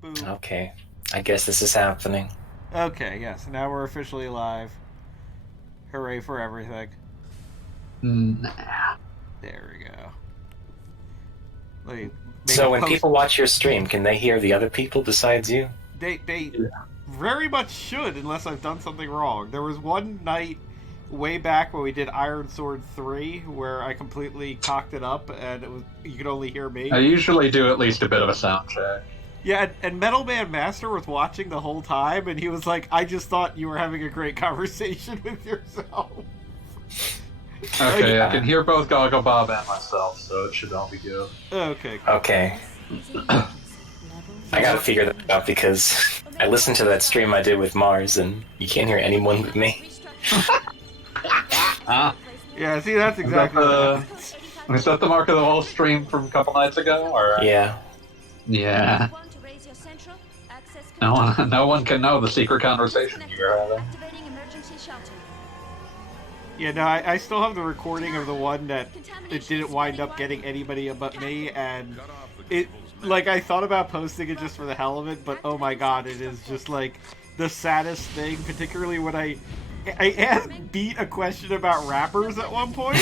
Boom. Okay. I guess this is happening. Okay, yes. Now we're officially live. Hooray for everything. Nah. There we go. Let me make a So when post. people watch your stream, can they hear the other people besides you? They Yeah. very much should, unless I've done something wrong. There was one night way back when we did Iron Sword 3 where I completely cocked it up and it was you could only hear me. I usually do at least a bit of a sound check. Yeah, and Metal Man Master was watching the whole time, and he was like, I just thought you were having a great conversation with yourself. Okay, Yeah. I can hear both Goggle Bob and myself, so it should all be good. Okay, cool. Okay. I gotta figure that out because I listened to that stream I did with Mars and you can't hear anyone but me. Ah, Yeah, see, that's exactly what happened. is that the Mark of the Whole stream from a couple nights ago? Or Yeah. yeah. No one can know the secret conversation you're having. Yeah, no, I still have the recording of the one that it didn't wind up getting anybody but me, and it, like, I thought about posting it just for the hell of it, but oh my god, it is just, like, the saddest thing, particularly when I asked Beat a question about rappers at one point,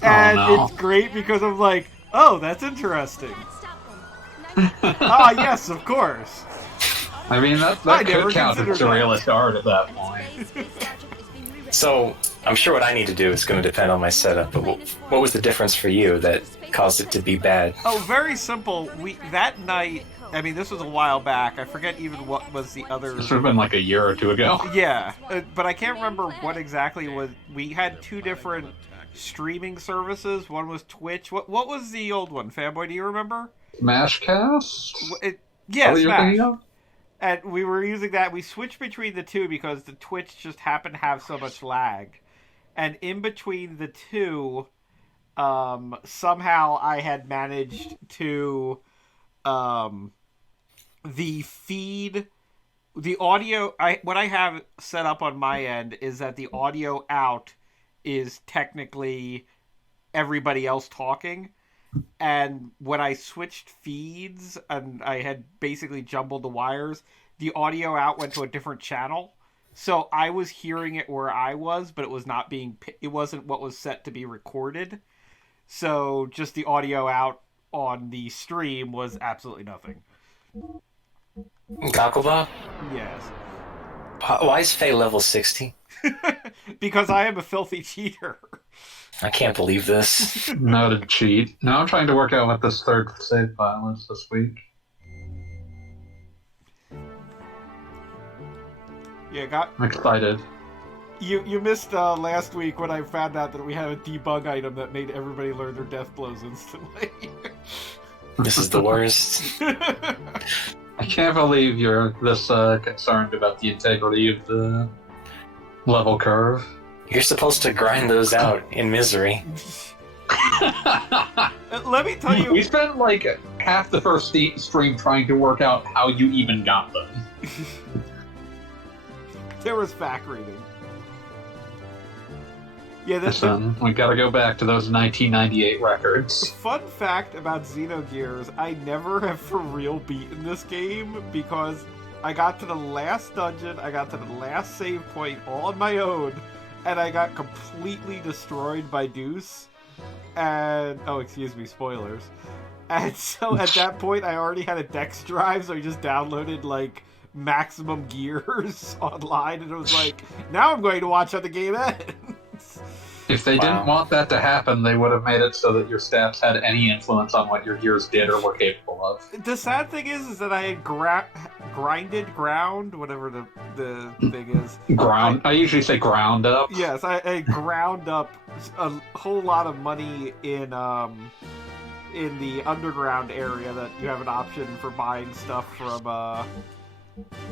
and no. it's great because I'm like, oh, that's interesting. Ah, yes, of course. I mean, that I never could count considered as that. surrealist art at that point. So I'm sure what I need to do is going to depend on my setup, but what was the difference for you that caused it to be bad? Oh, very simple. That night, I mean, this was a while back. I forget even what was the other. This would have been like a year or two ago. Yeah, but I can't remember what exactly was. We had two different streaming services. One was Twitch. What was the old one? Fanboy, do you remember? Smashcast? Yeah, What you're Smash. thinking of? And we were using that. We switched between the two because the Twitch just happened to have so much lag. And in between the two, somehow I had managed to, the feed, the audio, what I have set up on my end is that the audio out is technically everybody else talking. And when I switched feeds and I had basically jumbled the wires, the audio out went to a different channel. So I was hearing it where I was, but it was not being. It wasn't what was set to be recorded. So just the audio out on the stream was absolutely nothing. Gogglebop? Yes, Why is Faye level 60? because I am a filthy cheater. I can't believe this. Not to cheat. Now I'm trying to work out what this third save file is this week. Yeah, I'm excited. You missed last week when I found out that we have a debug item that made everybody learn their death blows instantly. This is the worst. I can't believe you're this concerned about the integrity of the level curve. You're supposed to grind those out in misery. Let me tell you. We spent like half the first stream trying to work out how you even got them. There was back reading. Yeah, Listen, we gotta go back to those 1998 records. Fun fact about Xenogears, I never have for real beaten this game because I got to the last dungeon, I got to the last save point all on my own, and I got completely destroyed by Deuce. And, oh, excuse me, spoilers. And so at that point, I already had a Dex drive, so I just downloaded, like, Maximum Gears online, and it was like, now I'm going to watch how the game ends. If they didn't want that to happen, they would have made it so that your stats had any influence on what your gears did or were capable of. The sad thing is that I had ground, whatever the thing is. Ground. I usually say ground up. Yes, I ground up a whole lot of money in the underground area that you have an option for buying stuff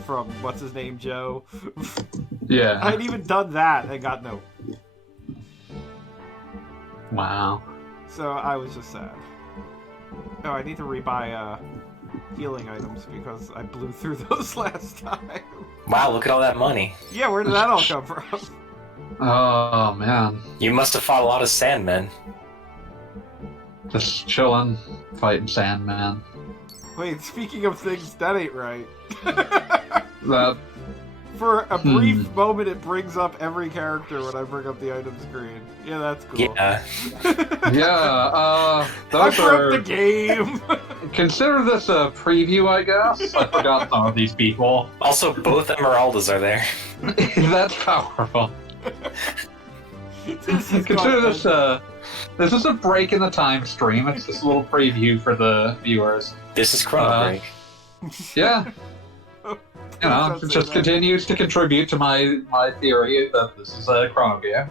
from what's his name, Joe. Yeah. I had even done that and got no. Wow. So I was just sad. Oh, I need to rebuy healing items because I blew through those last time. Wow, look at all that money. Yeah, where did that all come from? Oh man. You must have fought a lot of Sandmen. Just chilling, fighting Sandman. Wait, speaking of things that ain't right. That For a brief moment, it brings up every character when I bring up the item screen. Yeah, that's cool. Yeah. yeah. I Those broke are. the game. Consider this a preview, I guess. I forgot some of these people. Also, both Emeraldas are there. That's powerful. This is Consider not- this this is a break in the time stream. It's just a little preview for the viewers. This is Chrono Break. Yeah, you know, Don't it say just that. continues to contribute to my theory that this is a Chrono game.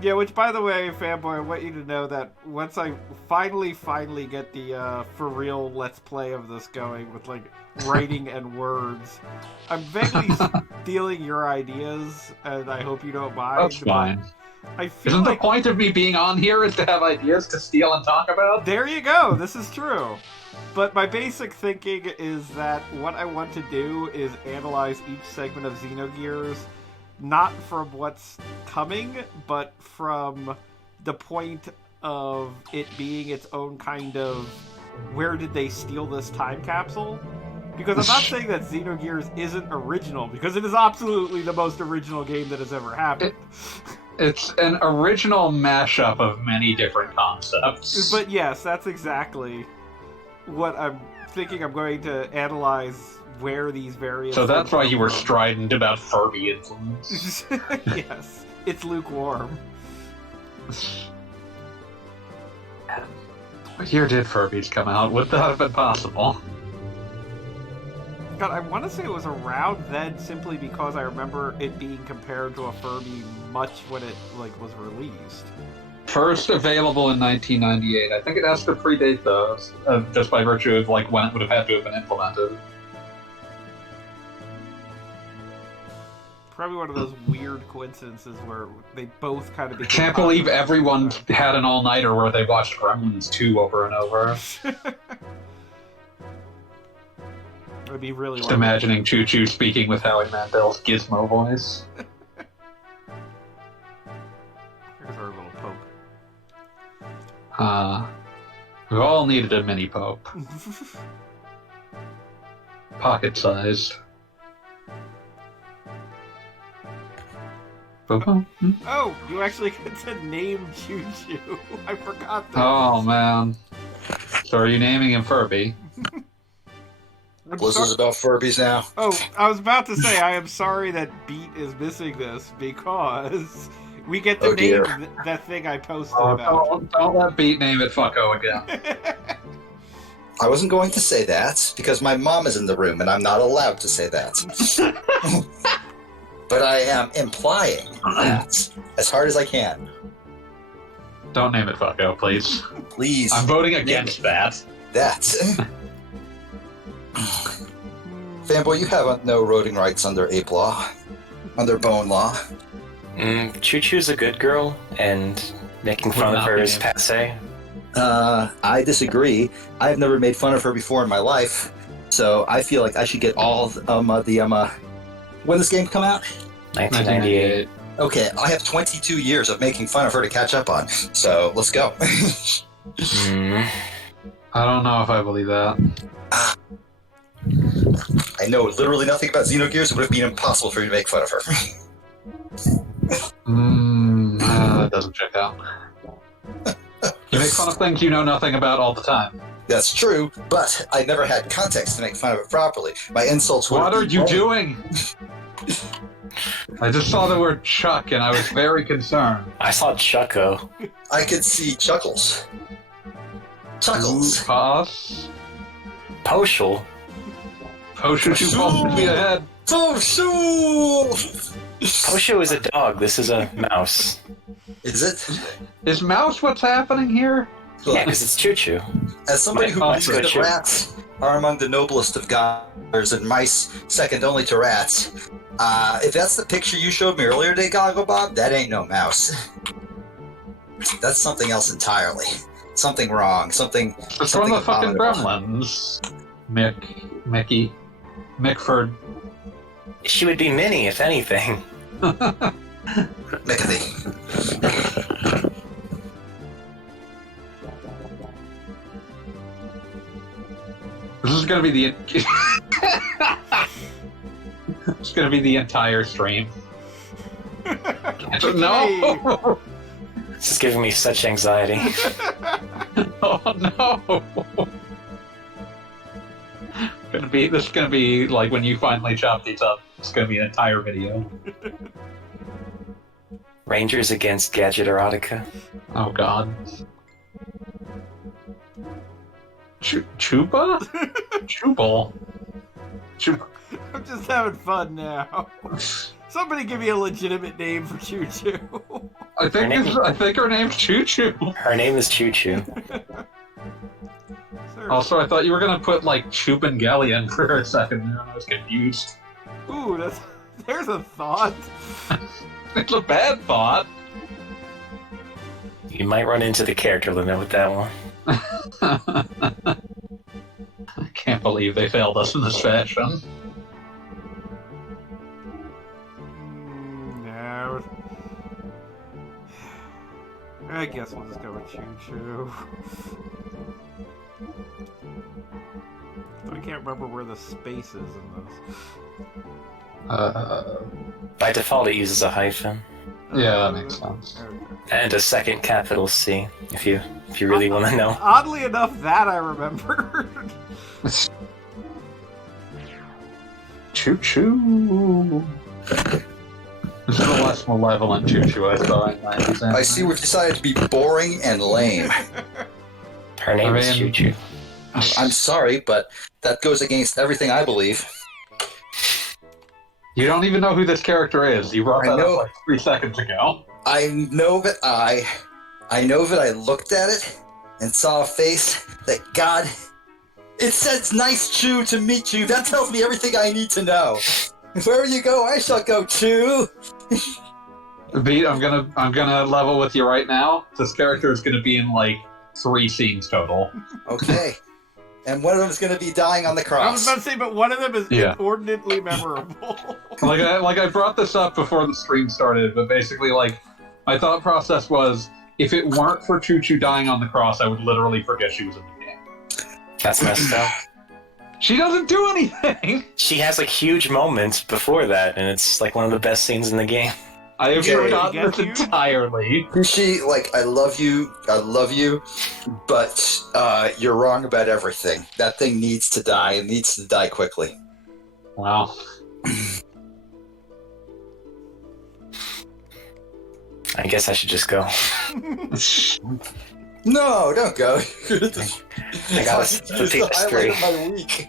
Yeah, which, by the way, fanboy, I want you to know that once I finally get the for real Let's Play of this going with like writing and words, I'm vaguely stealing your ideas, and I hope you don't mind. That's fine. I feel Isn't like the point of me being on here is to have ideas to steal and talk about? there you go. This is true. But my basic thinking is that what I want to do is analyze each segment of Xenogears, not from what's coming, but from the point of it being its own kind of where did they steal this time capsule? Because I'm not saying that Xenogears isn't original, because it is absolutely the most original game that has ever happened. It's an original mashup of many different concepts. But yes, that's exactly what I'm thinking. I'm going to analyze where these various... So that's why you were from. strident about Furby influence. Yes, it's lukewarm. What year did Furbies come out? Would that have been possible? God, I want to say it was around then, simply because I remember it being compared to a Furby much when it was released. First available in 1998. I think it has to predate those, just by virtue of when it would have had to have been implemented. Probably one of those weird coincidences where they both kind of I became can't believe popular. everyone had an all-nighter where they watched Gremlins 2 over and over. It'd be really Just imagining Choo Choo speaking with Howie Mandel's Gizmo voice. Here's our little We all needed a mini Pope. poke. Pocket-sized. Oh, you actually get to name Choo Choo. I forgot that. Oh, man. So are you naming him Furby? I'm This sor- is about Furbies now. Oh, I was about to say, I am sorry that Beat is missing this, because we get to Oh, dear. name that thing I posted Oh, about. don't let Beat name it Fucko again. I wasn't going to say that because my mom is in the room and I'm not allowed to say that. But I am implying that as hard as I can. Don't name it Fucko, please. Please, I'm voting against that. that. Fanboy, you have no voting rights under ape law, under bone law. Choo Choo's a good girl, and making fun of her is passe. I disagree. I have never made fun of her before in my life, so I feel like I should get all when this game come out? 1998. Okay, I have 22 years of making fun of her to catch up on, so let's go. Mm. I don't know if I believe that. I know literally nothing about Xenogears. It would have been impossible for me to make fun of her. That doesn't check out. You make fun of things you know nothing about all the time. That's true, but I never had context to make fun of it properly. My insults would What have are been you wrong. doing? I just saw the word Chuck and I was very concerned. I saw Chucko. I could see Chuckles. Chuckles. Pass. Poshel. Poshu shoot balls me ahead. Oh, shoo! Posho is a dog. This is a mouse. Is it? Is Mouse what's happening here? Yeah, because it's Choo Choo. As somebody who My believes thoughts that are- rats are among the noblest of gods and mice second only to rats, if that's the picture you showed me earlier today, Goggle Bob, that ain't no mouse. That's something else entirely. Something wrong. Something. It's from something the fucking abominable. Gremlins. Mickey. Mickford. She would be Minnie, if anything. Mickey. This is gonna be the. It's gonna be the entire stream. No. This is giving me such anxiety. Oh no. This is gonna be like when you finally chop these up. It's gonna be an entire video. Rangers against Gadget Erotica. Oh god. Chupa? Chubal. I'm just having fun now. Somebody give me a legitimate name for Choo Choo. I think her name's Choo Choo. Her name is Choo Choo. Also, I thought you were gonna put like Chupangelion for a second there, and I was confused. Ooh, there's a thought. It's a bad thought. You might run into the character limit with that one. I can't believe they failed us in this fashion. No. I guess we'll just go with Choo Choo. I can't remember where the space is in this. By default, it uses a hyphen. Yeah, that makes sense. Okay. And a second capital C, if you really want to know. Oddly enough, that I remember. Choo Choo. This is the less malevolent Choo Choo I saw in 90s. I see we've decided to be boring and lame. Her name is Choo Choo. I'm sorry, but that goes against everything I believe. You don't even know who this character is. You brought I that know. up like 3 seconds ago. I know that I looked at it and saw a face that, God, it says nice Chew to meet you. That tells me everything I need to know. Wherever you go, I shall go, Chew. Beat, I'm gonna level with you right now. This character is gonna be in like 3 scenes total. Okay. And one of them is going to be dying on the I was cross. about to say, but one of them is Yeah. inordinately memorable. Like I brought this up before the stream started, but basically, like, my thought process was, if it weren't for Choo Choo dying on the cross, I would literally forget she was in the game. That's messed up. She doesn't do anything! She has like huge moments before that, and it's like one of the best scenes in the game. I have Okay. forgotten this Get you? entirely. She, like, I love you, but you're wrong about everything. That thing needs to die. It needs to die quickly. Wow. I guess I should just go. No, don't go. I got Use the the highlight of my week.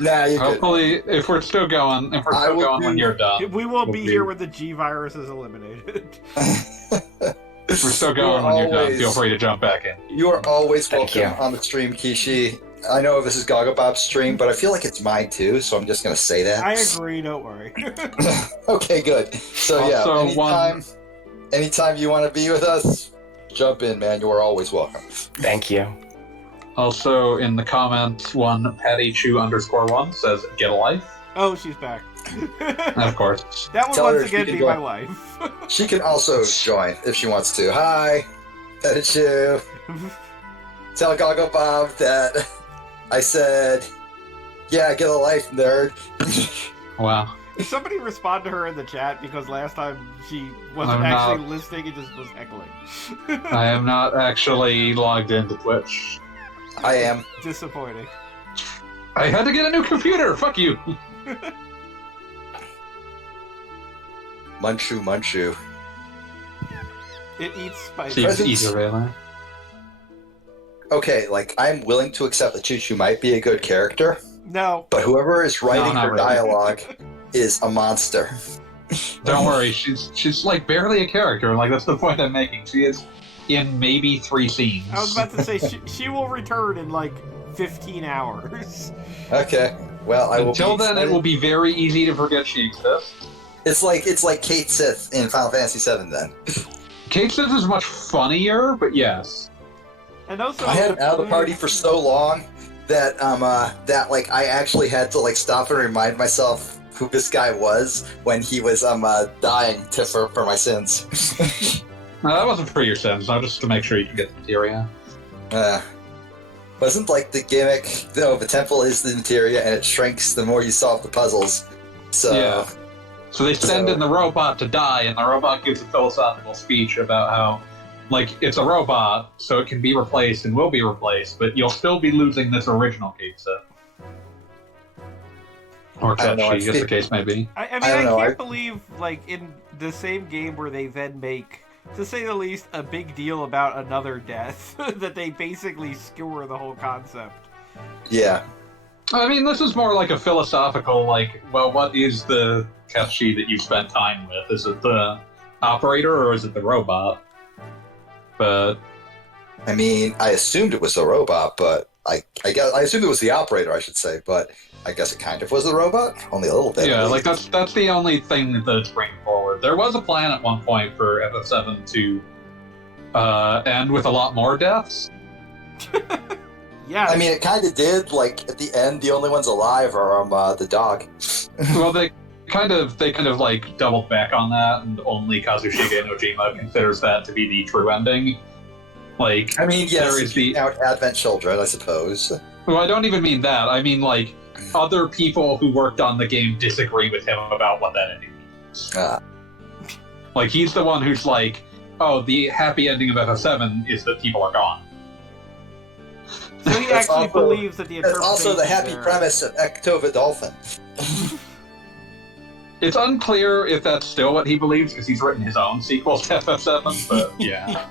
Nah, you're good. Hopefully, if we're still going, when you're done. We will be Okay. here when the G virus is eliminated. If we're still going when you're done, feel free to jump back in. You are always Thank welcome you. on the stream, Kishi. I know this is Gogglebob's stream, but I feel like it's mine too, so I'm just going to say that. I agree, don't worry. Okay, good. So yeah, Also, anytime you want to be with us, jump in, man. You are always welcome. Thank you. Also, in the comments, one PattyChew_1 says, "Get a life." Oh, she's back. Of course. That will Tell her once she again can be go. my wife. She can also join if she wants to. Hi, Petachu. Tell Gogglebob that I said, yeah, get a life, nerd. Wow. Did somebody respond to her in the chat because last time she wasn't I'm actually not. listening and just was heckling? I am not actually logged into Twitch. I am. Disappointing. I had to get a new computer. Fuck you. Munchu, Munchu. It eats spice. Seems Presents. easier, really. Okay, like, I'm willing to accept that Choo Choo might be a good character, No. but whoever is writing not her really. dialogue is a monster. Don't worry, she's like barely a character. Like that's the point I'm making. She is in maybe 3 scenes. I was about to say, she will return in like 15 hours. Okay, well, I will. Until be then, it excited. will be very easy to forget she exists. It's like Kate Sith in Final Fantasy VII. Then Kate Sith is much funnier, but yes. And also, I had him out of the party for so long that like I actually had to like stop and remind myself who this guy was when he was dying for my sins. No, that wasn't for your sins. No, just to make sure you could get the materia. Well, Wasn't like the gimmick, no, the temple is the interior and it shrinks the more you solve the puzzles. So Yeah. So they send in the robot to die, and the robot gives a philosophical speech about how, like, it's a robot, so it can be replaced and will be replaced, but you'll still be losing this original cave set. Or I don't know, Ketchi, as the case may be. I can't believe, like, in the same game where they then make, to say the least, a big deal about another death, that they basically skewer the whole concept. Yeah. I mean, this is more like a philosophical, like, well, what is the Ketchi that you've spent time with? Is it the operator or is it the robot? But I mean, I assumed it was the robot, but I assumed it was the operator, I should say, but I guess it kind of was the robot, only a little bit. yeah, like that's the only thing that's bringing forward. There was a plan at one point for FF7 to end with a lot more deaths. Yeah. I mean, it kind of did. Like at the end, the only ones alive are the dog. Well, they kind of like doubled back on that, and only Kazushige Nojima considers that to be the true ending. Like, I mean, yes, there is the Advent Children, I suppose. Well, I don't even mean that. I mean, like, other people who worked on the game disagree with him about what that ending means. Like, he's the one who's like, oh, the happy ending of FF7 is that people are gone. So he actually believes that the It's also the happy there. premise of Ectova Dolphin. It's unclear if that's still what he believes, because he's written his own sequels to FF7, but yeah.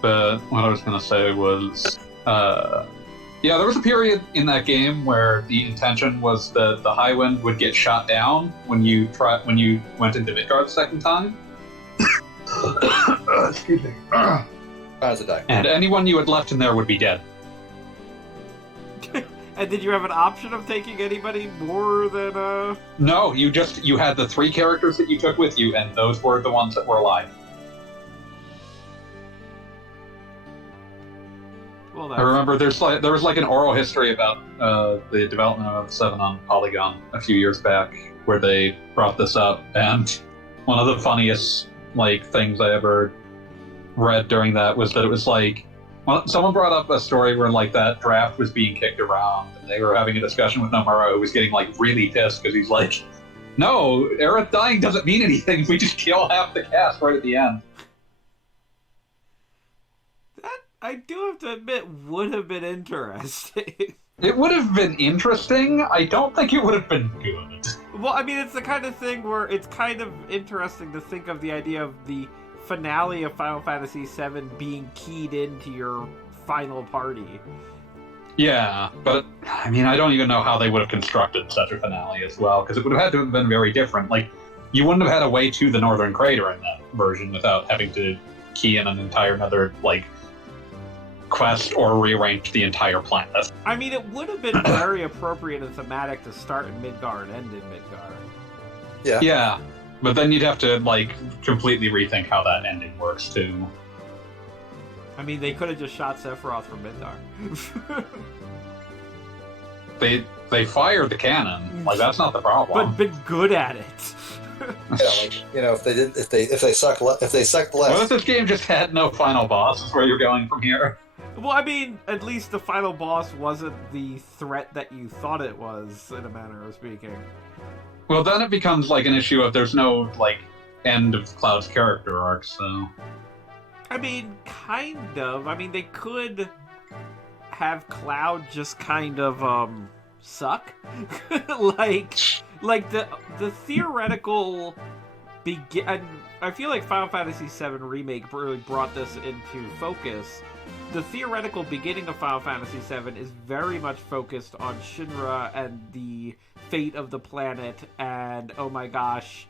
But what I was going to say was, yeah, there was a period in that game where the intention was that the High Wind would get shot down when you went into Midgard the second time. Excuse me. How's it die? And anyone you had left in there would be dead. And did you have an option of taking anybody more than No, you had the 3 characters that you took with you, and those were the ones that were alive. Well, I remember there was like an oral history about the development of 7 on Polygon a few years back, where they brought this up, and one of the funniest like things I ever read during that was that it was like, well, someone brought up a story where like that draft was being kicked around, and they were having a discussion with Nomura, who was getting like really pissed because he's like, no, Aerith dying doesn't mean anything if we just kill half the cast right at the end. that I do have to admit would have been interesting. It would have been interesting. I don't think it would have been good. Well, I mean, it's the kind of thing where it's kind of interesting to think of the idea of the finale of Final Fantasy VII being keyed into your final party. Yeah, but I mean, I don't even know how they would have constructed such a finale as well, because it would have had to have been very different. Like, you wouldn't have had a way to the Northern Crater in that version without having to key in an entire another, like, quest or rearrange the entire planet. I mean, it would have been very appropriate and thematic to start in Midgard and end in Midgard. Yeah. Yeah, but then you'd have to, like, completely rethink how that ending works, too. I mean, they could have just shot Sephiroth from Midgard. They fired the cannon. Like, that's not the problem. But been good at it. Yeah, like, you know, if they sucked less. What if this game just had no final boss? Is where you're going from here? Well, I mean, at least the final boss wasn't the threat that you thought it was, in a manner of speaking. Well, then it becomes like an issue of there's no, like, end of Cloud's character arc, so... I mean, kind of. I mean, they could have Cloud just kind of, suck. like the theoretical I feel like Final Fantasy VII Remake really brought this into focus. The theoretical beginning of Final Fantasy VII is very much focused on Shinra and the fate of the planet, and oh my gosh,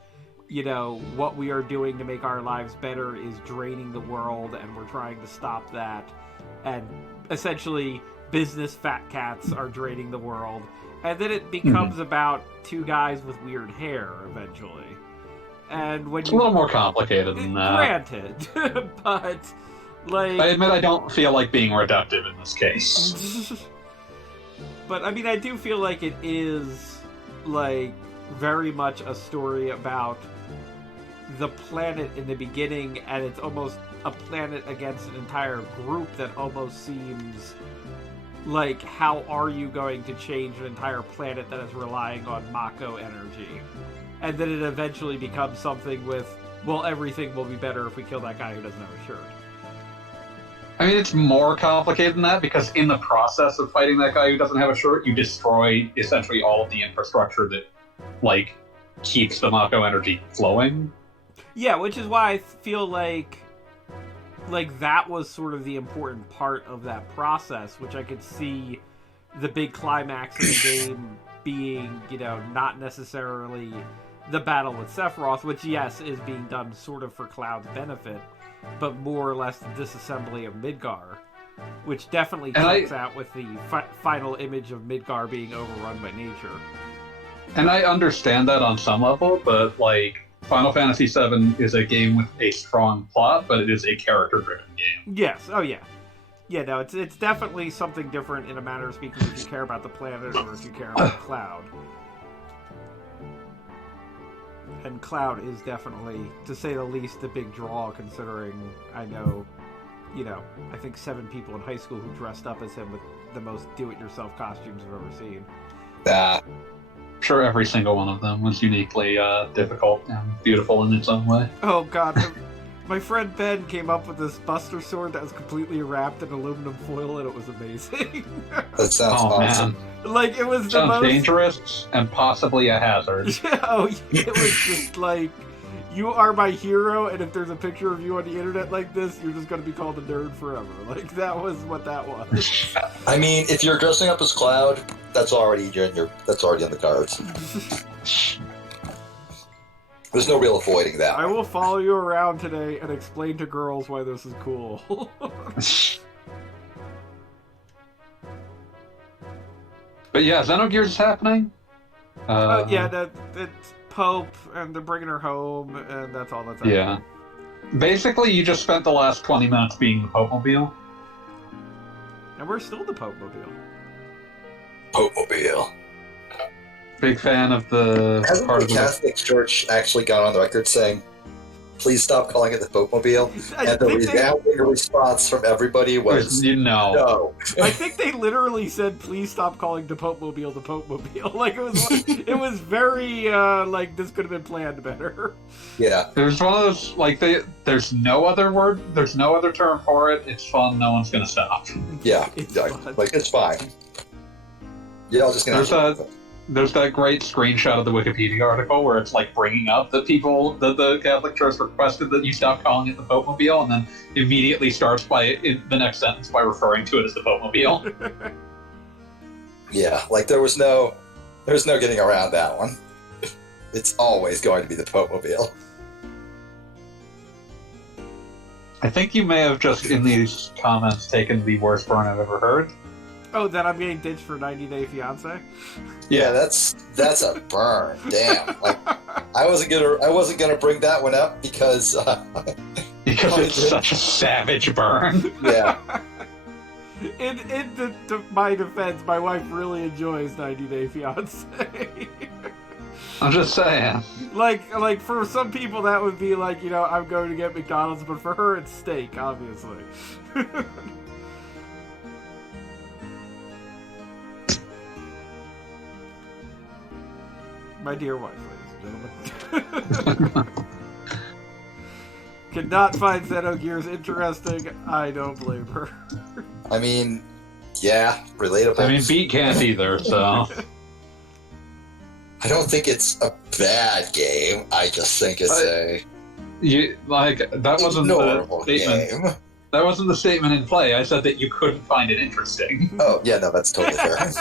you know, what we are doing to make our lives better is draining the world, and we're trying to stop that. And essentially, business fat cats are draining the world. And then it becomes about 2 guys with weird hair, eventually. And when It's a little more complicated than that. Granted, but, like... I admit I don't feel like being reductive in this case. But, I mean, I do feel like it is, like, very much a story about the planet in the beginning, and it's almost a planet against an entire group that almost seems like, how are you going to change an entire planet that is relying on Mako energy? And then it eventually becomes something with, well, everything will be better if we kill that guy who doesn't have a shirt. I mean, it's more complicated than that, because in the process of fighting that guy who doesn't have a shirt, you destroy essentially all of the infrastructure that, like, keeps the Mako energy flowing. Yeah, which is why I feel like that was sort of the important part of that process, which I could see the big climax of the game being, you know, not necessarily the battle with Sephiroth, which, yes, is being done sort of for Cloud's benefit, but more or less the disassembly of Midgar, which definitely checks out with the final image of Midgar being overrun by nature. And I understand that on some level, but, like, Final Fantasy VII is a game with a strong plot, but it is a character-driven game. Yes, oh yeah. Yeah, no, it's definitely something different in a manner of speaking if you care about the planet or if you care about Cloud. And Cloud is definitely, to say the least, the big draw, considering I know, you know, I think 7 people in high school who dressed up as him with the most do-it-yourself costumes I've ever seen. I'm sure every single one of them was uniquely difficult and beautiful in its own way. Oh god, my friend Ben came up with this Buster Sword that was completely wrapped in aluminum foil, and it was amazing. That sounds awesome. Man. Like, it was the Sounds most dangerous and possibly a hazard. Yeah, oh, it was just like, you are my hero, and if there's a picture of you on the internet like this, you're just going to be called a nerd forever. Like, that was what that was. I mean, if you're dressing up as Cloud, that's already that's already on the cards. There's no real avoiding that. I will follow you around today and explain to girls why this is cool. But yeah, Xenogears is happening. Yeah, it's Pope, and they're bringing her home, and that's all that's happening. Yeah. Basically, you just spent the last 20 minutes being the Pope-mobile. And we're still the Pope-mobile. Pope-mobile. Big fan of the Hasn't part the of the Catholic Church actually gone on the record saying, please stop calling it the Pope-mobile? And the resounding response from everybody was, no. I think they literally said, please stop calling the Pope-mobile the Pope-mobile. Like, it was very, like, this could have been planned better. Yeah. There's one of those, like, there's no other term for it. It's fun, no one's gonna stop. Yeah, It's yeah, fun. like, it's fine. Yeah, I'm just gonna... There's that great screenshot of the Wikipedia article where it's like bringing up that the Catholic Church requested that you stop calling it the Pope-mobile, and then immediately starts in the next sentence by referring to it as the Pope-mobile. Yeah, like there's no getting around that one. It's always going to be the Pope-mobile. I think you may have just in these comments taken the worst burn I've ever heard. Oh, that I'm getting ditched for 90 Day Fiancé? Yeah, that's a burn. Damn. Like, I wasn't gonna bring that one up because it's such a savage burn. Yeah. In my defense, my wife really enjoys 90 Day Fiancé. I'm just saying. Like for some people that would be like, you know, I'm going to get McDonald's, but for her it's steak, obviously. My dear wife, ladies and gentlemen. Could not find Xenogears interesting. I don't blame her. I mean, yeah, relatable. I mean, Beat can't either, so... I don't think it's a bad game. I just think it's that wasn't the statement. Game. That wasn't the statement in play. I said that you couldn't find it interesting. Oh, yeah, no, that's totally fair.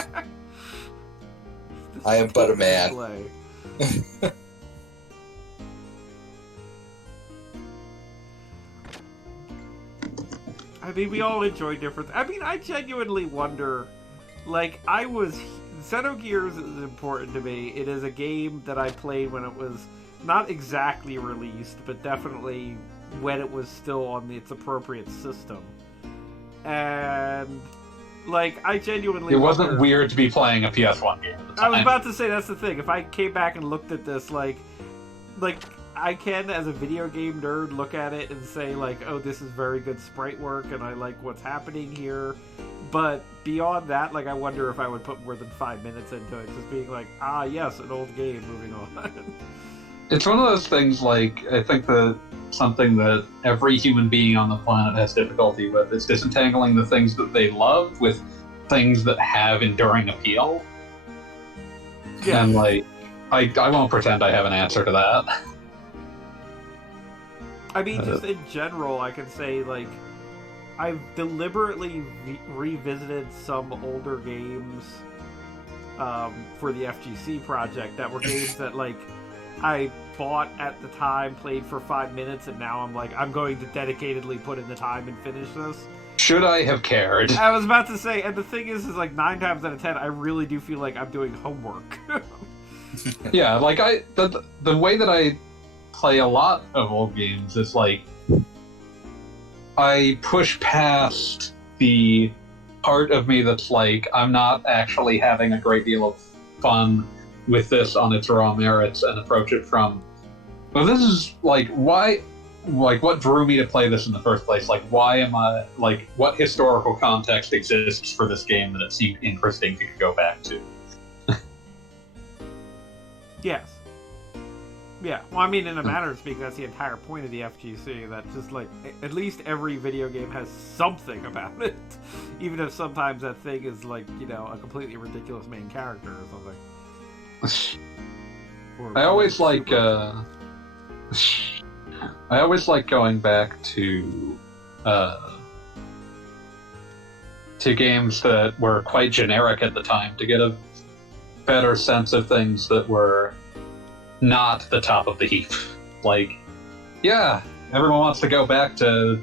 I am but a man. I mean, we all enjoy different... I mean, I genuinely wonder... Like, Xenogears is important to me. It is a game that I played when it was not exactly released, but definitely when it was still on its appropriate system. And... Like, I genuinely... It wasn't weird to be playing a PS1 game at the time. I was about to say, that's the thing. If I came back and looked at this, like I can, as a video game nerd, look at it and say, like, oh, this is very good sprite work, and I like what's happening here. But beyond that, like, I wonder if I would put more than 5 minutes into it, just being like, ah, yes, an old game, moving on. It's one of those things, like, I think that something that every human being on the planet has difficulty with is disentangling the things that they love with things that have enduring appeal. Yeah. And, like, I won't pretend I have an answer to that. I mean, just in general, I can say, like, I've deliberately revisited some older games for the FGC project that were games that, like, I bought at the time, played for 5 minutes, and now I'm like, I'm going to dedicatedly put in the time and finish this. Should I have cared? I was about to say, and the thing is like 9 times out of 10, I really do feel like I'm doing homework. Yeah, like the way that I play a lot of old games is like I push past the part of me that's like I'm not actually having a great deal of fun with this on its raw merits and approach it from, well, this is like why, like what drew me to play this in the first place? Like why am I, like what historical context exists for this game that it seemed interesting to go back to? Yes. Yeah, well, I mean, in a matter of speaking, that's the entire point of the FGC, that just, like, at least every video game has something about it. Even if sometimes that thing is, like, you know, a completely ridiculous main character or something. I always like, I always like going back to games that were quite generic at the time to get a better sense of things that were not the top of the heap. Like, yeah, everyone wants to go back to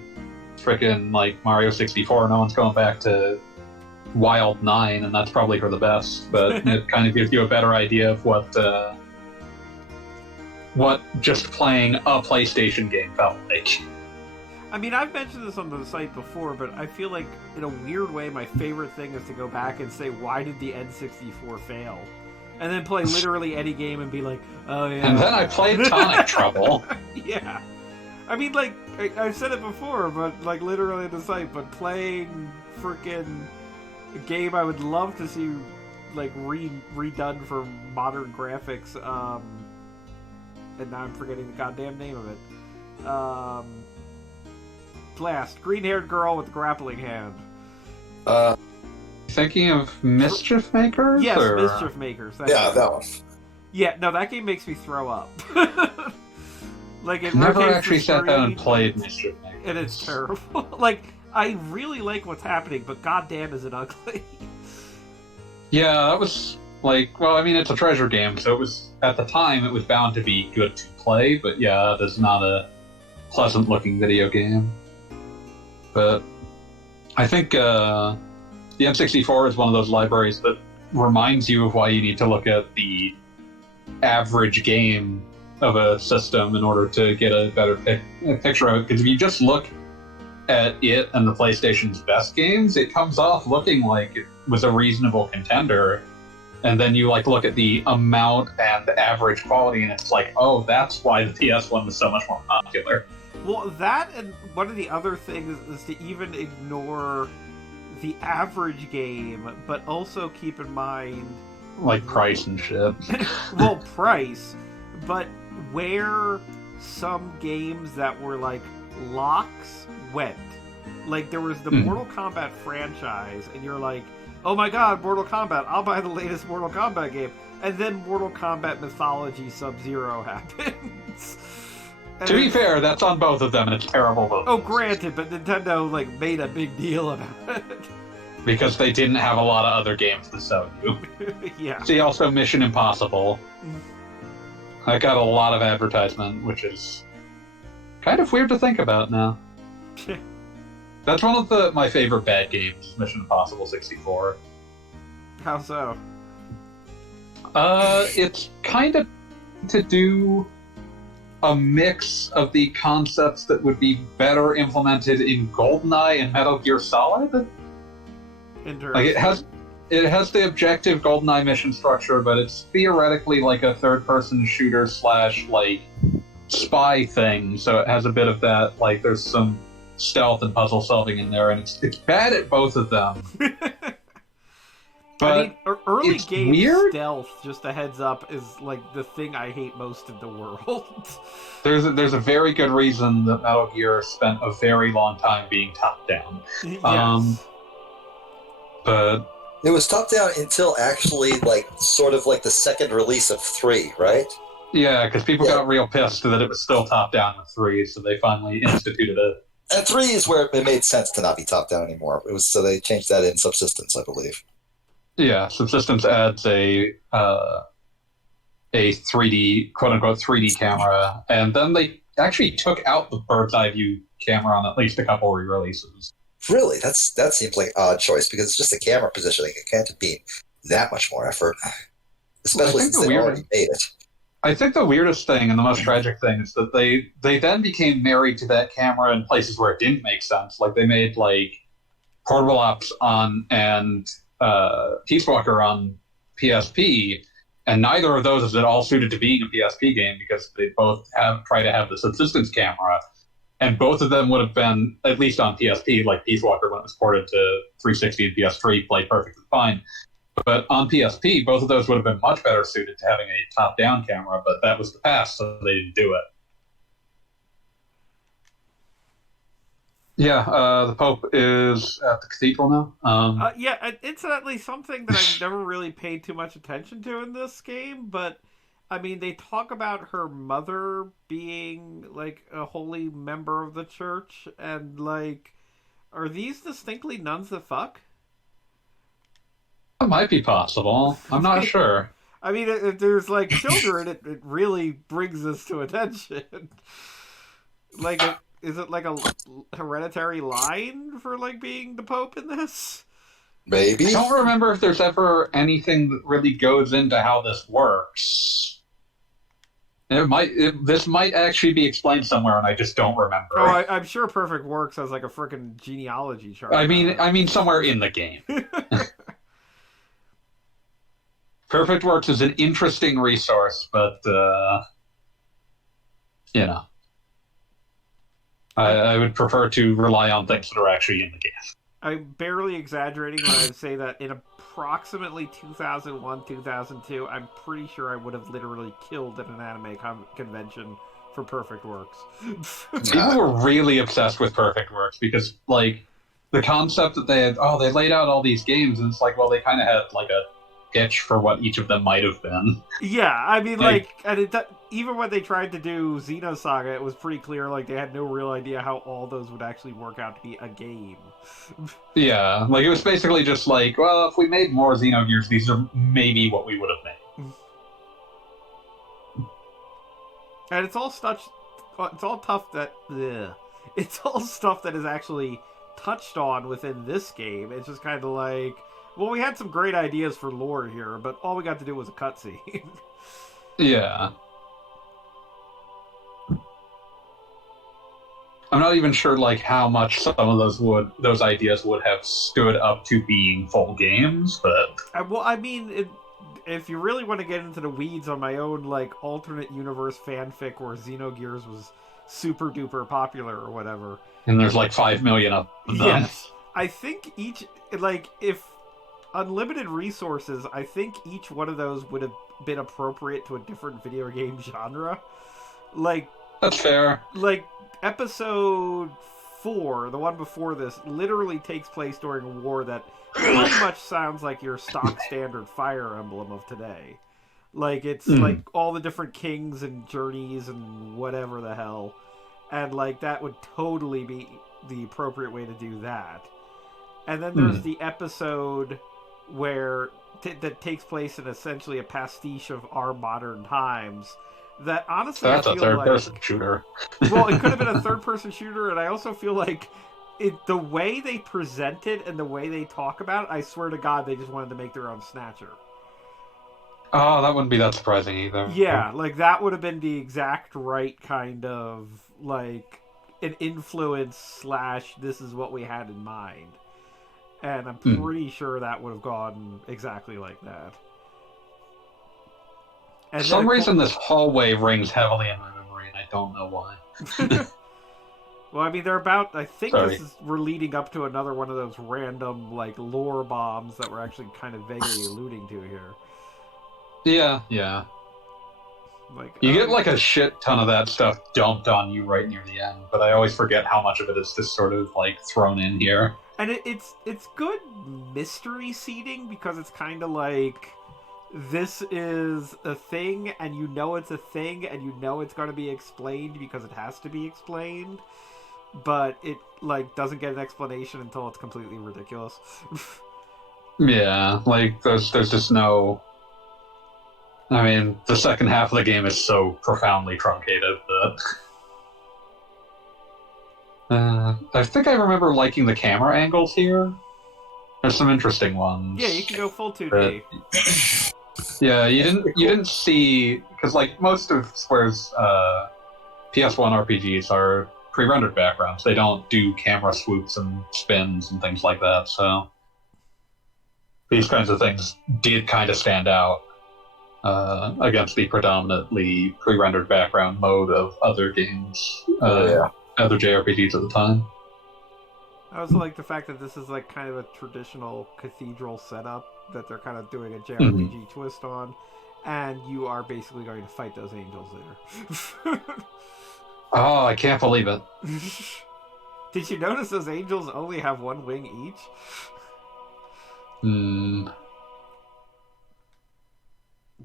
frickin' like Mario 64. No one's going back to Wild 9, and that's probably for the best. But it kind of gives you a better idea of what just playing a PlayStation game felt like. I mean, I've mentioned this on the site before, but I feel like, in a weird way, my favorite thing is to go back and say, why did the N64 fail? And then play literally any game and be like, oh yeah. And then I played Tonic Trouble. Yeah. I mean, like, I've said it before, but, like, literally on the site, but playing freaking a game I would love to see, like, redone for modern graphics, and now I'm forgetting the goddamn name of it. Blast. Green-haired girl with the grappling hand. Thinking of Mischief Makers? Yes, or? Mischief Makers. Yeah, that one. Yeah, no, that game makes me throw up. Like, it Never rotates actually the sat down and screen, played Mischief Makers. and it's terrible. Like, I really like what's happening, but goddamn is it ugly. Yeah, that was like, well, I mean, it's a treasure game, so it was, at the time, it was bound to be good to play, but yeah, that's not a pleasant-looking video game. But I think the N64 is one of those libraries that reminds you of why you need to look at the average game of a system in order to get a better picture of it. Because if you just look at it and the PlayStation's best games, it comes off looking like it was a reasonable contender. And then you like look at the amount and the average quality, and it's like, oh, that's why the PS1 was so much more popular. Well, that, and one of the other things is to even ignore the average game, but also keep in mind... Like price and shit. Well, price, but where some games that were like locks went. Like, there was the Mortal Kombat franchise, and you're like, oh my god, Mortal Kombat, I'll buy the latest Mortal Kombat game. And then Mortal Kombat Mythology Sub-Zero happens. To be fair, that's on both of them, and it's terrible. Oh, granted, but Nintendo, like, made a big deal about it. Because they didn't have a lot of other games to sell you. Yeah. See, also Mission Impossible. I got a lot of advertisement, which is kind of weird to think about now. That's one of my favorite bad games, Mission Impossible 64. How so? It's kind of to do a mix of the concepts that would be better implemented in GoldenEye and Metal Gear Solid. Like it has the objective GoldenEye mission structure, but it's theoretically like a third-person shooter / like spy thing, so it has a bit of that, like, there's some stealth and puzzle solving in there, and it's bad at both of them. I But mean, early it's game weird. stealth, just a heads up, is like the thing I hate most in the world. There's a very good reason that Metal Gear spent a very long time being top down. Yes. But It was top down until actually, like, sort of like the second release of 3, right? yeah, because people Yeah. got real pissed that it was still top down with 3, so they finally instituted it. And 3 is where it made sense to not be top down anymore. It was so they changed that in Subsistence, I believe. Yeah, Subsistence adds a 3D, quote unquote 3D camera, and then they actually took out the bird's eye view camera on at least a couple re-releases. Really, that seems like an odd choice because it's just a camera positioning. It can't be that much more effort, especially since they already made it. I think the weirdest thing and the most tragic thing is that they then became married to that camera in places where it didn't make sense. Like they made like Portable Ops on and Peace Walker on PSP, and neither of those is at all suited to being a PSP game because they both try to have the subsistence camera, and both of them would have been, at least on PSP, like Peace Walker when it was ported to 360 and PS3, played perfectly fine. But on PSP, both of those would have been much better suited to having a top-down camera, but that was the past, so they didn't do it. Yeah, the Pope is at the cathedral now. Yeah, incidentally, something that I've never really paid too much attention to in this game, but I mean, they talk about her mother being like a holy member of the church, and like, are these distinctly nuns that fuck? That might be possible. I'm not sure. I mean, if there's like children, it really brings this to attention. Like, is it like a hereditary line for like being the Pope in this? Maybe. I don't remember if there's ever anything that really goes into how this works. This might actually be explained somewhere, and I just don't remember. Oh, I'm sure Perfect Works has like a freaking genealogy chart. I mean, somewhere in the game. Perfect Works is an interesting resource, but you know, I would prefer to rely on things that are actually in the game. I'm barely exaggerating when I say that in approximately 2001, 2002, I'm pretty sure I would have literally killed at an anime convention for Perfect Works. People were really obsessed with Perfect Works because, like, the concept that they laid out all these games, and it's like, well, they kind of had, like, a pitch for what each of them might have been. Yeah, I mean, even when they tried to do Xenosaga, it was pretty clear, like, they had no real idea how all those would actually work out to be a game. Yeah, like, it was basically just like, well, if we made more Xenogears, these are maybe what we would have made. And it's all stuff that is actually touched on within this game. It's just kind of like, well, we had some great ideas for lore here, but all we got to do was a cutscene. Yeah. I'm not even sure, like, how much some of those ideas would have stood up to being full games, but... Well, I mean, if you really want to get into the weeds on my own, like, alternate universe fanfic where Xenogears was super duper popular or whatever. And there's like 5 million of them. Yes. I think if unlimited resources, I think each one of those would have been appropriate to a different video game genre. Like, that's fair. Like, episode 4, the one before this, literally takes place during a war that pretty much sounds like your stock standard Fire Emblem of today. Like, it's like all the different kings and journeys and whatever the hell. And, like, that would totally be the appropriate way to do that. And then there's the episode where that takes place in essentially a pastiche of our modern times. That honestly, that's I feel a third-person shooter. Well, it could have been a third-person shooter, and I also feel like the way they present it and the way they talk about it, I swear to God, they just wanted to make their own Snatcher. Oh, that wouldn't be that surprising either. Yeah, like that would have been the exact right kind of like an influence / this is what we had in mind. And I'm pretty sure that would have gone exactly like that. For some reason, this hallway rings heavily in my memory, and I don't know why. Well, I mean, they're about. I think Sorry. we're leading up to another one of those random like lore bombs that we're actually kind of vaguely alluding to here. Yeah. Like You get like a shit ton of that stuff dumped on you right near the end, but I always forget how much of it is just sort of like thrown in here. and it's good mystery seeding because it's kind of like this is a thing, and you know it's a thing, and you know it's going to be explained because it has to be explained, but it like doesn't get an explanation until it's completely ridiculous. Yeah, like there's just no. I mean, the second half of the game is so profoundly truncated that. I think I remember liking the camera angles here. There's some interesting ones. Yeah, you can go full 2D. Yeah, you didn't see because like most of Square's PS1 RPGs are pre-rendered backgrounds. They don't do camera swoops and spins and things like that. So these kinds of things did kind of stand out against the predominantly pre-rendered background mode of other games, other JRPGs at the time. I also like the fact that this is like kind of a traditional cathedral setup that they're kind of doing a JRPG twist on, and you are basically going to fight those angels there. Oh, I can't believe it. Did you notice those angels only have one wing each?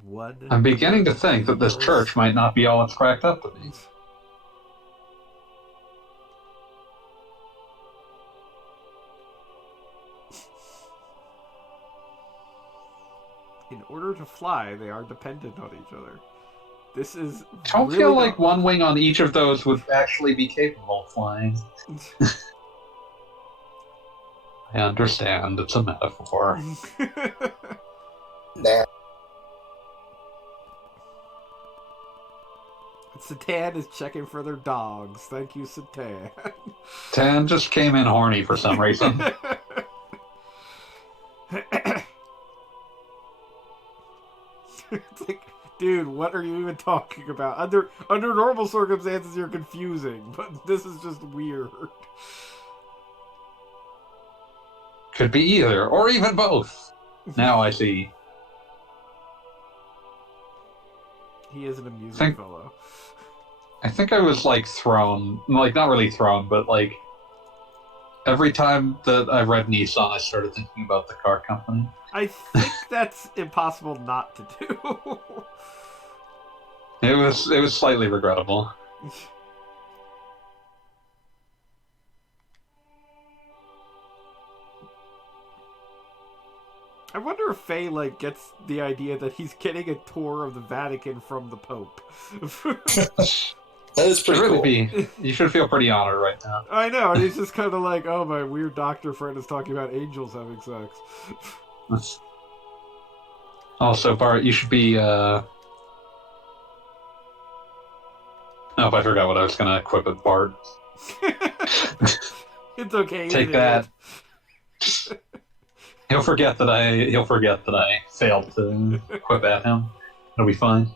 One. I'm beginning to think that this church might not be all it's cracked up to be. In order to fly, they are dependent on each other. This is. I don't really feel like one wing on each of those would actually be capable of flying. I understand, it's a metaphor. Nah. Satan is checking for their dogs. Thank you, Satan. Tan just came in horny for some reason. It's like, dude, what are you even talking about? Under normal circumstances, you're confusing, but this is just weird. Could be either, or even both. Now I see. He is an amusing fellow. I think I was like thrown, like not really thrown, but like every time that I read Nissan, I started thinking about the car company. I think that's impossible not to do. It was slightly regrettable. I wonder if Faye like gets the idea that he's getting a tour of the Vatican from the Pope. That is pretty cool. You should feel pretty honored right now. I know, and he's just kind of like, oh, my weird doctor friend is talking about angels having sex. Also, Bart, you should be. Oh, I forgot what I was gonna equip at Bart. It's okay. Take that. He'll forget that I failed to equip at him. It'll be fine.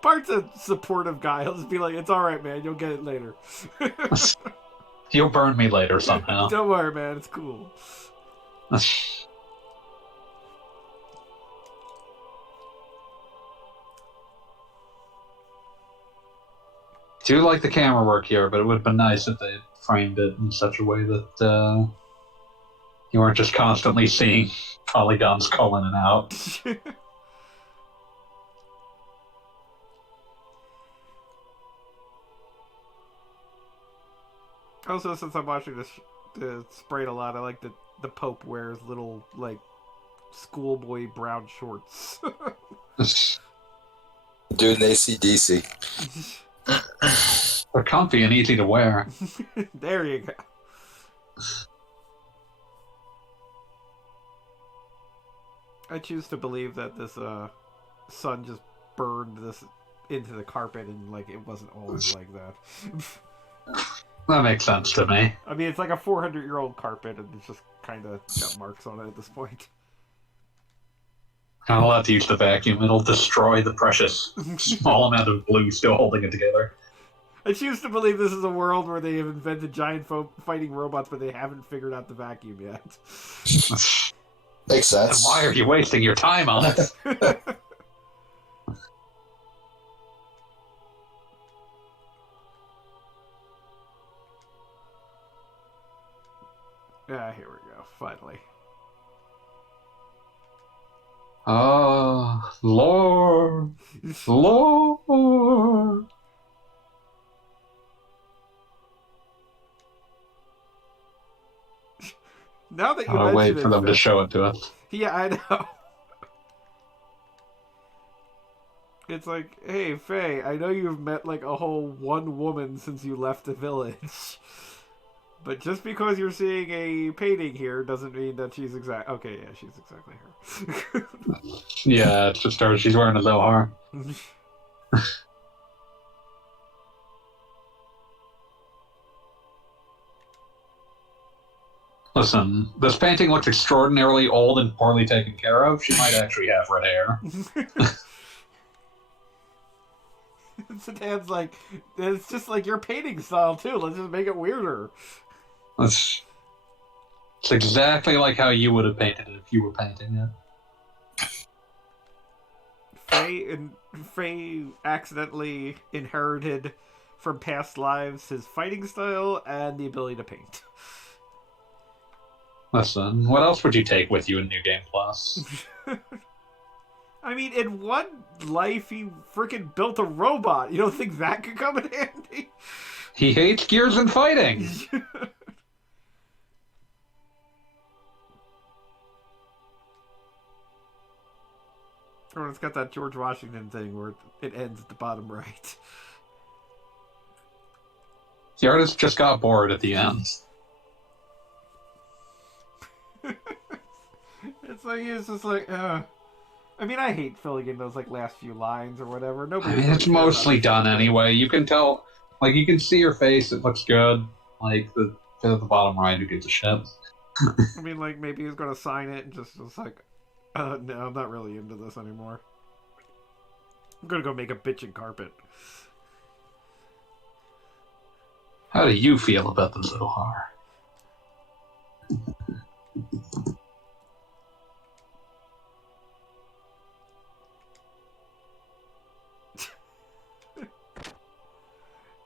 Bart's a supportive guy. He'll just be like, "It's all right, man. You'll get it later." He'll burn me later somehow. Don't worry, man. It's cool. Do like the camera work here, but it would have been nice if they framed it in such a way that you weren't just constantly seeing polygons go in and out. Also, since I'm watching this Sprite a lot, I like that the Pope wears little, like, schoolboy brown shorts. Doing AC/DC. They're comfy and easy to wear. There you go. I choose to believe that this sun just burned this into the carpet and like it wasn't always like that. That makes sense to me. I mean, it's like a 400-year-old carpet and it's just kind of got marks on it at this point. Not allowed to use the vacuum. It'll destroy the precious small amount of glue still holding it together. I choose to believe this is a world where they have invented giant fighting robots, but they haven't figured out the vacuum yet. Makes And sense. why are you wasting your time on it? Here we go. Finally. Oh, Lord. Lord. Now that you I'll mention wait it, for them to Faye- show it to us. Yeah, I know. It's like, hey, Faye, I know you've met like a whole one woman since you left the village. But just because you're seeing a painting here doesn't mean that she's exact. Okay, yeah, she's exactly her. Yeah, it's just her. She's wearing a Zohar. Listen, this painting looks extraordinarily old and poorly taken care of. She might actually have red hair. Dan's like, it's just like your painting style too. Let's just make it weirder. It's exactly like how you would have painted it if you were painting it. Faye accidentally inherited from past lives his fighting style and the ability to paint. Listen, what else would you take with you in New Game Plus? I mean, in one life, he freaking built a robot. You don't think that could come in handy? He hates gears and fighting! Or it's got that George Washington thing where it ends at the bottom right. The artist just got bored at the end. It's like, it's just like, I mean, I hate filling in those like last few lines or whatever. Nobody. I mean, it's mostly done anyway. You can tell, like, you can see her face. It looks good. Like, the at the bottom right, who gives a shit? I mean, like, maybe he's gonna sign it and just like, no, I'm not really into this anymore. I'm gonna go make a bitchin' carpet. How do you feel about the Zohar?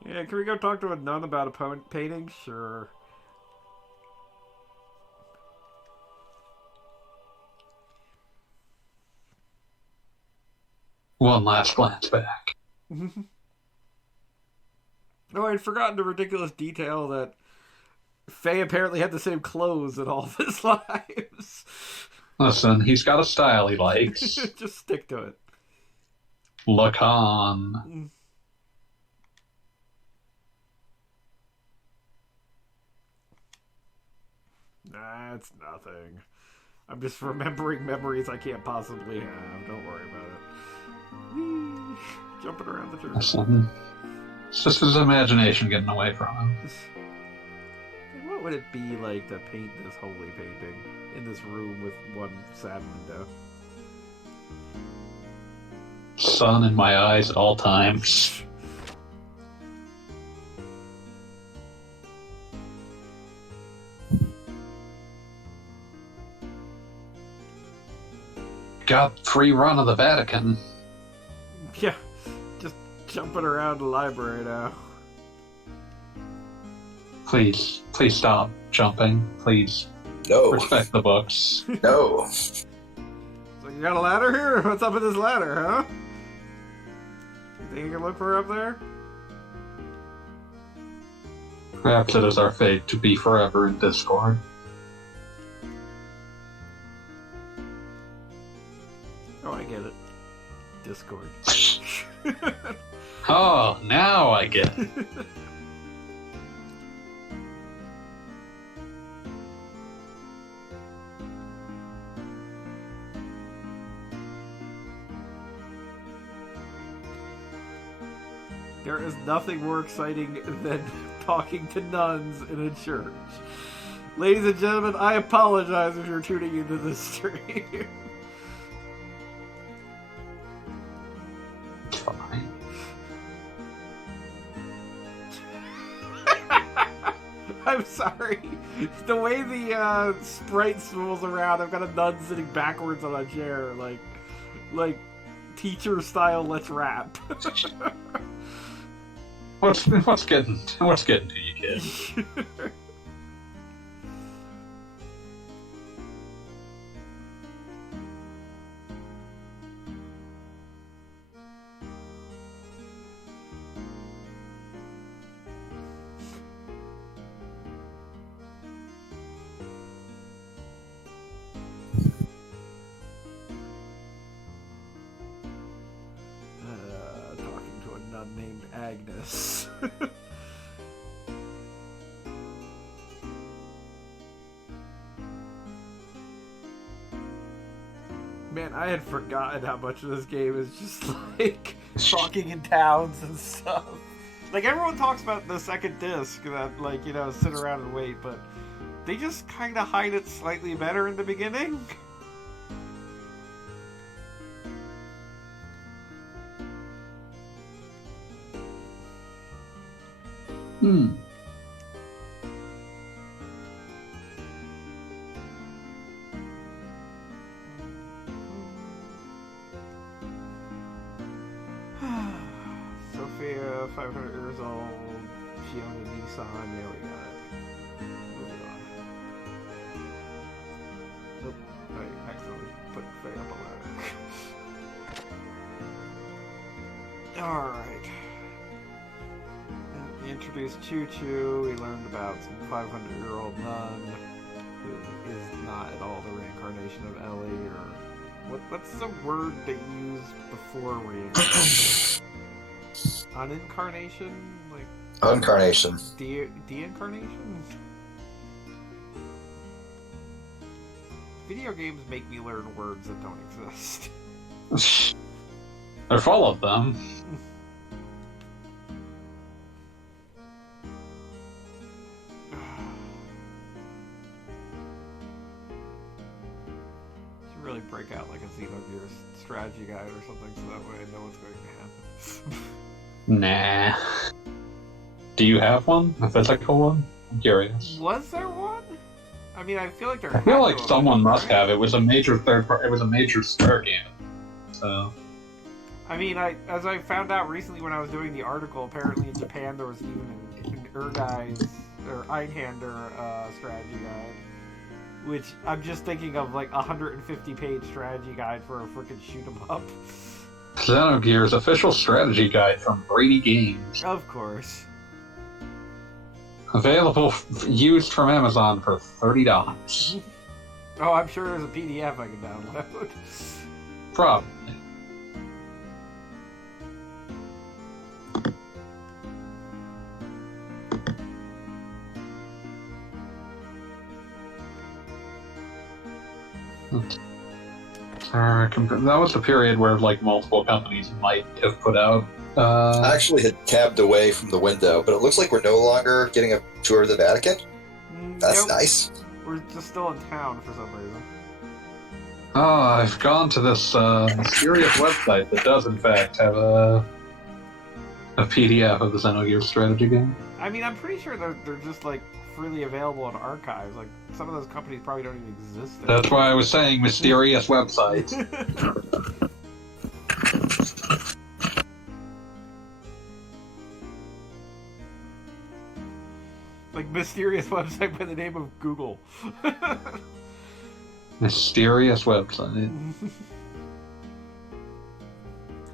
Yeah, can we go talk to a nun about a painting? Sure. One last glance back. Oh, I'd forgotten the ridiculous detail that Faye apparently had the same clothes in all of his lives. Listen, he's got a style he likes. Just stick to it. Look on. Nah, it's nothing. I'm just remembering memories I can't possibly have. Don't worry about it. Whee! Jumping around the church. Listen, it's just his imagination getting away from him. What would it be like to paint this holy painting in this room with one sad window? Sun in my eyes at all times. Got free run of the Vatican. Yeah, just jumping around the library now. Please stop jumping. Please No. respect the books. No. So you got a ladder here? What's up with this ladder, huh? You think you can look for her up there? Perhaps it is our fate to be forever in discord. Oh, I get it. Discord. Oh, now I get it. There is nothing more exciting than talking to nuns in a church. Ladies and gentlemen, I apologize if you're tuning into this stream. I'm sorry. The way the sprite swivels around, I've got a nun sitting backwards on a chair, like teacher style. Let's rap. What's getting to you, kid? Talking to a nun named Agnes. Man, I had forgotten how much of this game is just like talking in towns and stuff. Like everyone talks about the second disc that, like, you know, sit around and wait, but they just kind of hide it slightly better in the beginning. Sophia, 500 years old. She owned a Nissan. Yeah, we got it. Moving on. Nope. I accidentally put Faye up a ladder. Alright. We introduced Choo Choo. We learned about some 500-year-old nun who is not at all the reincarnation of Ellie, or what's the word they use before reincarnation? Unincarnation? Like Uncarnation. De-incarnation? Video games make me learn words that don't exist. They're full of them. Should really break out like a Xenogears strategy guide or something so that way I know what's going to happen. Nah. Do you have one? A physical one? I'm curious. Was there one? I mean, I feel like there. I feel like had to have someone been, must right? have. It was a major It was a major Square game. So. I mean, as I found out recently when I was doing the article, apparently in Japan there was even an Urgai's or Einhander strategy guide, which I'm just thinking of like 150-page strategy guide for a freaking shoot 'em up. Xenogears official strategy guide from Brady Games. Of course. Available used from Amazon for $30. Oh, I'm sure there's a PDF I can download. Probably. That was the period where like multiple companies might have put out. I actually had tabbed away from the window, but it looks like we're no longer getting a tour of the Vatican. That's Nope. nice. We're just still in town for some reason. Oh, I've gone to this mysterious website that does in fact have a PDF of the Xenogears strategy game. I mean, I'm pretty sure they're just like freely available in archives. Like some of those companies probably don't even exist anymore. That's why I was saying mysterious websites. Like mysterious website by the name of Google. Mysterious website.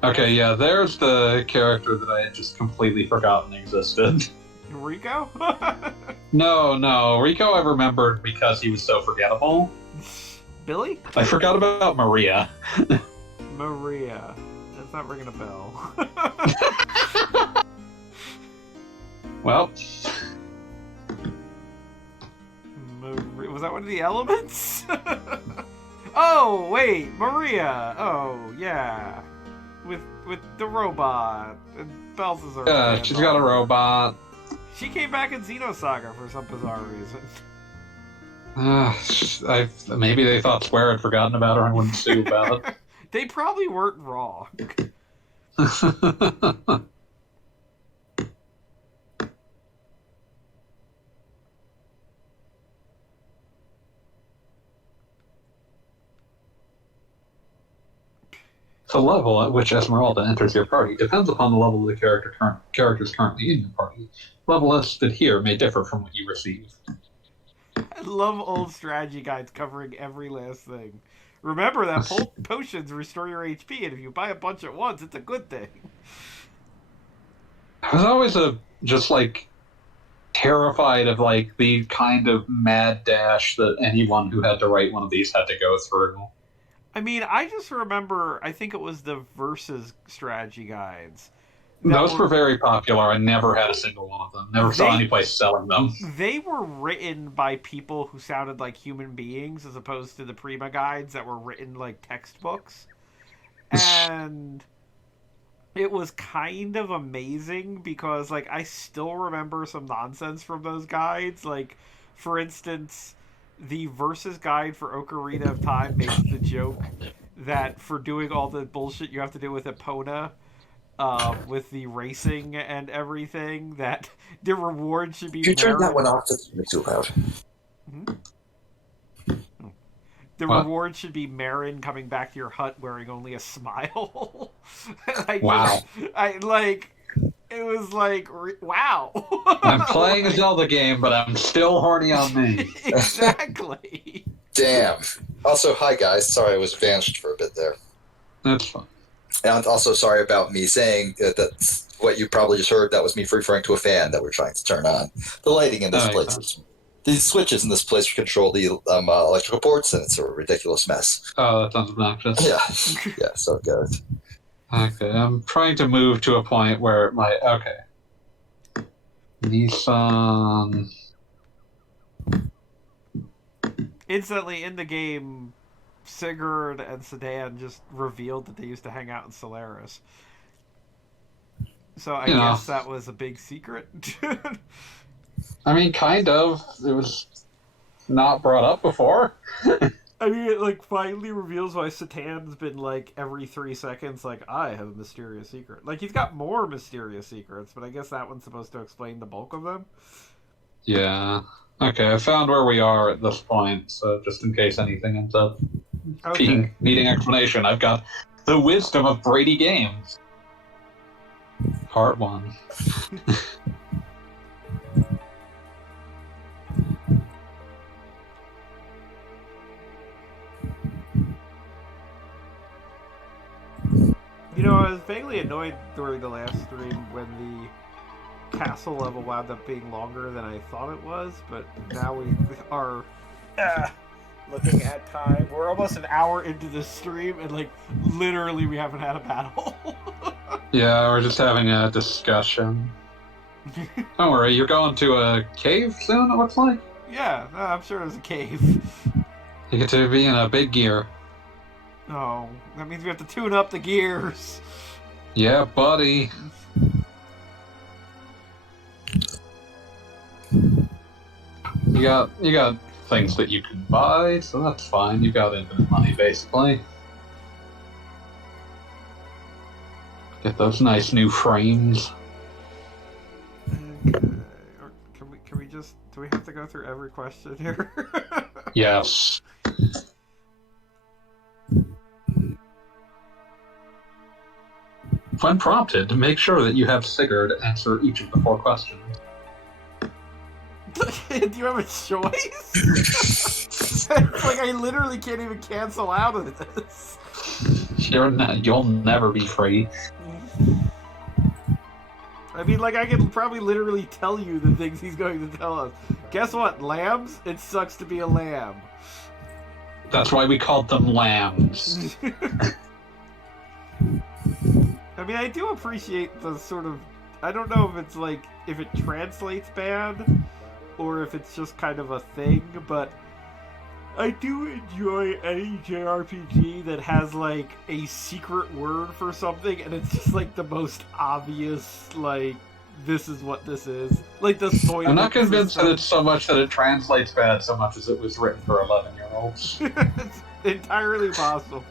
Okay, yeah, there's the character that I had just completely forgotten existed. Rico? No, Rico I remembered because he was so forgettable. Billy? I forgot about Maria. Maria. That's not ringing a bell. Well, Was that one of the elements? Oh, wait, Maria. Oh, yeah. With the robot. And Balthazar. yeah, she's got a robot. She came back in Xenosaga for some bizarre reason. Maybe they thought Square had forgotten about her and wouldn't sue about it. They probably weren't wrong. The level at which Esmeralda enters your party depends upon the level of the characters currently in your party. Level listed here may differ from what you receive. I love old strategy guides covering every last thing. Remember that potions restore your HP, and if you buy a bunch at once, it's a good thing. I was always just like terrified of like the kind of mad dash that anyone who had to write one of these had to go through. I mean, I just remember, I think it was the Versus strategy guides. Those were very popular. I never had a single one of them. Never saw any place selling them. They were written by people who sounded like human beings as opposed to the Prima guides that were written like textbooks. And it was kind of amazing because, like, I still remember some nonsense from those guides. Like, for instance, the Versus guide for Ocarina of Time makes the joke that for doing all the bullshit you have to do with Epona, with the racing and everything, that the reward should be... You turned that one off, that's too loud. Hmm? The reward should be Marin coming back to your hut wearing only a smile. Wow. It was like, wow. I'm playing a Zelda game, but I'm still horny on me. Exactly. Damn. Also, hi guys. Sorry I was vanished for a bit there. That's fine. And also, sorry about me saying that what you probably just heard, that was me referring to a fan that we're trying to turn on. The lighting in this place is... The switches in this place control the electrical ports, and it's a ridiculous mess. Oh, that sounds obnoxious. Yeah. Yeah, so good. Okay, I'm trying to move to a point where my... Okay. Nissan... Instantly in the game, Sigurd and Sedan just revealed that they used to hang out in Solaris. So I guess that was a big secret. I mean, kind of. It was not brought up before. I mean, it, like, finally reveals why Satan's been, like, every 3 seconds, like, I have a mysterious secret. Like, he's got more mysterious secrets, but I guess that one's supposed to explain the bulk of them. Yeah. Okay, I found where we are at this point, so just in case anything ends up needing explanation, I've got The Wisdom of Brady Games. Part 1. You know, I was vaguely annoyed during the last stream when the castle level wound up being longer than I thought it was, but now we are looking at time. We're almost an hour into this stream, and, like, literally we haven't had a battle. Yeah, we're just having a discussion. Don't worry, you're going to a cave soon, it looks like? Yeah, I'm sure there's a cave. You get to be in a big gear. Oh, that means we have to tune up the gears. Yeah, buddy. You got things that you can buy, so that's fine. You got infinite money, basically. Get those nice new frames. Okay. Can we just... Do we have to go through every question here? Yes. When prompted, make sure that you have Sigurd answer each of the 4 questions. Do you have a choice? It's like I literally can't even cancel out of this. You'll never be free. I mean, like, I can probably literally tell you the things he's going to tell us. Guess what? Lambs? It sucks to be a lamb. That's why we called them lambs. I mean, I do appreciate the sort of... I don't know if it's, like, if it translates bad, or if it's just kind of a thing, but I do enjoy any JRPG that has, like, a secret word for something, and it's just, like, the most obvious, like, this is what this is. Like, the soil... I'm not convinced that it's so much that it translates bad so much as it was written for 11-year-olds. It's entirely possible.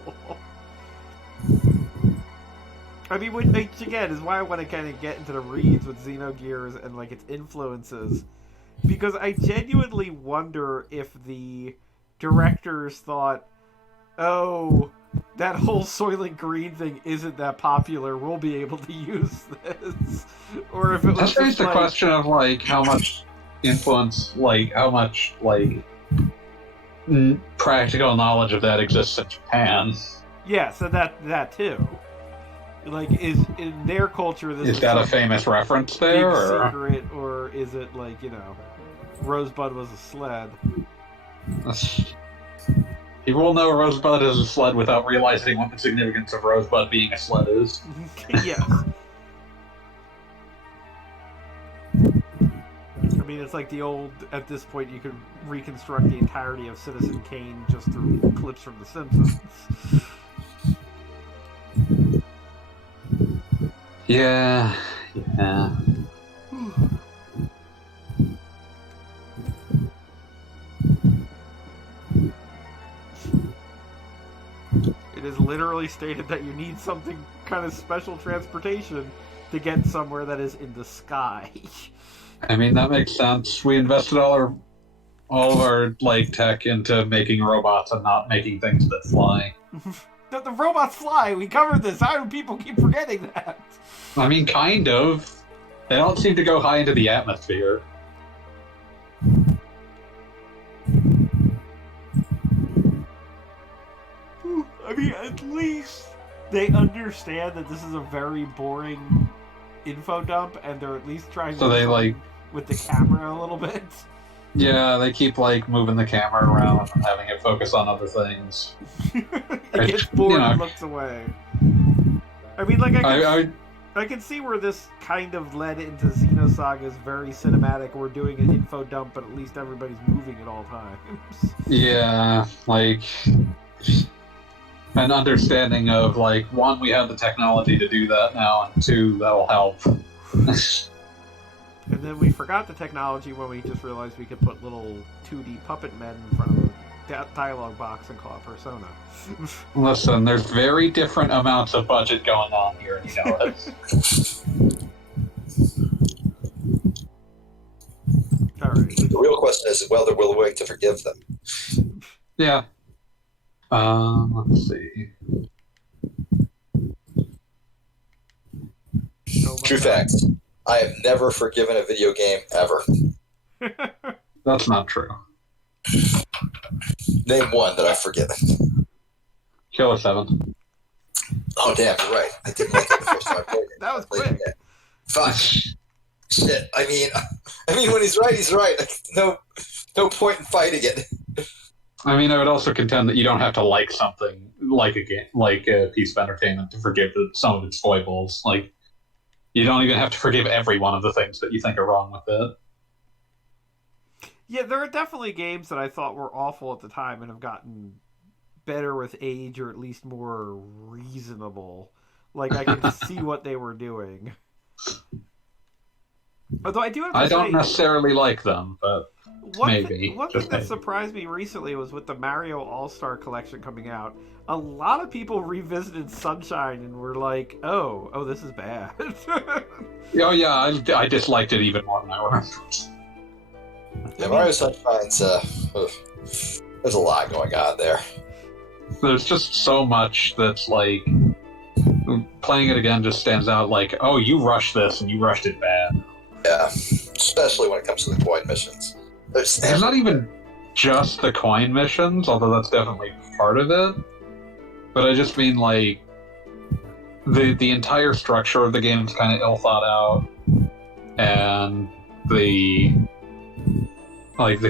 I mean, which again is why I want to kind of get into the reads with Xenogears and, like, its influences, because I genuinely wonder if the directors thought, oh, that whole Soylent Green thing isn't that popular, we'll be able to use this. Or if it was That's raised just the like, question of like how much influence, like how much like practical knowledge of that exists in Japan. yeah, so that too. Like, is in their culture this Is is that a some famous reference big there? Or? secret, or is it like, Rosebud was a sled? People will know Rosebud is a sled without realizing what the significance of Rosebud being a sled is. Yes. I mean, it's like the old. At this point, you could reconstruct the entirety of Citizen Kane just through clips from The Simpsons. Yeah. It is literally stated that you need something kind of special transportation to get somewhere that is in the sky. I mean, that makes sense. We invested all of our like tech into making robots and not making things that fly. The robots fly. We covered this. How do people keep forgetting that? I mean, kind of. They don't seem to go high into the atmosphere. I mean, at least they understand that this is a very boring info dump, and they're at least trying So to they, do like- something with the camera a little bit. Yeah, they keep like moving the camera around and having it focus on other things. It gets bored and looks away. I mean, like, I can see where this kind of led into Xenosaga's very cinematic. We're doing an info dump, but at least everybody's moving at all times. Yeah, like an understanding of like, one, we have the technology to do that now, and two, that'll help. And then we forgot the technology when we just realized we could put little 2D puppet men in front of a dialogue box and call it Persona. Listen, there's very different amounts of budget going on here, and you know it. Alright. The real question is whether we're willing to forgive them. Yeah. Let's see. Oh True facts. I have never forgiven a video game ever. That's not true. Name one that I've forgiven. Killer 7. Oh, damn, you're right. I didn't like it the first time I played it. That was I played quick. it again. Fuck. Shit. I mean, when he's right, he's right. No point in fighting it. I mean, I would also contend that you don't have to like something like a game, like a piece of entertainment, to forgive some of its foibles. Like, you don't even have to forgive every one of the things that you think are wrong with it. Yeah, there are definitely games that I thought were awful at the time and have gotten better with age, or at least more reasonable. Like, I can see what they were doing. Although I do have to I don't say, necessarily like them, but maybe. One thing that surprised me recently was with the Mario All-Star Collection coming out, a lot of people revisited Sunshine and were like, oh, this is bad. Oh yeah, I disliked it even more than I remember. Yeah, Mario Sunshine's, there's a lot going on there. There's just so much that's like, playing it again just stands out like, oh, you rushed this and you rushed it bad. Yeah, especially when it comes to the coin missions. There's not even just the coin missions, although that's definitely part of it. But I just mean like the entire structure of the game is kind of ill thought out, and the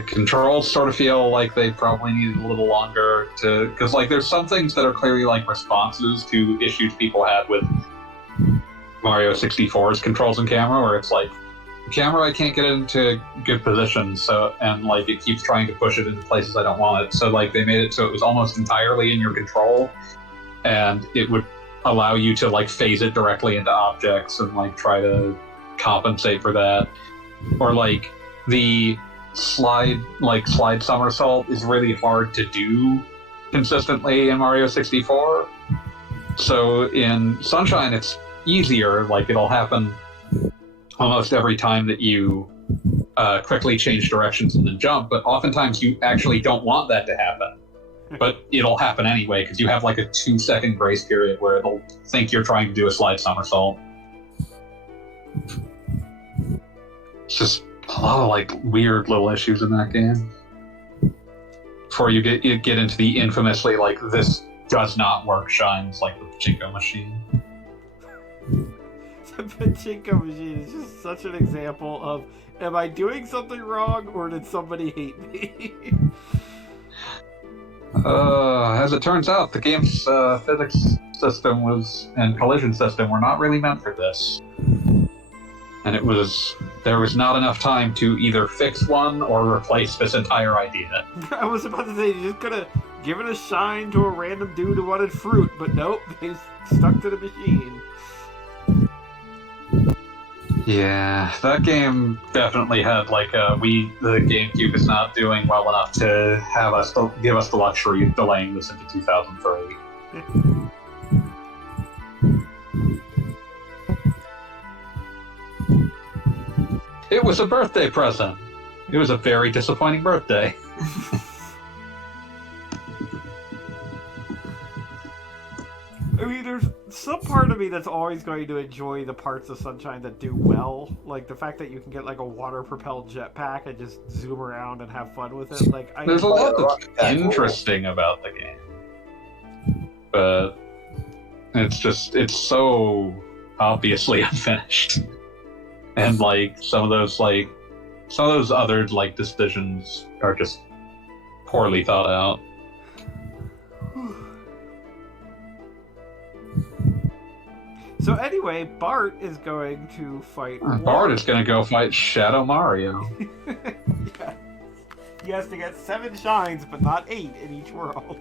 controls sort of feel like they probably needed a little longer to, because like there's some things that are clearly like responses to issues people had with Mario 64's controls and camera, where it's like, camera, I can't get it into good positions, so, and like it keeps trying to push it into places I don't want it. So like they made it so it was almost entirely in your control, and it would allow you to like phase it directly into objects and like try to compensate for that. Or like the slide somersault is really hard to do consistently in Mario 64. So in Sunshine it's easier, like it'll happen almost every time that you quickly change directions and then jump, but oftentimes you actually don't want that to happen. but it'll happen anyway because you have like a 2-second grace period where it'll think you're trying to do a slide somersault. It's just a lot of like weird little issues in that game. Before you get into the infamously like this does not work shines like the pachinko machine. The pachinko machine is just such an example of, am I doing something wrong or did somebody hate me? As it turns out, the game's physics system and collision system were not really meant for this. And there was not enough time to either fix one or replace this entire idea. I was about to say, you just could have given a shine to a random dude who wanted fruit, but nope, they stuck to the machine. Yeah, that game definitely had like the GameCube is not doing well enough to give us the luxury of delaying this into 2003. It was a birthday present. It was a very disappointing birthday. I mean, there's some part of me that's always going to enjoy the parts of Sunshine that do well. Like the fact that you can get like a water-propelled jetpack and just zoom around and have fun with it. Like There's a lot that's interesting about the game. But it's so obviously unfinished. And like some of those other like decisions are just poorly thought out. So anyway, Bart is going to fight. Bart is going to go fight Shadow Mario. Yeah. He has to get 7 shines, but not 8 in each world.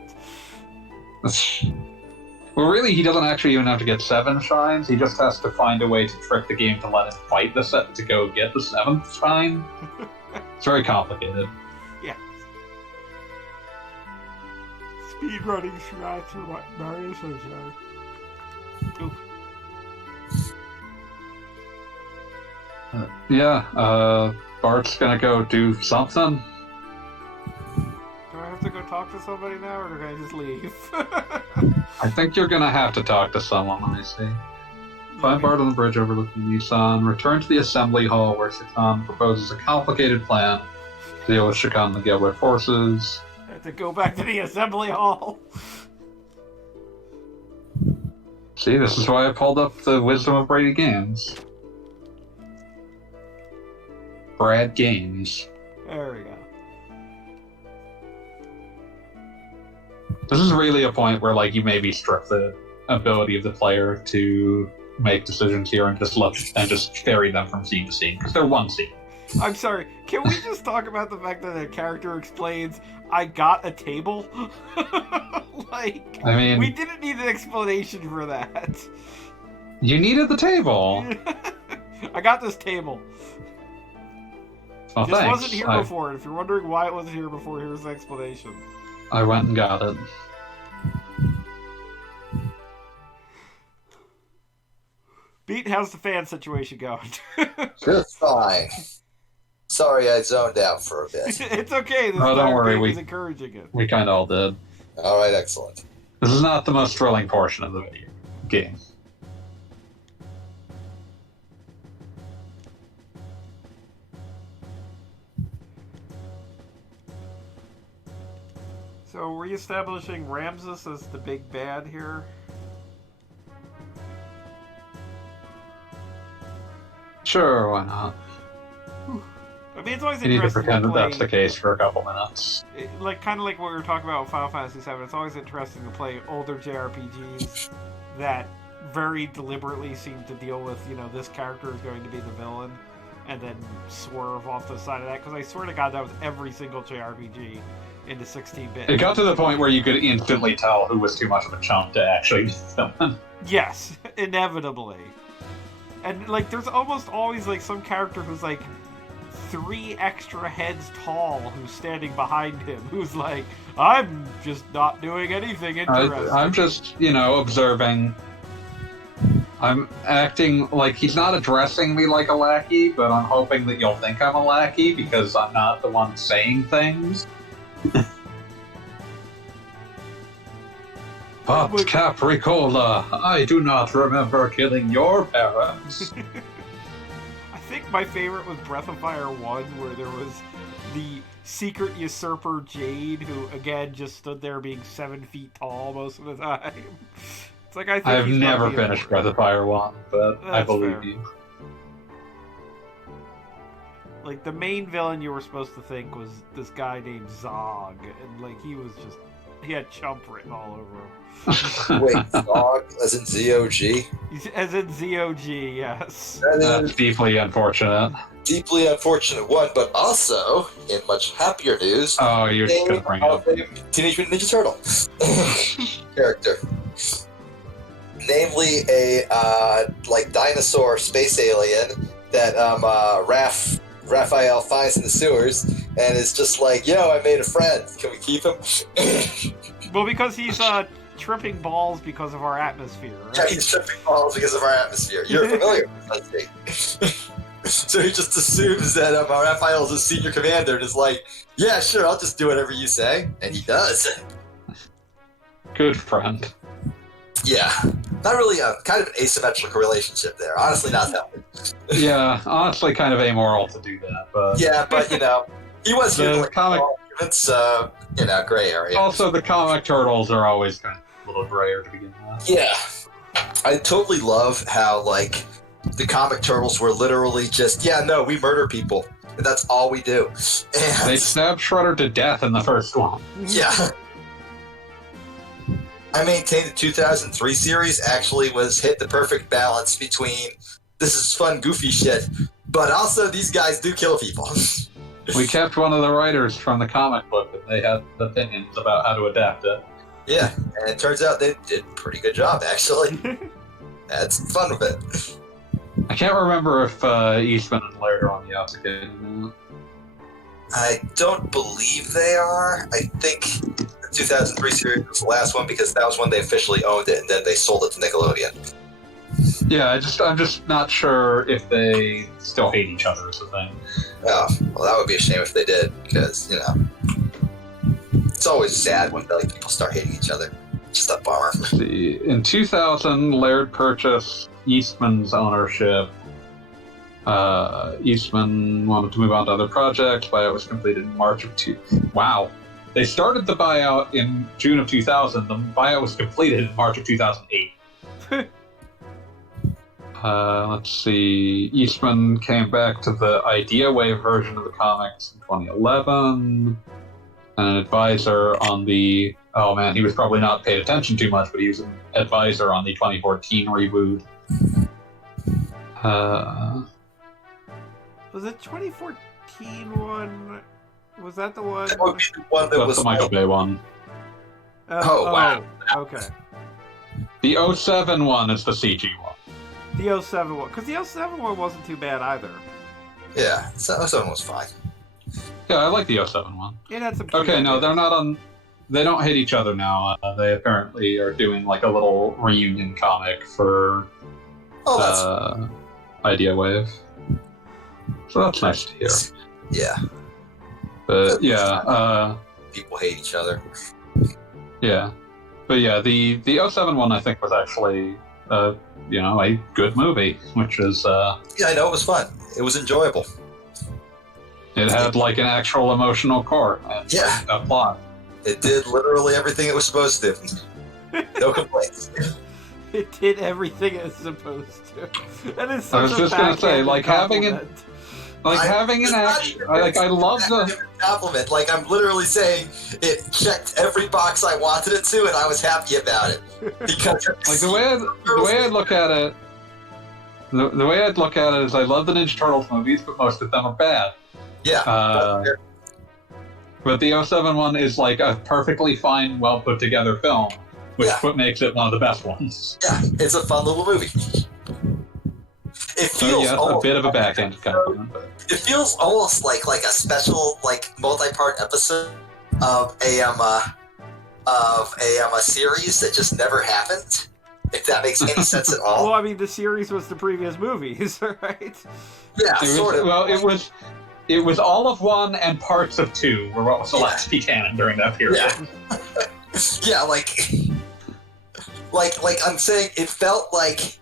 Well, really, he doesn't actually even have to get 7 shines. He just has to find a way to trick the game to let him fight to go get the 7th shine. It's very complicated. Yeah. Speedrunning strats for what Mario Sunshine. Oof. Bart's gonna go do something. Do I have to go talk to somebody now, or do I just leave? I think you're gonna have to talk to someone, I see. Find Bart on the bridge overlooking Nissan. Return to the assembly hall where Shakan proposes a complicated plan to deal with Shakan and the Gilbert forces. I have to go back to the assembly hall. See, this is why I pulled up the Wisdom of Brady Games. Brad Games. There we go. This is really a point where, like, you maybe strip the ability of the player to make decisions here and just ferry them from scene to scene because they're one scene. I'm sorry. Can we just talk about the fact that a character explains, "I got a table"? Like, I mean, we didn't need an explanation for that. You needed the table. I got this table. Well, This thanks. wasn't here before, and if you're wondering why it wasn't here before, here's the explanation. I went and got it. Beat, how's the fan situation going? Just fine. Sorry, I zoned out for a bit. It's okay. This don't worry, is encouraging it. We kind of all did. All right, excellent. This is not the most thrilling portion of the video game. So, re-establishing Ramsus as the big bad here? Sure, why not? I mean, it's always You need to interesting pretend that play, that's the case for a couple minutes. kind of like what we were talking about with Final Fantasy VII. It's always interesting to play older JRPGs that very deliberately seem to deal with, this character is going to be the villain, and then swerve off the side of that. Because I swear to God, that was every single JRPG into 16-bit. It got to the point where you could instantly tell who was too much of a chump to actually be the villain. Yes, inevitably. And, there's almost always, some character who's, 3 extra heads tall who's standing behind him, who's like, I'm just not doing anything interesting. I'm just, observing. I'm acting like he's not addressing me like a lackey, but I'm hoping that you'll think I'm a lackey because I'm not the one saying things. But Capricola, I do not remember killing your parents. I think my favorite was Breath of Fire 1, where there was the secret usurper Jade, who again just stood there being 7 feet tall most of the time. It's like I've never finished Breath of Fire 1, but That's I believe fair. you. Like, the main villain you were supposed to think was this guy named Zog, and like he had chump written all over him. Wait, Zog, as in Z-O-G? As in Z-O-G, yes. That That's is deeply unfortunate. deeply unfortunate one, but also, in much happier news, Oh, you're just gonna bring it up. Teenage Mutant Ninja Turtle character. Namely, a like dinosaur space alien that Raphael finds in the sewers and is just like, "Yo, I made a friend. Can we keep him?" Well, because he's tripping balls because of our atmosphere, right? Yeah, he's tripping balls because of our atmosphere. You're familiar with that. So he just assumes that Raphael's a senior commander and is like, "Yeah, sure, I'll just do whatever you say," and he does. Good friend. Yeah, not really a kind of an asymmetrical relationship there. Honestly, not healthy. Yeah, honestly, kind of amoral to do that, but Yeah, but he was The here like comic- arguments, gray area. also the comic turtles are always kind of a little grayer to begin with. Yeah, I totally love how like the comic turtles were literally just, we murder people, and that's all we do. And They stabbed Shredder to death in the first one. yeah. I maintain the 2003 series actually hit the perfect balance between this is fun, goofy shit, but also these guys do kill people. We kept one of the writers from the comic book, and they had opinions about how to adapt it. Yeah, and it turns out they did a pretty good job, actually. Had some fun with it. I can't remember if Eastman and Laird are on the outside anymore. I don't believe they are. I think the 2003 series was the last one because that was when they officially owned it, and then they sold it to Nickelodeon. Yeah, I'm just not sure if they still hate each other is the thing. Oh, well, that would be a shame if they did, because, it's always sad when people start hating each other. Just a bummer. Let's see. In 2000, Laird purchased Eastman's ownership. Eastman wanted to move on to other projects. Buyout was completed in March of Wow. They started the buyout in June of 2000. The buyout was completed in March of 2008. Let's see. Eastman came back to the Idea Wave version of the comics in 2011. And an advisor on the... Oh man, he was probably not paid attention too much, but he was an advisor on the 2014 reboot. Was it 2014 one? Was that the one? That would be the one that That's was the Michael Bay one. wow. Okay. The 07 one is the CG one. The 07 one. Because the 07 one wasn't too bad either. Yeah, so that one was fine. Yeah, I like the 07 one. It had some Okay, no, they're not on... They don't hate each other now. They apparently are doing like a little reunion comic for Oh, that's Idea Wave. So that's nice to hear. yeah. But yeah, People hate each other. yeah. But yeah, the 07 one I think was actually a good movie, which is Yeah, I know, it was fun. It was enjoyable. it had like an actual emotional core and Yeah. a plot. It did literally everything it was supposed to. No complaints. It did everything it's supposed to. And it's such I was a just gonna say, backhanded like having an compliment. having an action. I love the. compliment. Like, I'm literally saying it checked every box I wanted it to, and I was happy about it. Because Like the way I look at it, the way I'd look at it is I love the Ninja Turtles movies, but most of them are bad. yeah, But the 07 one is like a perfectly fine, well put together film, which Yeah. what makes it one of the best ones. yeah, it's a fun little movie. It So feels yeah, a almost, bit of a backhand compliment. But it feels almost like a special multi-part episode of a series that just never happened. If that makes any sense at all. Well, I mean, the series was the previous movies, right? Yeah, sort of. Well, it was all of one and parts of two were what was allowed to be canon during that period. Yeah. Yeah, like like I'm saying, it felt like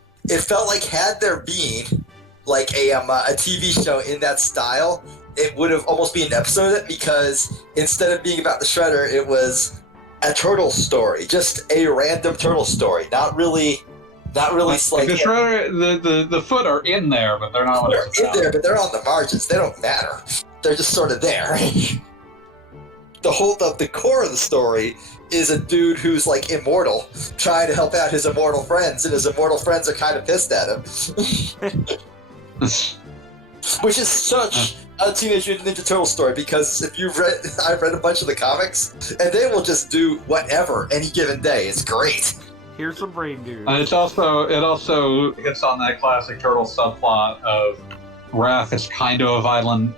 had there been like a TV show in that style, it would have almost been an episode of it, because instead of being about the Shredder, it was a turtle story, just a random turtle story, not really Like the Shredder, the Foot are in there, but they're not. They're in there, but they're on the margins. They don't matter. They're just sort of there. The core of the story is a dude who's like immortal, trying to help out his immortal friends, and his immortal friends are kind of pissed at him. Which is such a Teenage Mutant Ninja Turtle story, because if you've read, I've read a bunch of the comics, and they will just do whatever any given day. It's great. Here's some brain news. And it also hits on that classic Turtle subplot of Raph is kind of a violent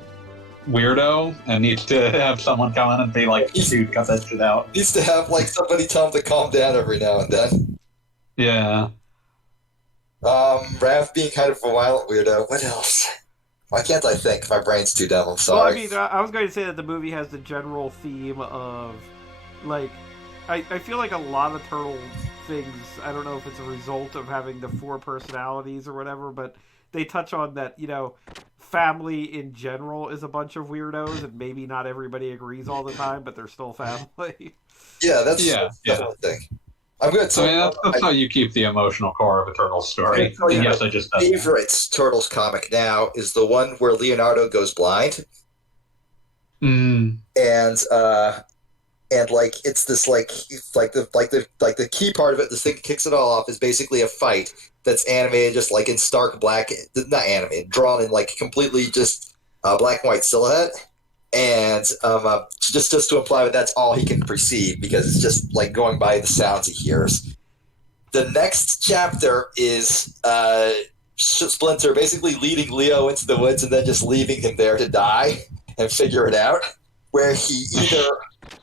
weirdo and needs to have someone come in and be like, dude, cut that shit out. Needs to have like somebody tell him to calm down every now and then. Yeah. Raph being kind of a violent weirdo. What else? Why can't I think? My brain's too dumb. I'm sorry. Well, I mean, I was going to say that the movie has the general theme of, like, I feel like a lot of Turtle things, I don't know if it's a result of having the 4 personalities or whatever, but they touch on that, you know, family in general is a bunch of weirdos, and maybe not everybody agrees all the time, but they're still family. Yeah, that's definitely the thing. I'm going to that's how you keep the emotional core of a Turtles story. Yes, I just my favorite Turtles comic now is the one where Leonardo goes blind. And like it's this like the key part of it, the thing that kicks it all off, is basically a fight that's animated just like in stark black, not animated, drawn in like completely just black and white silhouette, and just to imply that that's all he can perceive, because it's just like going by the sounds he hears. The next chapter is Splinter basically leading Leo into the woods and then just leaving him there to die and figure it out, where he either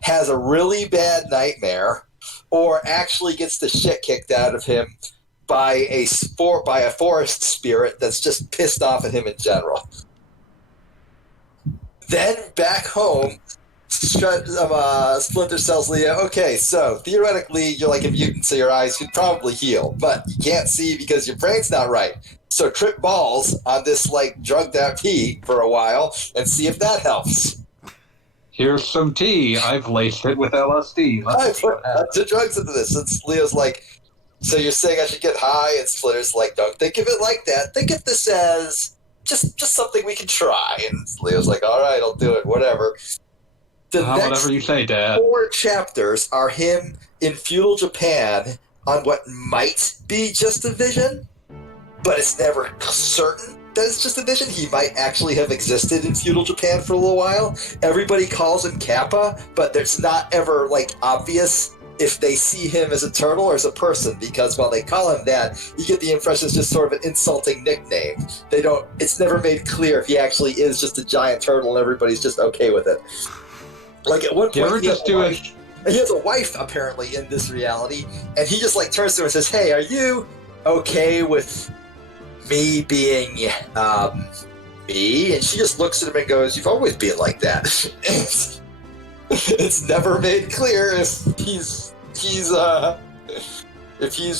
has a really bad nightmare or actually gets the shit kicked out of him by a forest spirit that's just pissed off at him in general. Then back home, Splinter tells Leo, okay, so theoretically you're like a mutant, so your eyes could probably heal, but you can't see because your brain's not right. So trip balls on this like drugged out tea for a while and see if that helps. Here's some tea. I've laced it with LSD. I put the drugs into this. And Leo's like, so you're saying I should get high? And Splinter's like, don't think of it like that. Think of this as just something we can try. And Leo's like, all right, I'll do it. Whatever. The next whatever you say, Dad. 4 chapters are him in feudal Japan on what might be just a vision, but it's never certain that it's just a vision. He might actually have existed in feudal Japan for a little while. Everybody calls him Kappa, but it's not ever like obvious if they see him as a turtle or as a person, because while they call him that, you get the impression it's just sort of an insulting nickname. It's never made clear if he actually is just a giant turtle and everybody's just okay with it. Like at one point, he has a wife apparently in this reality, and he just like turns to her and says, hey, are you okay with me being me? And she just looks at him and goes, you've always been like that. It's never made clear if he's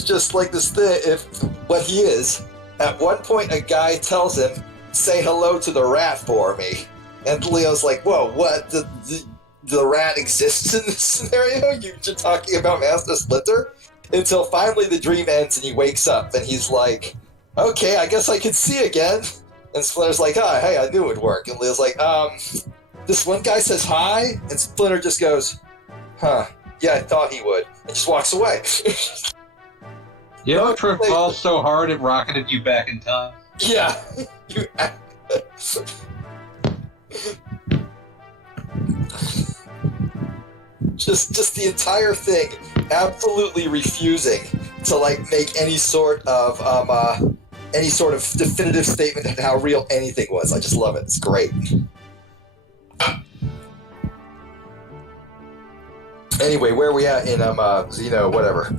just like this thing, if what he is. At one point a guy tells him, say hello to the rat for me, and Leo's like, whoa, what, the rat exists in this scenario? You're talking about Master Splinter? Until finally the dream ends and he wakes up and he's like, okay, I guess I can see again. And Splinter's like, hey, I knew it would work. And Leo's like, this one guy says hi, and Splinter just goes, yeah, I thought he would, and just walks away. You ever trip balls so hard it rocketed you back in time? Yeah. Just the entire thing, absolutely refusing to like make any sort of definitive statement on how real anything was. I just love it. It's great. Anyway, where are we at in Xeno, whatever?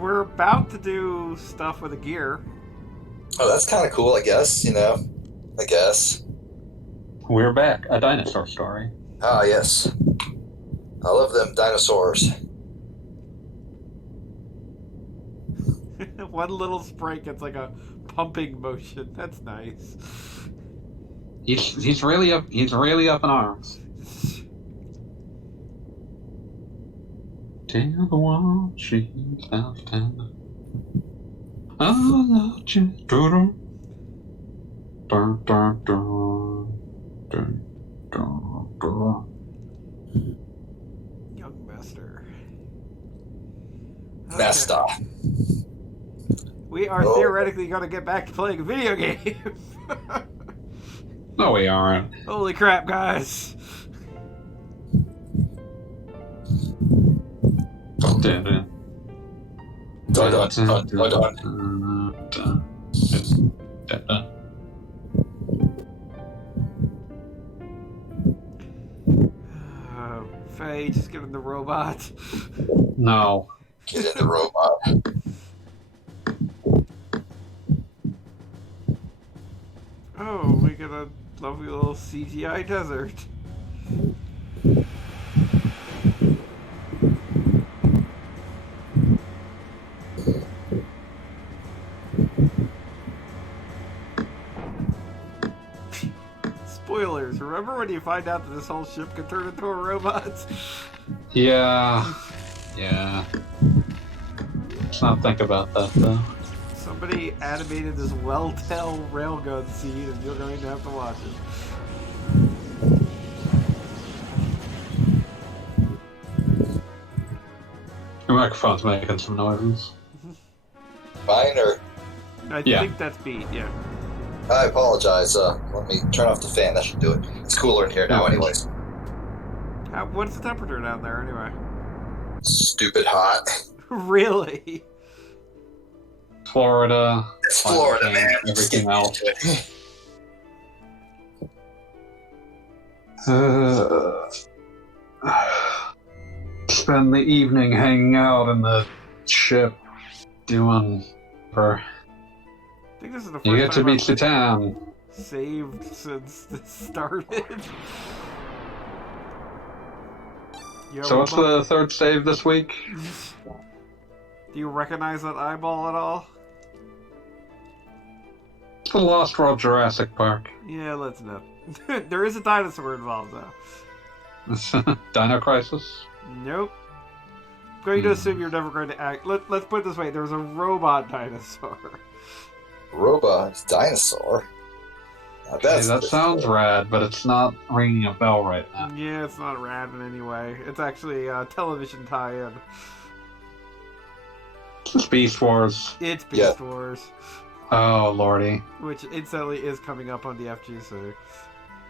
We're about to do stuff with a gear. Oh, that's kind of cool, I guess, I guess. We're back. A dinosaur story. Ah, yes. I love them dinosaurs. One little sprite gets like a pumping motion. That's nice. He's really up. He's really up in arms. Tell the one she's left and I love you. Dun, dun, dun, dun, dun, dun. Young master. Master. We are theoretically going to get back to playing a video game. No, we aren't. Holy crap, guys. Dun, dun. Dun, dun, dun, dun, dun. Faye, just give him the robot. No. Get in the robot. Oh, we got a lovely little CGI desert. Spoilers, remember when you find out that this whole ship can turn into a robot? Yeah. Yeah. Let's not think about that, though. Somebody animated this well-tell railgun scene and you're going to have to watch it. Your microphone's making some noises. Mine or? I Yeah. think that's beat, yeah. I apologize. Let me turn off the fan. That should do it. It's cooler in here now, anyways. What's the temperature down there, anyway? Stupid hot. Really? Florida. It's Florida, man. Everything else. Spend the evening hanging out in the ship, doing her. I think this is the first You get to time be I've Titan. saved since this started. Yo, So what's the third save this week? Do you recognize that eyeball at all? It's the Lost World Jurassic Park. Yeah, let's know. There is a dinosaur involved, though. Dino Crisis. Nope. I'm going to assume you're never going to act. Let's put it this way: there's a robot dinosaur. Robot dinosaur. Now Okay, that's that sounds rad, but it's not ringing a bell right now. Yeah, it's not rad in any way. It's actually a television tie-in. It's Beast Wars. It's Beast Wars, Oh, lordy. which incidentally is coming up on the FGC.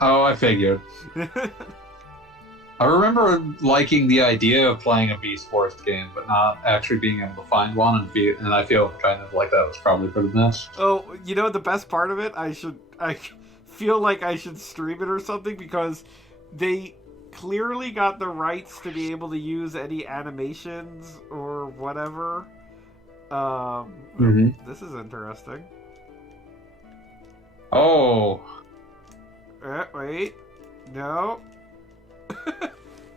Oh, I figured. I remember liking the idea of playing a Beast Wars game, but not actually being able to find one, and I feel kind of like that was probably for the best. Oh, you know the best part of it? I feel like I should stream it or something because they clearly got the rights to be able to use any animations or whatever. This is interesting. Oh, Wait. No.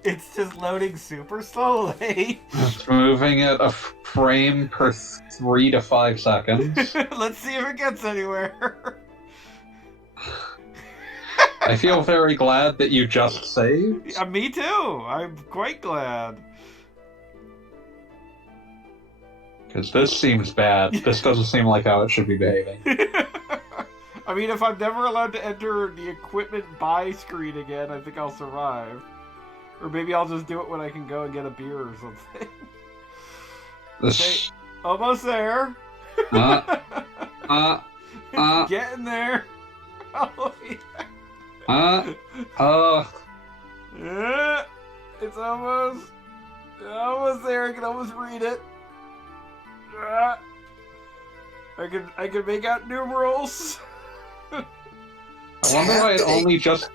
It's just loading super slowly. it's moving at a frame per 3 to 5 seconds. Let's see if it gets anywhere. I feel very glad that you just saved. Me too. I'm quite glad. Because this seems bad. This doesn't seem like how it should be behaving. I mean, if I'm never allowed to enter the equipment buy screen again, I think I'll survive. Or maybe I'll just do it when I can go and get a beer or something. This. Almost there. It's getting there. Oh, yeah. Yeah, it's almost there. I can almost read it. I can make out numerals. I wonder why it only just.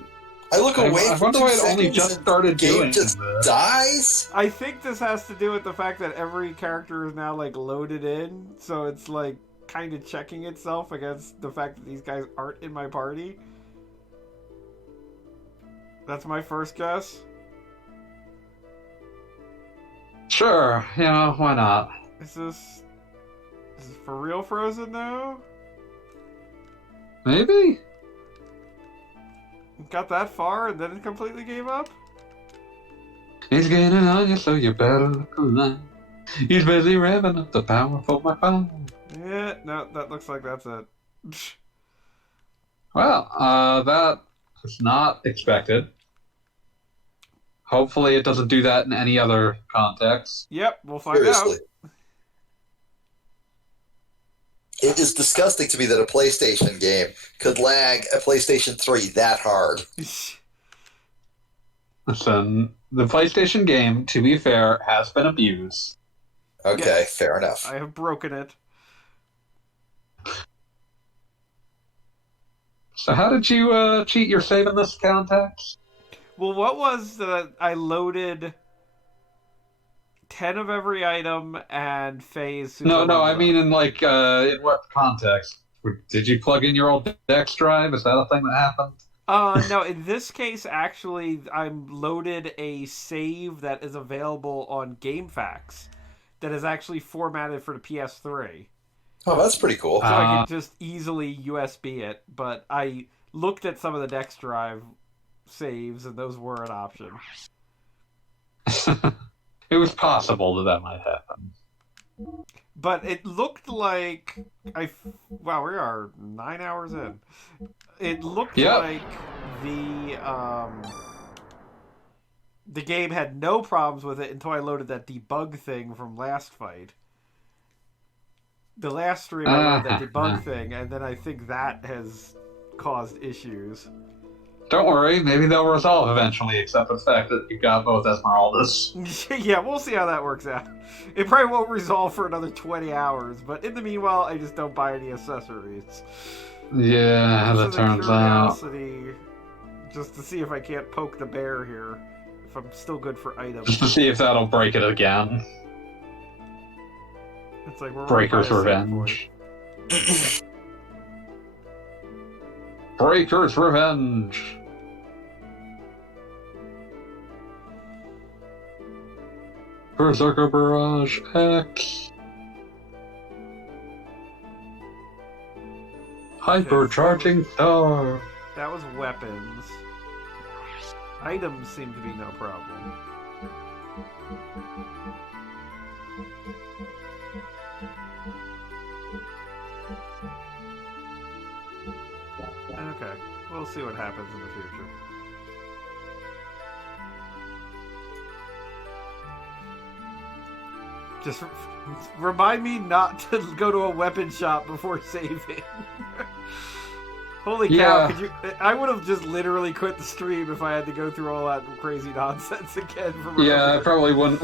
I look away I for wonder 2 why it only seconds just and started the game doing just this. dies? I think this has to do with the fact that every character is now like loaded in, so it's like kind of checking itself against the fact that these guys aren't in my party. That's my first guess. Sure, why not? Is this For real Frozen, though? Maybe? Got that far and then it completely gave up? He's getting on you, so you better look alive. He's busy revving up the power for my phone. Yeah, no, that looks like that's it. Well, that was not expected. Hopefully it doesn't do that in any other context. Yep, we'll find Seriously. out. It is disgusting to me that a PlayStation game could lag a PlayStation 3 that hard. Listen, the PlayStation game, to be fair, has been abused. Okay, Yes. fair enough. I have broken it. So how did you cheat your save in this context? Well, what was that? I loaded 10 of every item and phase. No, I mean in in what context? Did you plug in your old Dex drive? Is that a thing that happened? No, in this case, actually, I'm loaded a save that is available on GameFAQs that is actually formatted for the PS3. Oh, that's pretty cool. So I could just easily USB it, but I looked at some of the Dex drive saves, and those were an option. It was possible that might happen. But it looked like wow, we are 9 hours in. It looked like the game had no problems with it until I loaded that debug thing from last fight. The last stream I loaded that debug thing, and then I think that has caused issues. Don't worry, maybe they'll resolve eventually, except for the fact that you got both Esmeraldas. Yeah, we'll see how that works out. It probably won't resolve for another 20 hours, but in the meanwhile, I just don't buy any accessories. Yeah, that turns out. Just to see if I can't poke the bear here, if I'm still good for items. Just to see if that'll break it again. It's like we're Breaker's Revenge. Breaker's Revenge. Berserker Barrage X. Hypercharging Star. That was weapons. Items seem to be no problem. Okay, we'll see what happens in the future. Just remind me not to go to a weapon shop before saving. Holy cow, could you... I would have just literally quit the stream if I had to go through all that crazy nonsense again. Yeah, we probably wouldn't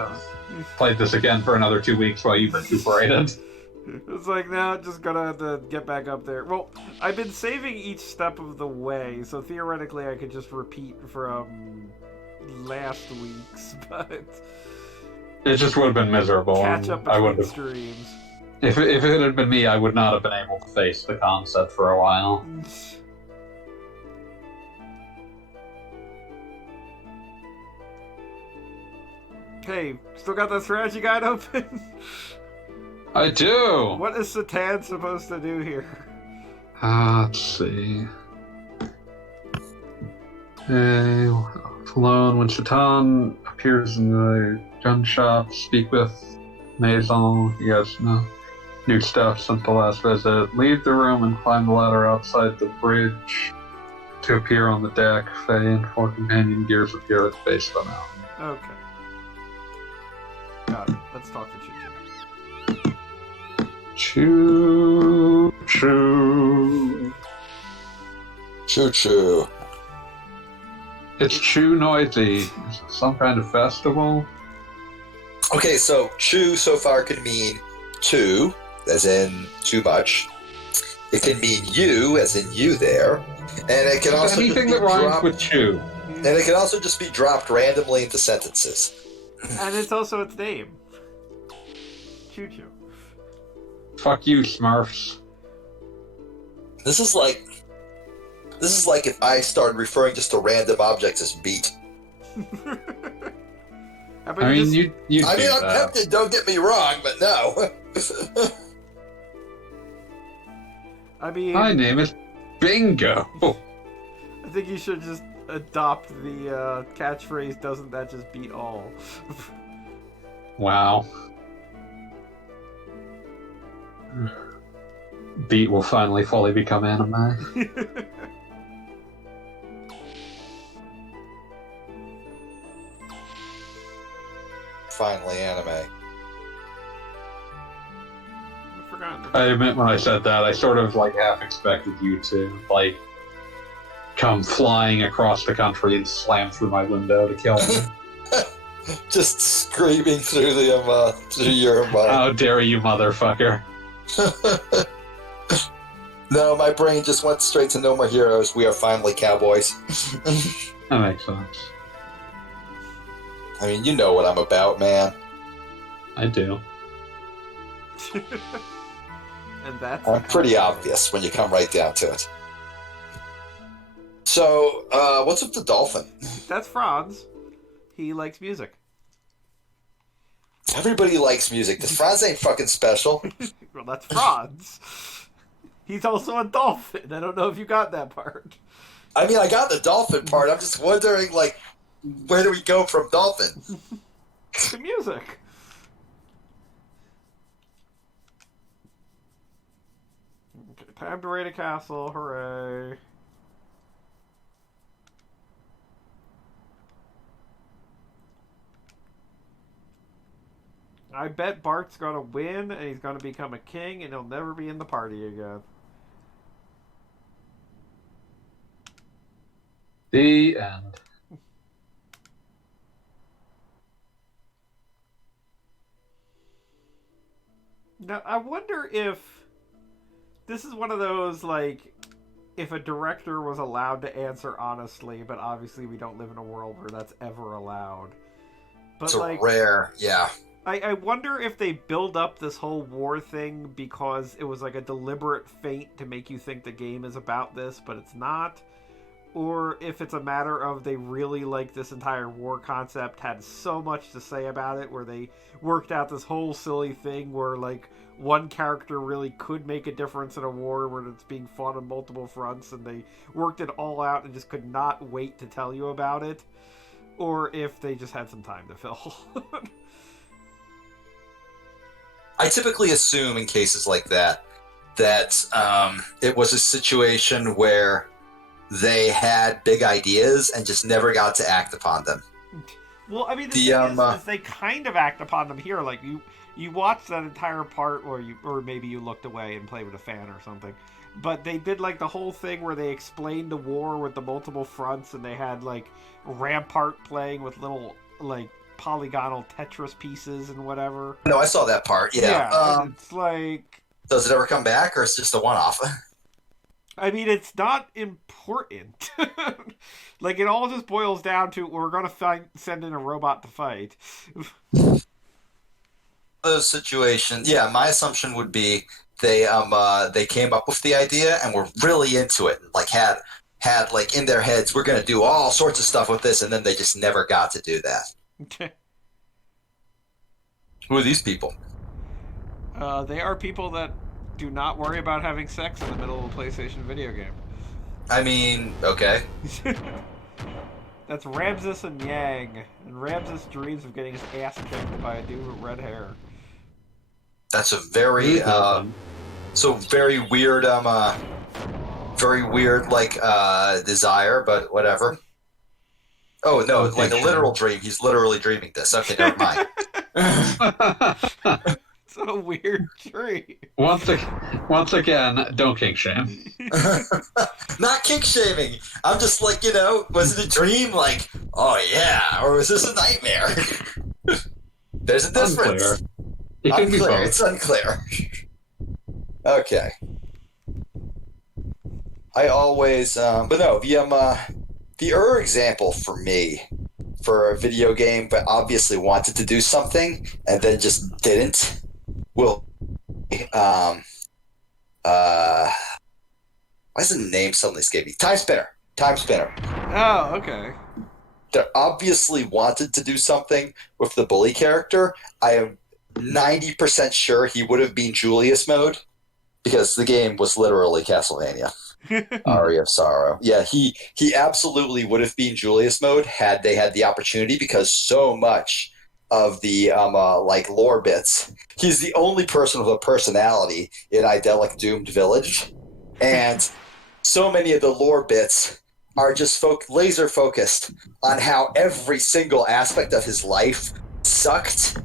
have played this again for another 2 weeks while you recuperated. It's like, no, just gonna have to get back up there. Well, I've been saving each step of the way, so theoretically I could just repeat from last week's, but... It just would have been miserable. Catch up between streams. If it had been me, I would not have been able to face the concept for a while. Hey, still got that strategy guide open? I do! What is Satan supposed to do here? Let's see. Alone, when Satan appears in the gun shop, speak with Maison. He has no new stuff since the last visit. Leave the room and climb the ladder outside the bridge to appear on the deck. Faye and 4 companion gears appear at the base of the mountain. Okay. Got it. Let's talk to Choo choo. Choo choo. It's Choo Noisy. Is it some kind of festival? Okay, so choo so far can mean too, as in too much. It can mean you, as in you there. And it can also anything just be that rhymes dropped, with chew. and it can also just be dropped randomly into sentences. And it's also its name. Choo choo. Fuck you, Smurfs. This is like if I started referring just to random objects as beat. I mean, you. I'm tempted. Don't get me wrong, but no. I mean, My name is Bingo. I think you should just adopt the catchphrase, doesn't that just beat all? Wow. Beat will finally fully become anime. Finally, anime. I forgot. I admit when I said that, I sort of like half expected you to like come flying across the country and slam through my window to kill me. Just screaming through the through your How dare you, motherfucker! No, my brain just went straight to No More Heroes. We are finally cowboys. That makes sense. I mean, you know what I'm about, man. I do. And that's I'm pretty obvious when you come right down to it. So, what's with the dolphin? That's Franz. He likes music. Everybody likes music. This Franz ain't fucking special. Well, that's Franz. He's also a dolphin. I don't know if you got that part. I mean, I got the dolphin part. I'm just wondering, like, where do we go from dolphin? To music. Okay, time to raid a castle. Hooray. I bet Bart's gonna win, and he's gonna become a king, and he'll never be in the party again. The end. Now, I wonder if this is one of those, like, if a director was allowed to answer honestly, but obviously we don't live in a world where that's ever allowed. But, It's like, rare, yeah. I wonder if they build up this whole war thing because it was like a deliberate feint to make you think the game is about this, but it's not. Or if it's a matter of they really like this entire war concept, had so much to say about it, where they worked out this whole silly thing where, like, one character really could make a difference in a war where it's being fought on multiple fronts, and they worked it all out and just could not wait to tell you about it. Or if they just had some time to fill. I typically assume in cases like that it was a situation where they had big ideas and just never got to act upon them. Well, I mean, the thing is they kind of act upon them here. Like, you watched that entire part, or maybe you looked away and played with a fan or something. But they did, like, the whole thing where they explained the war with the multiple fronts, and they had, like, Rampart playing with little, like, polygonal Tetris pieces and whatever. No, I saw that part, yeah. It's like... Does it ever come back, or it's just a one-off? I mean, it's not important. Like, it all just boils down to, we're going to send in a robot to fight. Those situations, yeah, my assumption would be they came up with the idea and were really into it, like had like in their heads, we're going to do all sorts of stuff with this, and then they just never got to do that. Who are these people? They are people that do not worry about having sex in the middle of a PlayStation video game. I mean, okay. That's Ramsus and Yang, and Ramsus dreams of getting his ass kicked by a dude with red hair. That's a very very weird like desire, but whatever. Oh no, Okay, like a literal dream. He's literally dreaming this. Okay, never mind. It's a weird dream. Once again, don't kink shame. Not kink shaming. I'm just like, was it a dream? Like, oh yeah, or was this a nightmare? There's a difference. Unclear. It's unclear. Okay. I always, but no, the example for me for a video game, but obviously wanted to do something and then just didn't. Will, why is the name suddenly escaping me? Time Spinner. Oh, okay. They obviously wanted to do something with the bully character. I am 90% sure he would have been Julius mode, because the game was literally Castlevania. Aria of Sorrow. Yeah, he absolutely would have been Julius mode had they had the opportunity, because so much of the like lore bits, he's the only person with a personality in Idyllic Doomed Village, and so many of the lore bits are just laser focused on how every single aspect of his life sucked.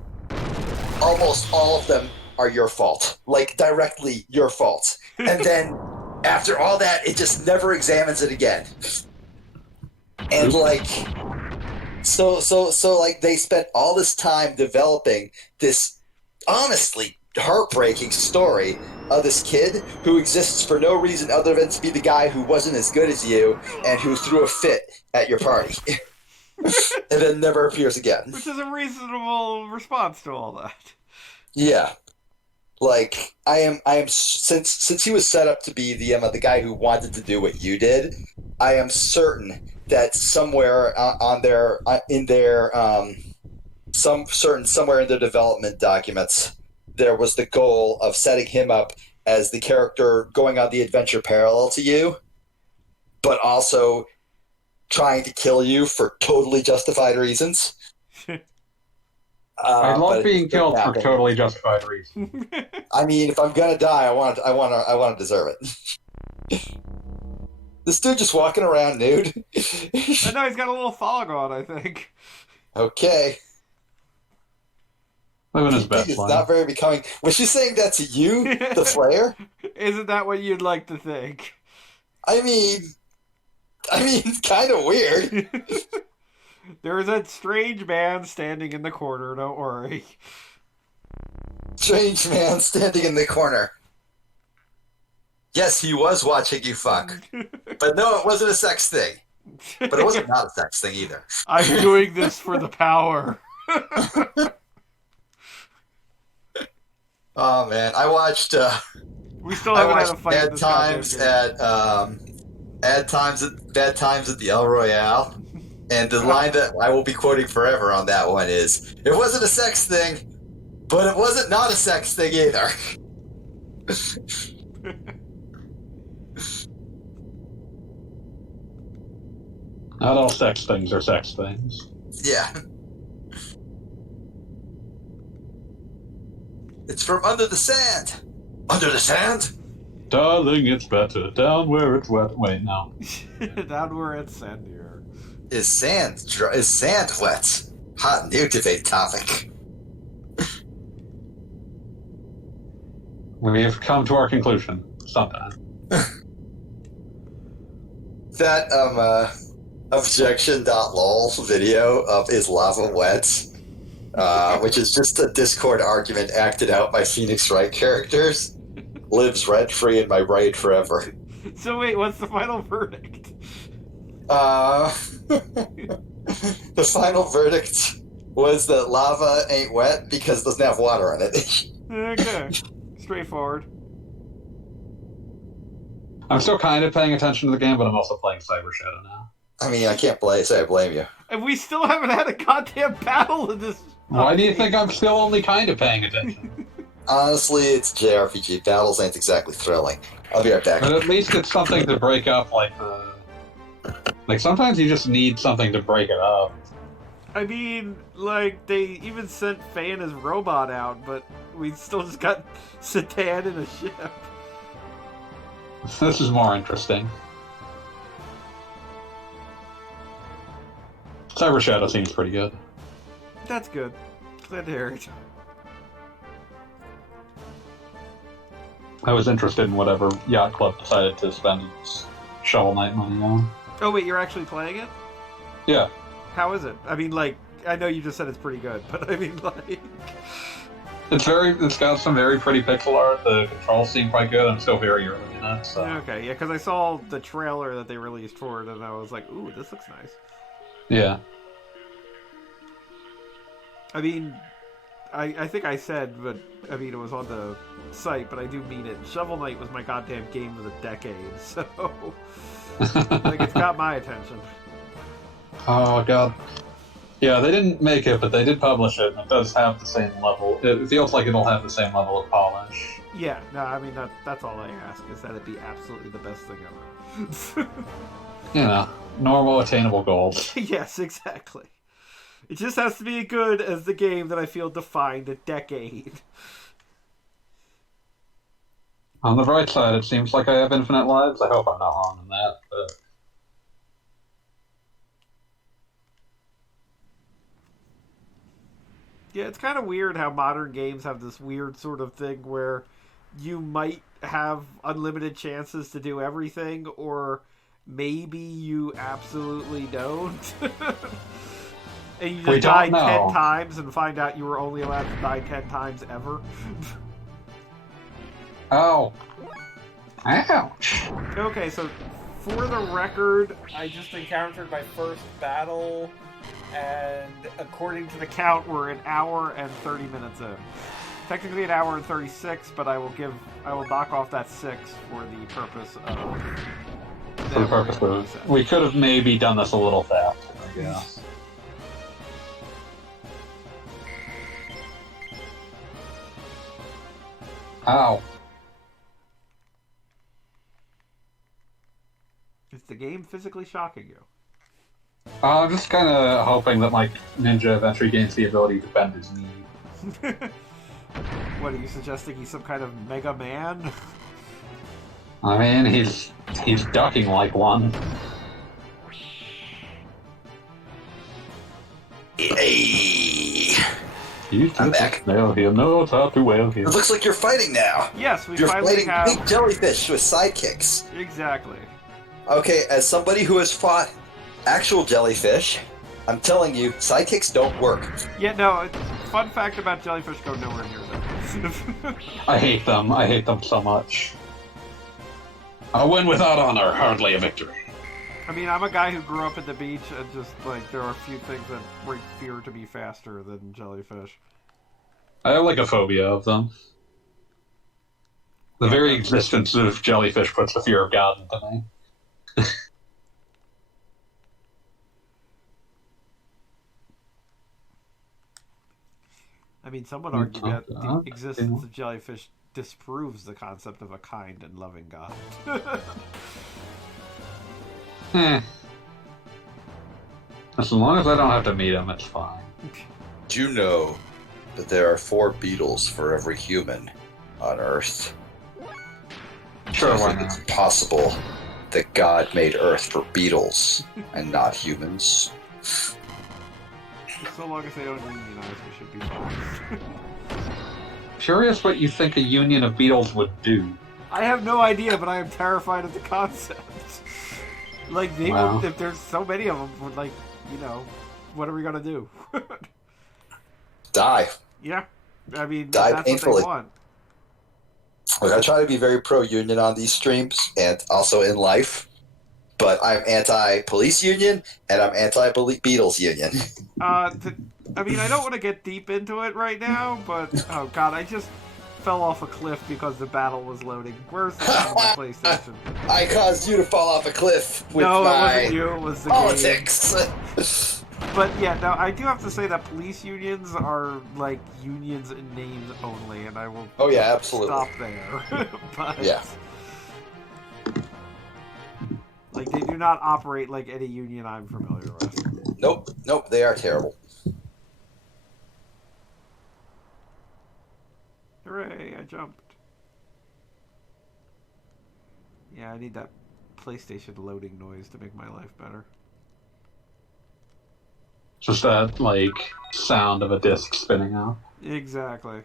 Almost all of them are your fault, like directly your fault, and then after all that, it just never examines it again. And like, so like they spent all this time developing this honestly heartbreaking story of this kid who exists for no reason other than to be the guy who wasn't as good as you and who threw a fit at your party. And then never appears again. Which is a reasonable response to all that. Yeah. Like, I am since he was set up to be the guy who wanted to do what you did, I am certain that somewhere somewhere in their development documents, there was the goal of setting him up as the character going on the adventure parallel to you, but also trying to kill you for totally justified reasons. I love being killed for totally justified reasons. I mean, if I'm gonna die, I want to deserve it. This dude just walking around nude. I know he's got a little thong on, I think. Okay. Living his best It's life. not very becoming. Was she saying that to you, the player? Isn't that what you'd like to think? I mean, it's kind of weird. There is a strange man standing in the corner, don't worry. Strange man standing in the corner. Yes, he was watching you fuck. But no, it wasn't a sex thing. But it wasn't not a sex thing either. I'm doing this for the power. Oh man, I watched We still haven't had a fight. Bad Times at Bad Times at the El Royale. And the line that I will be quoting forever on that one is, "It wasn't a sex thing, but it wasn't not a sex thing either." Not all sex things are sex things. Yeah. It's from under the sand. Under the sand? Darling, it's better down where it's wet. Wait, no. Down where it's sandier. Is sand wet? Hot new debate topic. We have come to our conclusion sometime. That objection.lol video of is lava wet, which is just a Discord argument acted out by Phoenix Wright characters, lives rent-free in my brain forever. So wait, what's the final verdict? The final verdict was that lava ain't wet because it doesn't have water in it. Okay. Straightforward. I'm still kind of paying attention to the game, but I'm also playing Cyber Shadow now. I mean, I can't say I blame you. And we still haven't had a goddamn battle in this. Why do you think I'm still only kind of paying attention? Honestly, it's JRPG. Battles ain't exactly thrilling. I'll be right back. But at least it's something to break up, like the... Like, sometimes you just need something to break it up. I mean, like, they even sent Faye and his robot out, but we still just got Satan in a ship. This is more interesting. Cyber Shadow seems pretty good. That's good. Glad to hear it. I was interested in whatever Yacht Club decided to spend its Shovel Knight money on. Oh wait, you're actually playing it? Yeah. How is it? I mean, like, I know you just said it's pretty good, but I mean, like... It's got some very pretty pixel art, the controls seem quite good, I'm still very early in it, so... Okay, yeah, because I saw the trailer that they released for it, and I was like, ooh, this looks nice. Yeah. I mean, I think I said, but, I mean, it was on the site, but I do mean it. Shovel Knight was my goddamn game of the decade, so... like, it's got my attention. Oh, God. Yeah, they didn't make it, but they did publish it, and it does have the same level. It feels like it'll have the same level of polish. Yeah, no, I mean that's all I ask is that it be absolutely the best thing ever. You know, normal attainable goals. Yes, exactly. It just has to be good as the game that I feel defined a decade. On the bright side, it seems like I have infinite lives. I hope I'm not wrong on that, but Yeah, it's kind of weird how modern games have this weird sort of thing where you might have unlimited chances to do everything, or maybe you absolutely don't. And you we just die don't 10 know. times and find out you were only allowed to die 10 times ever. Oh. Ouch. Okay, so for the record, I just encountered my first battle, and according to the count, we're an hour and 30 minutes in. Technically an hour and 36, but I will knock off that 6 for the purpose of... For the purpose of... We could have maybe done this a little faster, I guess. Ow. Is the game physically shocking you? I'm just kind of hoping that, like, Ninja eventually gains the ability to bend his knee. What, are you suggesting he's some kind of Mega Man? I mean, he's ducking like one. Hey, I'm back. Now he knows how to wail him. it looks like you're fighting now. Yes, we You're finally fighting have... big jellyfish with sidekicks. Exactly. Okay, as somebody who has fought actual jellyfish, I'm telling you, sidekicks don't work. Yeah, no, fun fact about jellyfish go nowhere near them. I hate them. I hate them so much. A win without honor, hardly a victory. I mean, I'm a guy who grew up at the beach, and just, like, there are a few things that bring fear to be faster than jellyfish. I have like a phobia of them. The very existence of jellyfish puts the fear of God into me. I mean, some would argue that the existence of jellyfish disproves the concept of a kind and loving God. As long as I don't have to meet him, it's fine. Do you know that there are 4 beetles for every human on Earth? Sure, I why think not? it's possible that God made Earth for beetles and not humans. So long as they don't unionize, we should be fine. Curious what you think a union of beetles would do. I have no idea, but I am terrified of the concept. Like, they Wow. would, if there's so many of them, would, like, you know, what are we gonna do? Die. Yeah, I mean, Die that's painfully. what they want. Look, I try to be very pro-union on these streams and also in life, but I'm anti-police union and I'm anti-Beatles union. I mean, I don't want to get deep into it right now, but oh god, I just fell off a cliff because the battle was loading. Where's the sound of my PlayStation? I caused you to fall off a cliff with No, it my wasn't you. It was the game. politics. But yeah, no, I do have to say that police unions are like unions in names only, and I will Oh yeah, absolutely. stop there. But, Yeah. like, they do not operate like any union I'm familiar with. Nope, they are terrible. Hooray, I jumped. Yeah, I need that PlayStation loading noise to make my life better. Just that, like, sound of a disc spinning out. Exactly.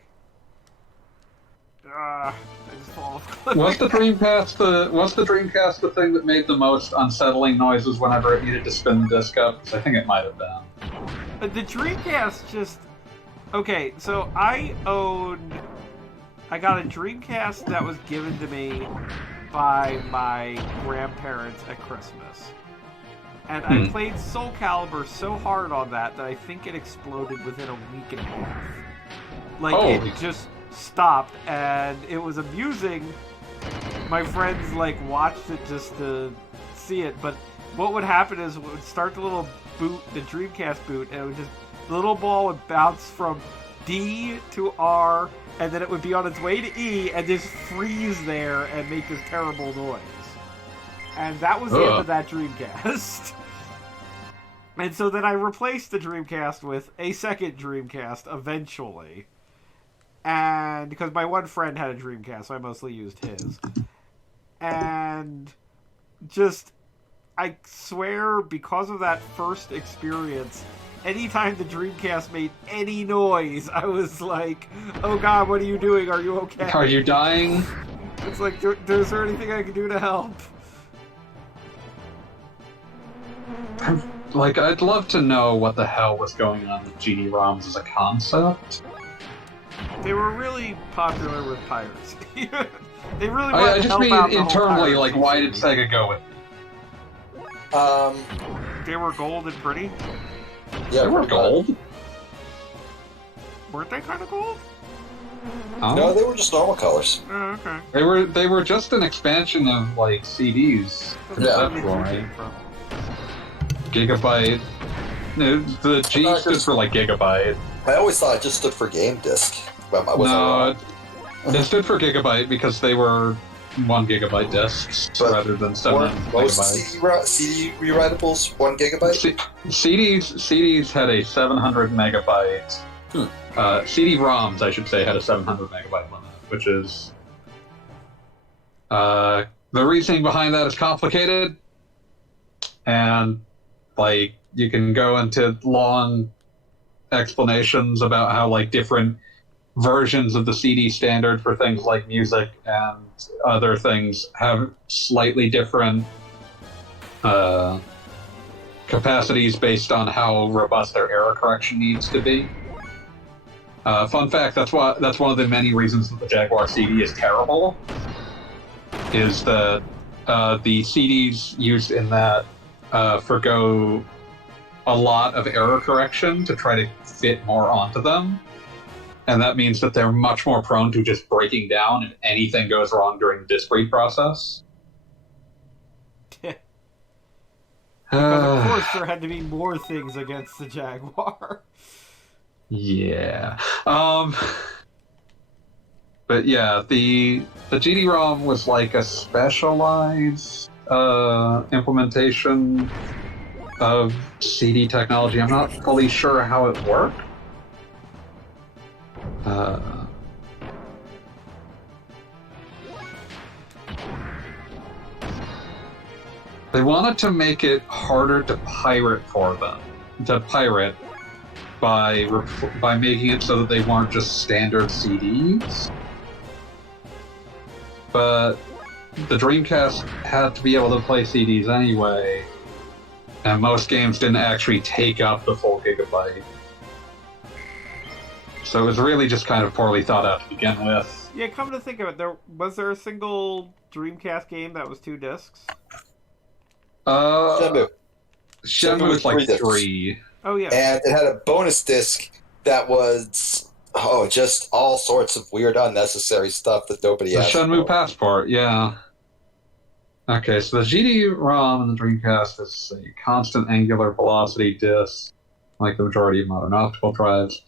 I just fall off. Was the Dreamcast the thing that made the most unsettling noises whenever it needed to spin the disc up? 'Cause I think it might have been. The Dreamcast just... Okay, so I got a Dreamcast that was given to me by my grandparents at Christmas. And I played Soul Calibur so hard on that I think it exploded within a week and a half. Like, it just stopped, and it was amusing. My friends, like, watched it just to see it, but what would happen is it would start the little boot, the Dreamcast boot, and it would just... The little ball would bounce from D to R, and then it would be on its way to E, and just freeze there and make this terrible noise. And that was the end of that Dreamcast. And so then I replaced the Dreamcast with a second Dreamcast eventually. And because my one friend had a Dreamcast, so I mostly used his. And just, I swear, because of that first experience, anytime the Dreamcast made any noise, I was like, oh god, what are you doing? Are you okay? Are you dying? It's like, is there anything I can do to help? Like, I'd love to know what the hell was going on with GD-ROMs as a concept. They were really popular with pirates. They really wanted I to just help mean out the whole internally, piracy like, why did scene. Sega go with They were gold and pretty. Yeah, They were pretty much. gold? Weren't they kind of gold? Oh. No, they were just normal colors. Oh, okay. They were just an expansion of, like, CDs. Yeah. That's right. Gigabyte. No, the G No, stood just- for, like, gigabyte. I always thought it just stood for game disc. But I wasn't No, wrong. it stood for gigabyte because they were 1 gigabyte discs But rather than 7 Weren't most megabytes. CD rewritables 1 gigabyte? CDs had a 700 megabyte. CD-ROMs, I should say, had a 700 megabyte limit, which is the reasoning behind that is complicated, and like you can go into long explanations about how like different versions of the CD standard for things like music and other things have slightly different capacities based on how robust their error correction needs to be. Fun fact: that's one of the many reasons that the Jaguar CD is terrible. Is that the CDs used in that forgo a lot of error correction to try to fit more onto them, and that means that they're much more prone to just breaking down if anything goes wrong during the disc read process. Because of course there had to be more things against the Jaguar. Yeah. But yeah, the GD-ROM was like a specialized implementation of CD technology. I'm not fully sure how it worked. They wanted to make it harder to pirate for them. To pirate by making it so that they weren't just standard CDs. But the Dreamcast had to be able to play CDs anyway, and most games didn't actually take up the full gigabyte. So it was really just kind of poorly thought out to begin with. Yeah, come to think of it, was there a single Dreamcast game that was 2 discs? Shenmue. Shenmue was like 3. Oh yeah. And it had a bonus disc that was just all sorts of weird, unnecessary stuff that nobody The asked Shenmue for. Passport, yeah. Okay, so the GD-ROM in the Dreamcast is a constant angular velocity disk, like the majority of modern optical drives.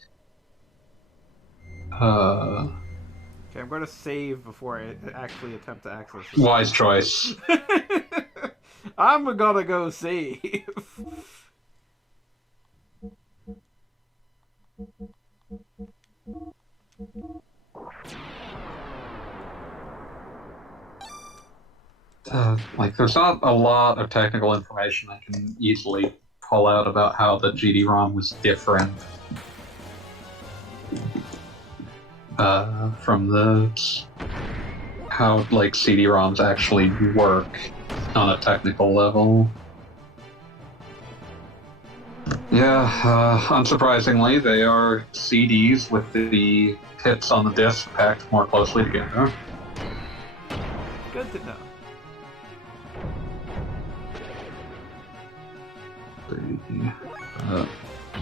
Okay, I'm going to save before I actually attempt to access this. Wise choice. I'm gonna go save. Like, there's not a lot of technical information I can easily pull out about how the GD-ROM was different from how like CD-ROMs actually work on a technical level. Yeah, unsurprisingly, they are CDs with the hits on the disc packed more closely together. Good to know.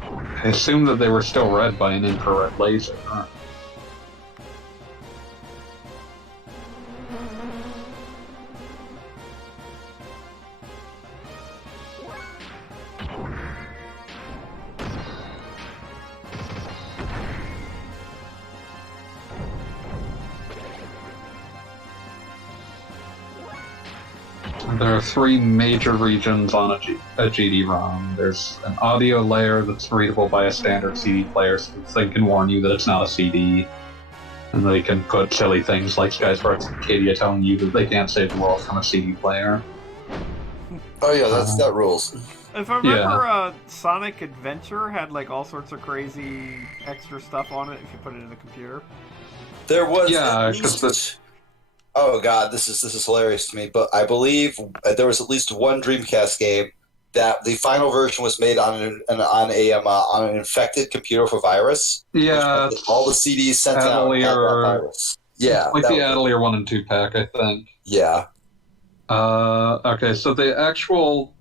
I assume that they were still read by an infrared laser. There are three major regions on a GD-ROM. There's an audio layer that's readable by a standard CD player, so the thing can warn you that it's not a CD. And they can put silly things like Skysparks and Acadia telling you that they can't save the world from a CD player. Oh yeah, that rules. If I remember, Sonic Adventure had like all sorts of crazy extra stuff on it if you put it in a computer. There was because oh god, this is hilarious to me. But I believe there was at least one Dreamcast game that the final version was made on an infected computer for virus. Yeah, all the CDs sent out had that virus. Yeah, like the Atelier 1 and 2 pack, I think. Yeah. Okay, so the actual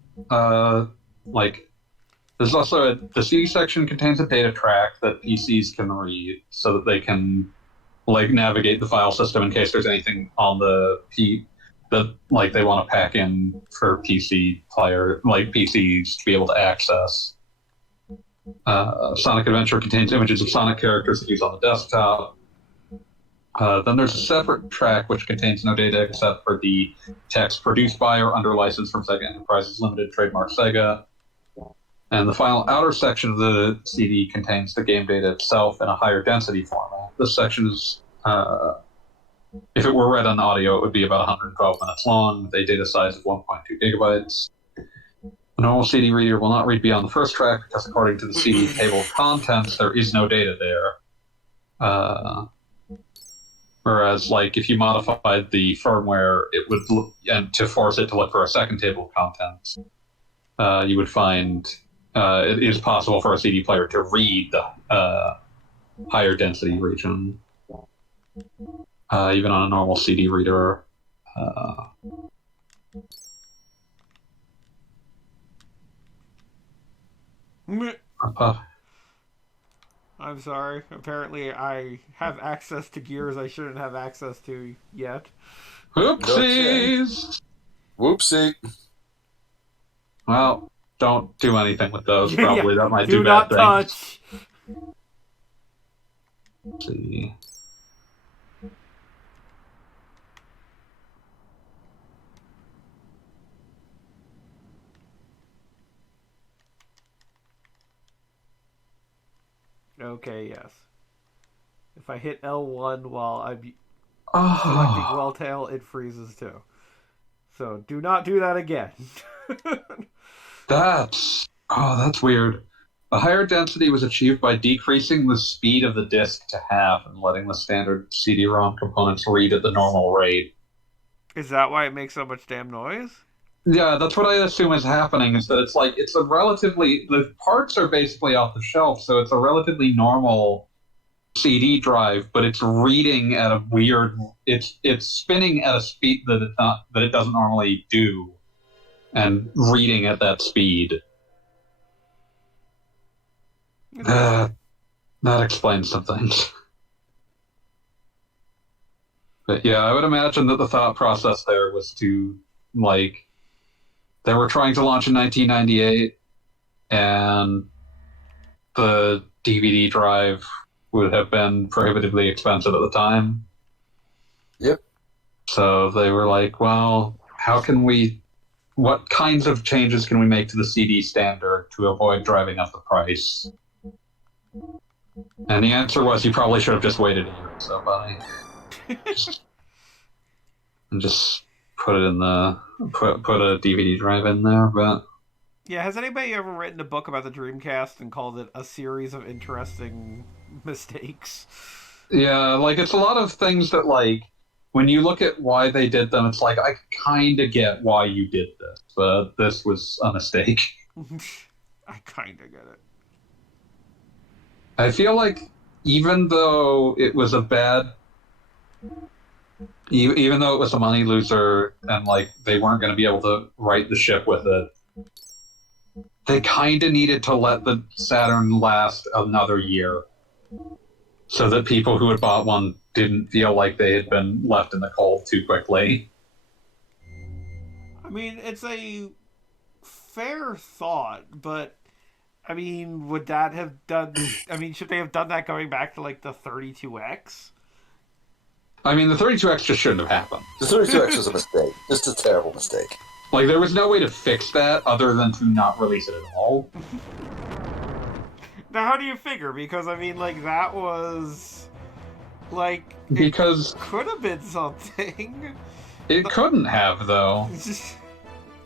there's also the CD section contains a data track that PCs can read so that they can navigate the file system in case there's anything on the that they want to pack in for PC player PCs to be able to access. Sonic Adventure contains images of Sonic characters that use on the desktop. Then there's a separate track which contains no data except for the text produced by or under license from Sega Enterprises Limited, trademark Sega. And the final outer section of the CD contains the game data itself in a higher density format. This section is, if it were read on audio, it would be about 112 minutes long with a data size of 1.2 gigabytes. A normal CD reader will not read beyond the first track because according to the CD table of contents, there is no data there. Whereas, if you modified the firmware, it would and to force it to look for a second table of contents, you would find it is possible for a CD player to read the higher density region, even on a normal CD reader. I'm sorry. Apparently, I have access to gears I shouldn't have access to yet. Oopsies! Whoopsie. Well, don't do anything with those. Probably that might do bad things. touch. Let's see. Okay, yes. If I hit L1 while I'm Oh. selecting Welltail, it freezes too. So do not do that again. That's weird. A higher density was achieved by decreasing the speed of the disk to half and letting the standard CD-ROM components read at the normal rate. Is that why it makes so much damn noise? Yeah, that's what I assume is happening, is that it's a relatively... The parts are basically off the shelf, so it's a relatively normal CD drive, but it's reading at a weird... It's spinning at a speed that it doesn't normally do, and reading at that speed. That explains some things. But yeah, I would imagine that the thought process there was to, they were trying to launch in 1998, and the DVD drive would have been prohibitively expensive at the time. Yep. So they were like, well, what kinds of changes can we make to the CD standard to avoid driving up the price? And the answer was, you probably should have just waited a year or so, buddy. And just put it in put a DVD drive in there, but... Yeah, has anybody ever written a book about the Dreamcast and called it A Series of Interesting Mistakes? Yeah, it's a lot of things that, when you look at why they did them, it's I kind of get why you did this, but this was a mistake. I kind of get it. I feel even though it was even though it was a money loser and they weren't going to be able to right the ship with it, they kind of needed to let the Saturn last another year so that people who had bought one didn't feel like they had been left in the cold too quickly. I mean, it's a fair thought, but would that have done... should they have done that going back to, the 32X? The 32X just shouldn't have happened. The 32X was a mistake. Just a terrible mistake. Like, there was no way to fix that other than to not release it at all. Now, how do you figure? Because, I mean, like, that was... Like, it Because could have been something. it couldn't have, though.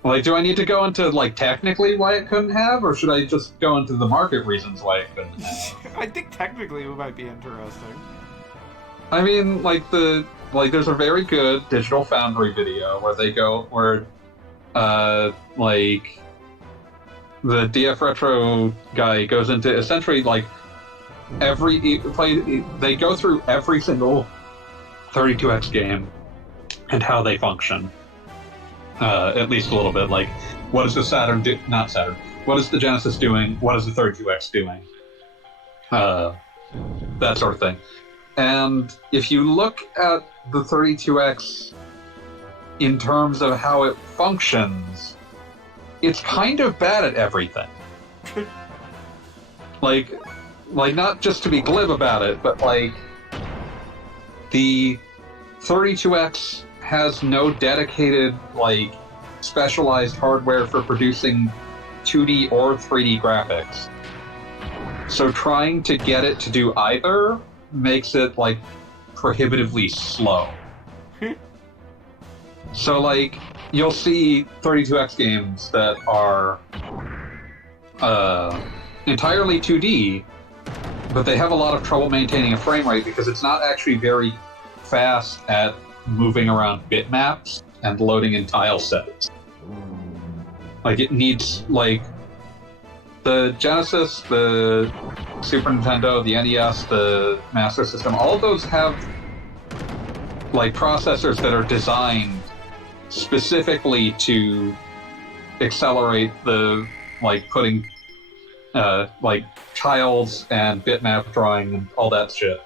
Like, do I need to go into, like, technically why it couldn't have, or should I just go into the market reasons why it couldn't have? I think technically it might be interesting. I mean, there's a very good Digital Foundry video where like, the DF Retro guy goes into essentially, like, they go through every single 32X game and how they function. At least a little bit. Like, what is the Saturn do? Not Saturn. What is the Genesis doing? What is the 32X doing? That sort of thing. And if you look at the 32X in terms of how it functions, it's kind of bad at everything. like, not just to be glib about it, but, like, the 32X has no dedicated, like, specialized hardware for producing 2D or 3D graphics. So trying to get it to do either makes it, like, prohibitively slow. So, like, you'll see 32X games that are entirely 2D, but they have a lot of trouble maintaining a frame rate because it's not actually very fast at moving around bitmaps and loading in tile sets. Like, it needs, like, the Genesis, the Super Nintendo, the NES, the Master System, all of those have, like, processors that are designed specifically to accelerate the, like, putting, like, tiles and bitmap drawing and all that shit.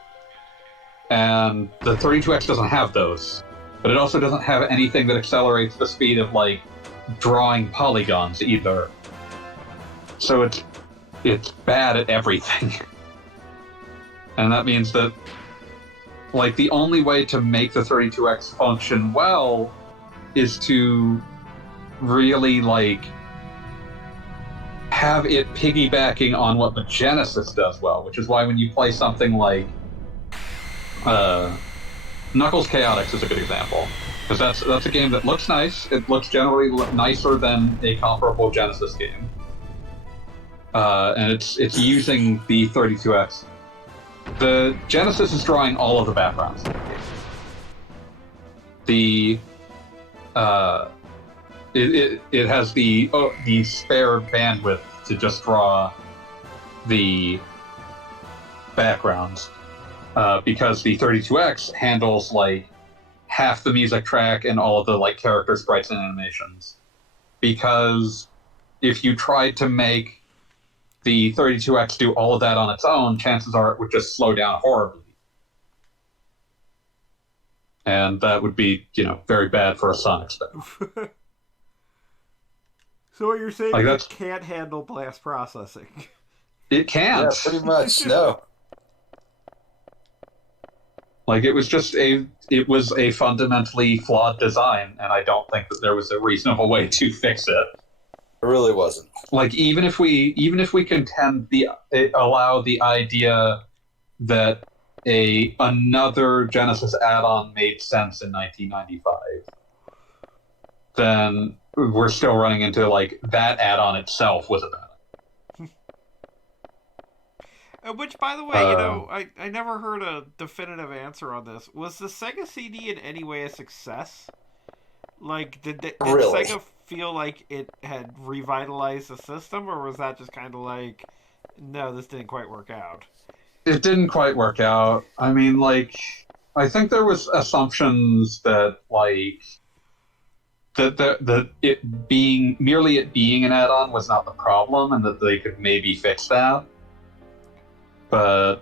And the 32X doesn't have those. But it also doesn't have anything that accelerates the speed of, like, drawing polygons either. So it's bad at everything. And that means that, like, the only way to make the 32X function well is to really, like, have it piggybacking on what the Genesis does well, which is why when you play something like Knuckles Chaotix is a good example, because that's a game that looks nice. It looks generally nicer than a comparable Genesis game, and it's using the 32X. The Genesis is drawing all of the backgrounds. The it has the spare bandwidth to just draw the backgrounds. Because the 32X handles, like, half the music track and all of the, like, character sprites and animations. Because if you tried to make the 32X do all of that on its own, chances are it would just slow down horribly. And that would be, very bad for a Sonic spin. So what you're saying Like, is it can't handle blast processing? It can't. Yeah, pretty much. No. Like, it was a fundamentally flawed design, and I don't think that there was a reasonable way to fix it. It really wasn't. Like, even if we allow the idea that another Genesis add-on made sense in 1995, then we're still running into, like, that add-on itself was a bad. Which, by the way, I never heard a definitive answer on this. Was the Sega CD in any way a success? Like, did Really? Sega feel like it had revitalized the system, or was that just kind of like, no, this didn't quite work out? It didn't quite work out. I mean, like, I think there was assumptions that, like, that it being an add-on was not the problem, and that they could maybe fix that. But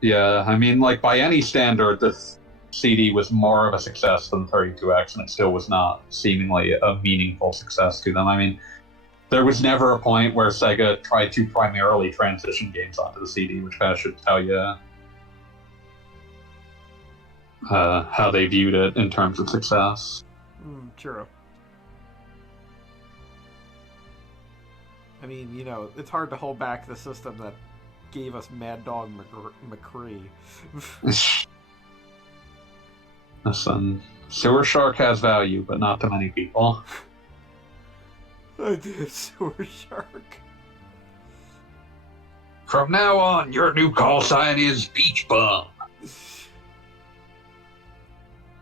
yeah, I mean, like, by any standard, this CD was more of a success than 32X, and it still was not seemingly a meaningful success to them. I mean, there was never a point where Sega tried to primarily transition games onto the CD, which kind of should tell you how they viewed it in terms of success. True. I mean, you know, it's hard to hold back the system that gave us Mad Dog McCree. Listen, Sewer Shark has value, but not to many people. I did Sewer Shark. From now on, your new call sign is Beach Bum.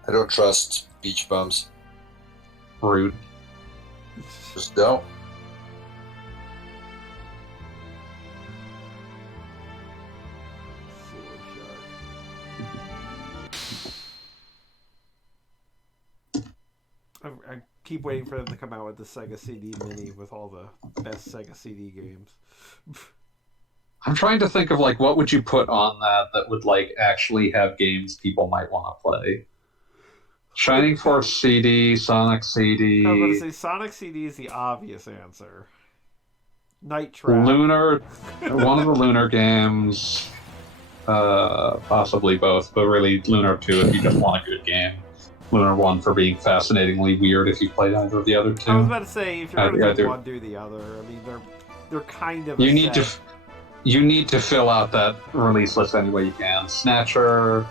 I don't trust beach bums. Rude. Just don't. Sewer Shark. I keep waiting for them to come out with the Sega CD Mini with all the best Sega CD games. I'm trying to think of like what would you put on that would like actually have games people might want to play. Shining Force CD, Sonic CD. I was going to say Sonic CD is the obvious answer. Night Trap. Lunar, one of the Lunar games, possibly both, but really Lunar 2 if you just want a good game. Lunar 1 for being fascinatingly weird if you played either of the other two. I was about to say, if you're going to do do one, do the other. I mean, they're kind of. You need to fill out that release list any way you can. Snatcher.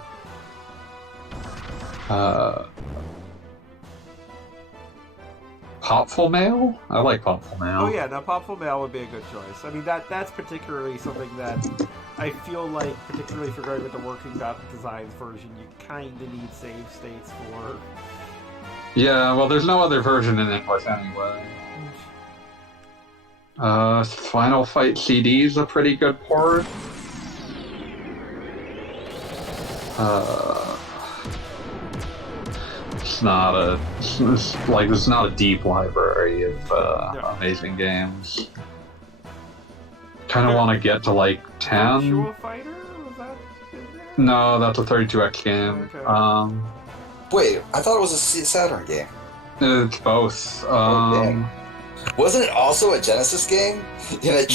Popful Mail? I like Popful Mail. Oh yeah, now Popful Mail would be a good choice. I mean, that's particularly something that I feel like, particularly if you're going with the working designs version, you kind of need save states for. Yeah, well, there's no other version in English anyway. Final Fight CD is a pretty good port. It's not a deep library of amazing games. Kind of want to get to like 10. Virtua Fighter? Was that in there? No, that's a 32X game. Okay. Wait, I thought it was a Saturn game. It's both. Dang. Wasn't it also a Genesis game? In a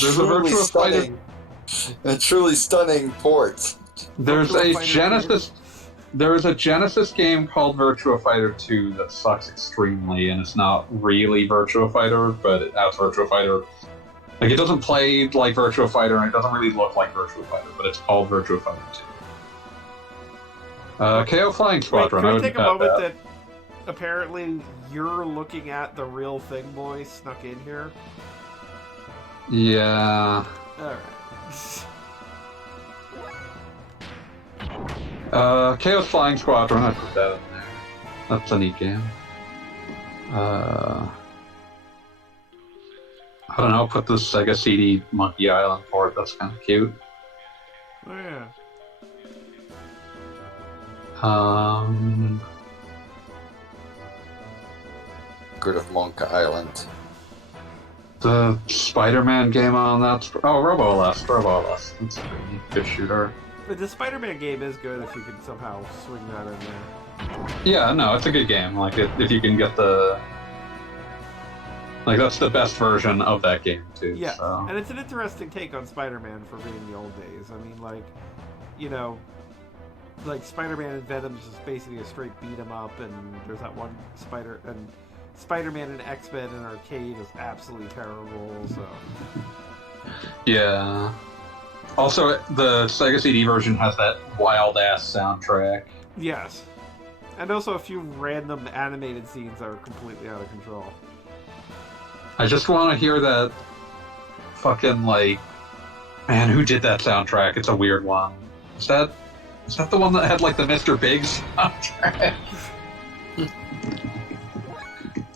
truly stunning port. There's Virtua a Fighter Genesis. There is a Genesis game called Virtua Fighter 2 that sucks extremely, and it's not really Virtua Fighter, but it has Virtua Fighter. Like, it doesn't play like Virtua Fighter, and it doesn't really look like Virtua Fighter, but it's called Virtua Fighter 2. KO Flying Squadron. Wait, I can we would take a bet moment that. Apparently you're looking at the real thing boy snuck in here? Yeah. Alright. Chaos Flying Squadron, I put that in there. That's a neat game. I don't know, put the Sega CD Monkey Island port, that's kind of cute. Oh yeah. Good of Monk Island. The Spider-Man game on that's Robo-Less. That's a pretty good shooter. But the Spider-Man game is good if you can somehow swing that in there. Yeah, no, it's a good game. Like, if you can get the... Like, that's the best version of that game, too. Yeah, so. and it's an interesting take on Spider-Man for being the old days. I mean, like, you know, like Spider-Man and Venom's is basically a straight beat 'em up, and there's that one Spider-Man and X-Men in arcade is absolutely terrible. So Yeah. Also, the Sega CD version has that wild-ass soundtrack. yes, and also a few random animated scenes that are completely out of control. I just want to hear that fucking, like... Man, who did that soundtrack? It's a weird one. Is that the one that had, like, the Mr. Big soundtrack?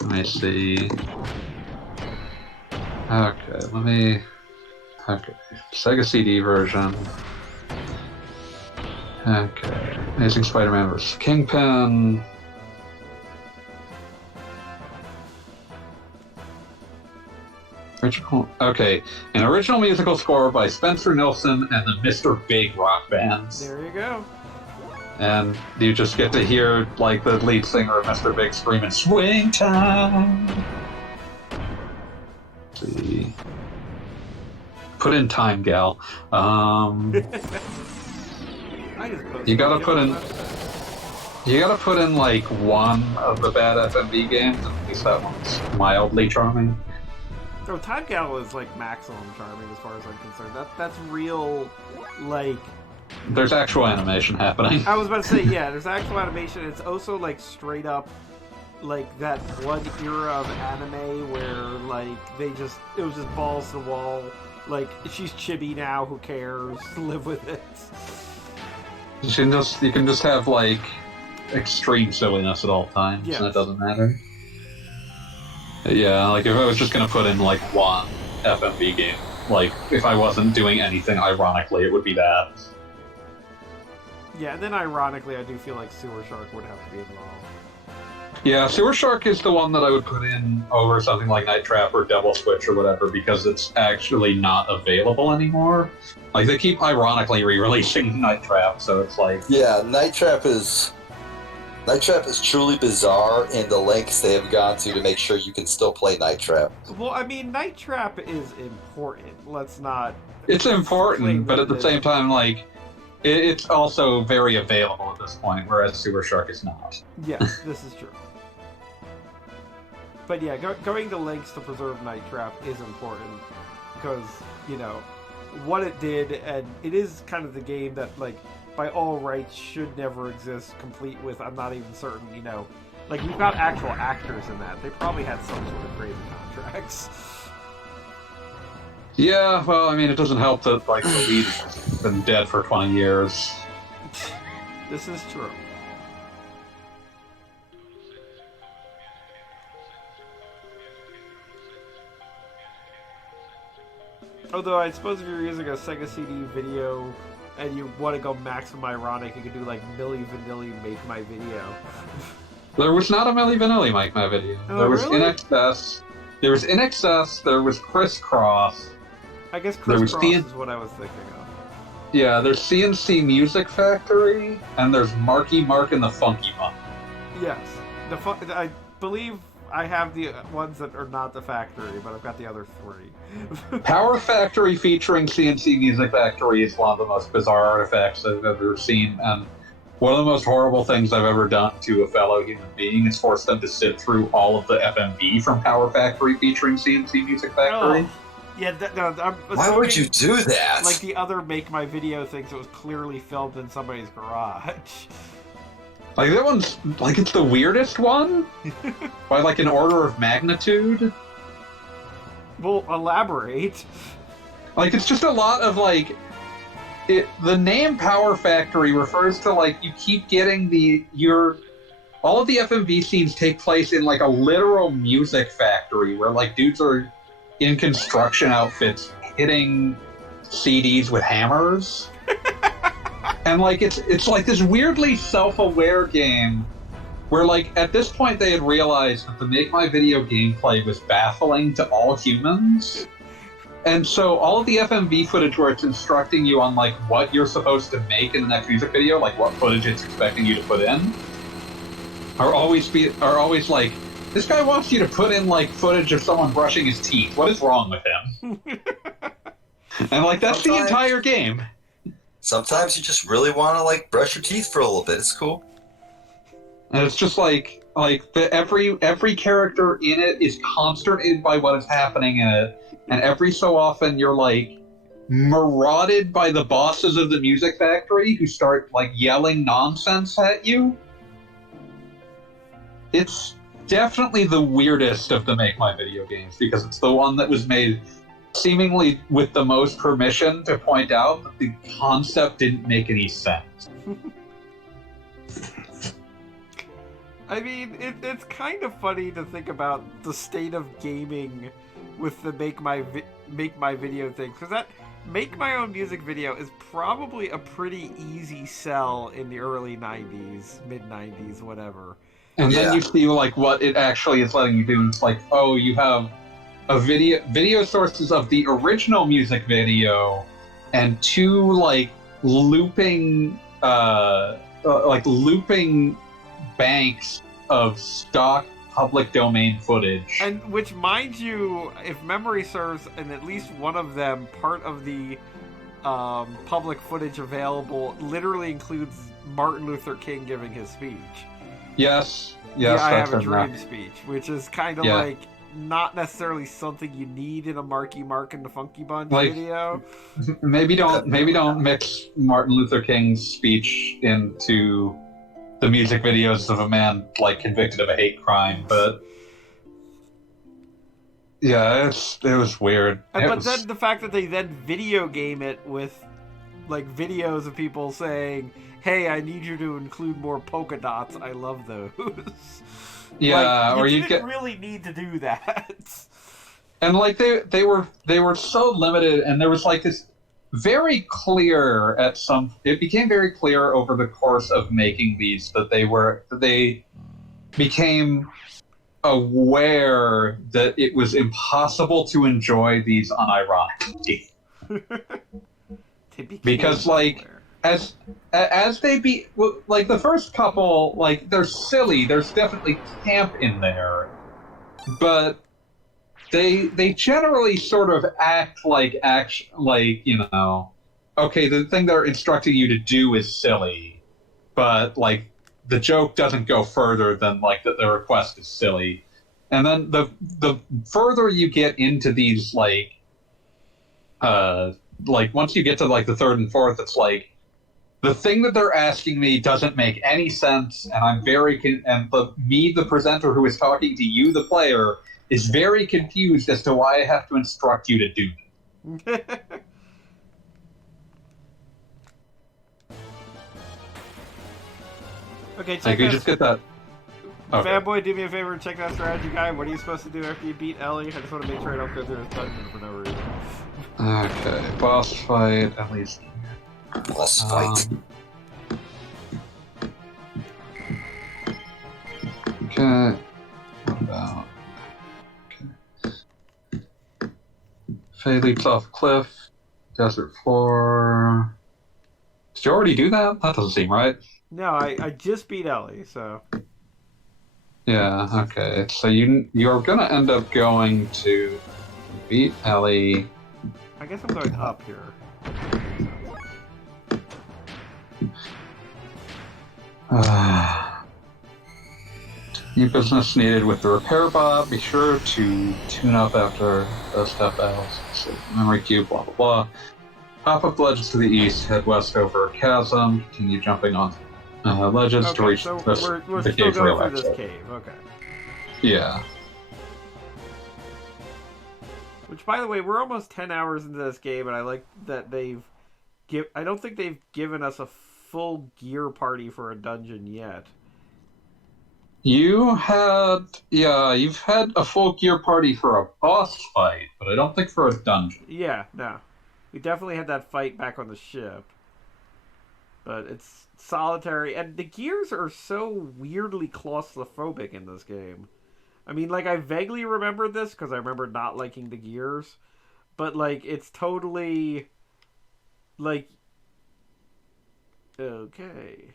Let me see. Okay, Okay, Sega CD version. Okay, Amazing Spider-Man vs. Kingpin. Okay, an original musical score by Spencer Nilsson and the Mr. Big rock bands. There you go. And you just get to hear, like, the lead singer of Mr. Big screaming, "Swing time!" Let's see. Put in time, gal. You gotta put in like one of the bad FMV games, at least that one's mildly charming. No, Time Gala is like maximum charming as far as I'm concerned. That's real, like. There's actual animation happening. I was about to say, yeah, there's actual animation. It's also like straight up, like that one era of anime where like it was just balls to the wall. Like she's chibi now, who cares? Live with it. You can just have like extreme silliness at all times, Yes. and it doesn't matter. Yeah, like if I was just gonna put in like one FMV game, like if I wasn't doing anything ironically, it would be that. Yeah, and then ironically, I do feel like Sewer Shark would have to be involved. Yeah, Sewer Shark is the one that I would put in over something like Night Trap or Devil Switch or whatever, because it's actually not available anymore. Like, they keep ironically re-releasing Night Trap, so it's like... Yeah, Night Trap is truly bizarre in the lengths they have gone to make sure you can still play Night Trap. Well, I mean, Night Trap is important. Let's not... It's important, claim but that at the it same isn't. time, like, it's also very available at this point, whereas Sewer Shark is not. Yes, this is true. But yeah, going to lengths to preserve Night Trap is important because, you know, what it did, and it is kind of the game that, like, by all rights should never exist, complete with, I'm not even certain, you know, like, we've got actual actors in that. They probably had some sort of crazy contracts. Yeah, well, I mean, it doesn't help that, like, the lead has been dead for 20 years. This is true. Although I suppose if you're using a Sega CD video and you want to go maximum ironic, you could do like Milli Vanilli Make My Video. There was not a Milli Vanilli Make My Video. Oh, there was really? In Excess. There was In Excess, there was Crisscross. I guess There was Crisscross Ian- is what I was thinking of. Yeah, there's CNC Music Factory, and there's Marky Mark and the Funky Bunch. Yes. I believe I have the ones that are not the factory, but I've got the other three. Power Factory featuring CNC Music Factory is one of the most bizarre artifacts I've ever seen, and one of the most horrible things I've ever done to a fellow human being is force them to sit through all of the FMV from Power Factory featuring CNC Music Factory. Oh. Yeah, no, I'm Why would you assuming, do that? like the other Make My Video things, it was clearly filmed in somebody's garage. Like, that one's, like, it's the weirdest one? By, like, an order of magnitude? Well, elaborate. Like, it's just a lot of, like... the name Power Factory refers to, like, you keep getting all of the FMV scenes take place in, like, a literal music factory where, like, dudes are in construction outfits hitting CDs with hammers. And, like, it's like this weirdly self-aware game where, like, at this point they had realized that the Make My Video gameplay was baffling to all humans. And so all of the FMV footage where it's instructing you on, like, what you're supposed to make in the next music video, like what footage it's expecting you to put in, are always like, this guy wants you to put in, like, footage of someone brushing his teeth. What is wrong with him? And, like, that's the Sometimes- entire game. Sometimes you just really want to like brush your teeth for a little bit. It's cool. And it's just like every character in it is consternated by what is happening in it, and every so often you're like marauded by the bosses of the music factory who start like yelling nonsense at you. It's definitely the weirdest of the Make My Video games because it's the one that was made seemingly with the most permission to point out that the concept didn't make any sense. I mean, it's kind of funny to think about the state of gaming with the Make My Video thing, because that Make My Own Music Video is probably a pretty easy sell in the early 90s, mid-90s, whatever. And Yeah. then you see like what it actually is letting you do, and it's like, oh, you have a video sources of the original music video and two like looping banks of stock public domain footage. And which, mind you, if memory serves, in at least one of them, part of the public footage available literally includes Martin Luther King giving his speech. Yes, I that's Have a in Dream that. speech, which is kind of Yeah. like, not necessarily something you need in a Marky Mark and the Funky Bunch Like, video. maybe don't mix Martin Luther King's speech into the music videos of a man like convicted of a hate crime, but yeah, it was weird. But then the fact that they then video game it with like videos of people saying, "Hey, I need you to include more polka dots. I love those." Yeah, like, or you didn't really need to do that. And like they were so limited, and there was like this very clear it became very clear over the course of making these that they became aware that it was impossible to enjoy these unironically. Because like as they be like the first couple, like they're silly, there's definitely camp in there, but they generally sort of act like okay, the thing they're instructing you to do is silly, but like the joke doesn't go further than like that the request is silly. And then the further you get into these like once you get to like the third and fourth, it's like the thing that they're asking me doesn't make any sense, and I'm the presenter who is talking to you, the player, is very confused as to why I have to instruct you to do it. Okay, check like, you just get that. Okay. Fanboy, do me a favor and check that strategy guide. What are you supposed to do after you beat Ellie? I just want to make sure I don't go through this dungeon for no reason. Okay, boss fight, at least. Boss fight. Okay. What about... Okay. Faye leaps off a cliff. Desert floor. Did you already do that? That doesn't seem right. No, I just beat Ellie, so... Yeah, okay. So you're gonna end up going to beat Ellie. I guess I'm going up here. New business needed with the repair bot. Be sure to tune up after those step battles. So, memory cube, blah blah blah. Hop up ledges to the east, head west over a chasm, continue jumping on ledges to reach so we're the still cave going relax. through this cave, okay. Yeah. Which, by the way, we're almost 10 hours into this game, and I like that I don't think they've given us a full gear party for a dungeon yet. You've had a full gear party for a boss fight, but I don't think for a dungeon. Yeah, no. We definitely had that fight back on the ship. But it's solitary, and the gears are so weirdly claustrophobic in this game. I mean, like, I vaguely remember this, because I remember not liking the gears, but, like, it's totally, like, okay,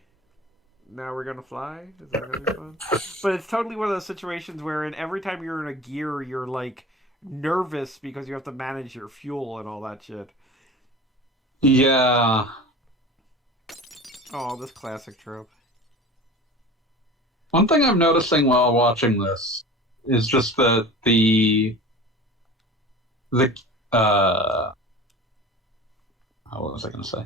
now we're gonna fly? Is that gonna be fun? But it's totally one of those situations where every time you're in a gear, you're, like, nervous because you have to manage your fuel and all that shit. Yeah. Oh, this classic trope. One thing I'm noticing while watching this is just that what was I going to say?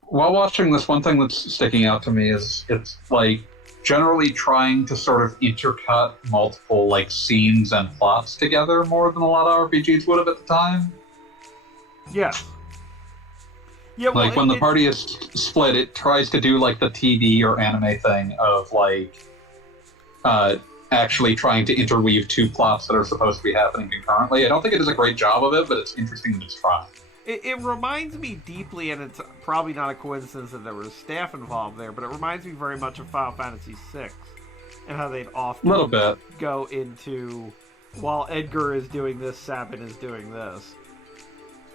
While watching this, one thing that's sticking out to me is it's like generally trying to sort of intercut multiple like scenes and plots together more than a lot of RPGs would have at the time. Yeah. Yeah, well, like when the party is split, it tries to do like the TV or anime thing of like actually trying to interweave two plots that are supposed to be happening concurrently. I don't think it does a great job of it, but it's interesting that it's trying. It reminds me deeply, and it's probably not a coincidence that there was staff involved there, but it reminds me very much of Final Fantasy VI and how they'd often little bit go into, while Edgar is doing this, Sabin is doing this.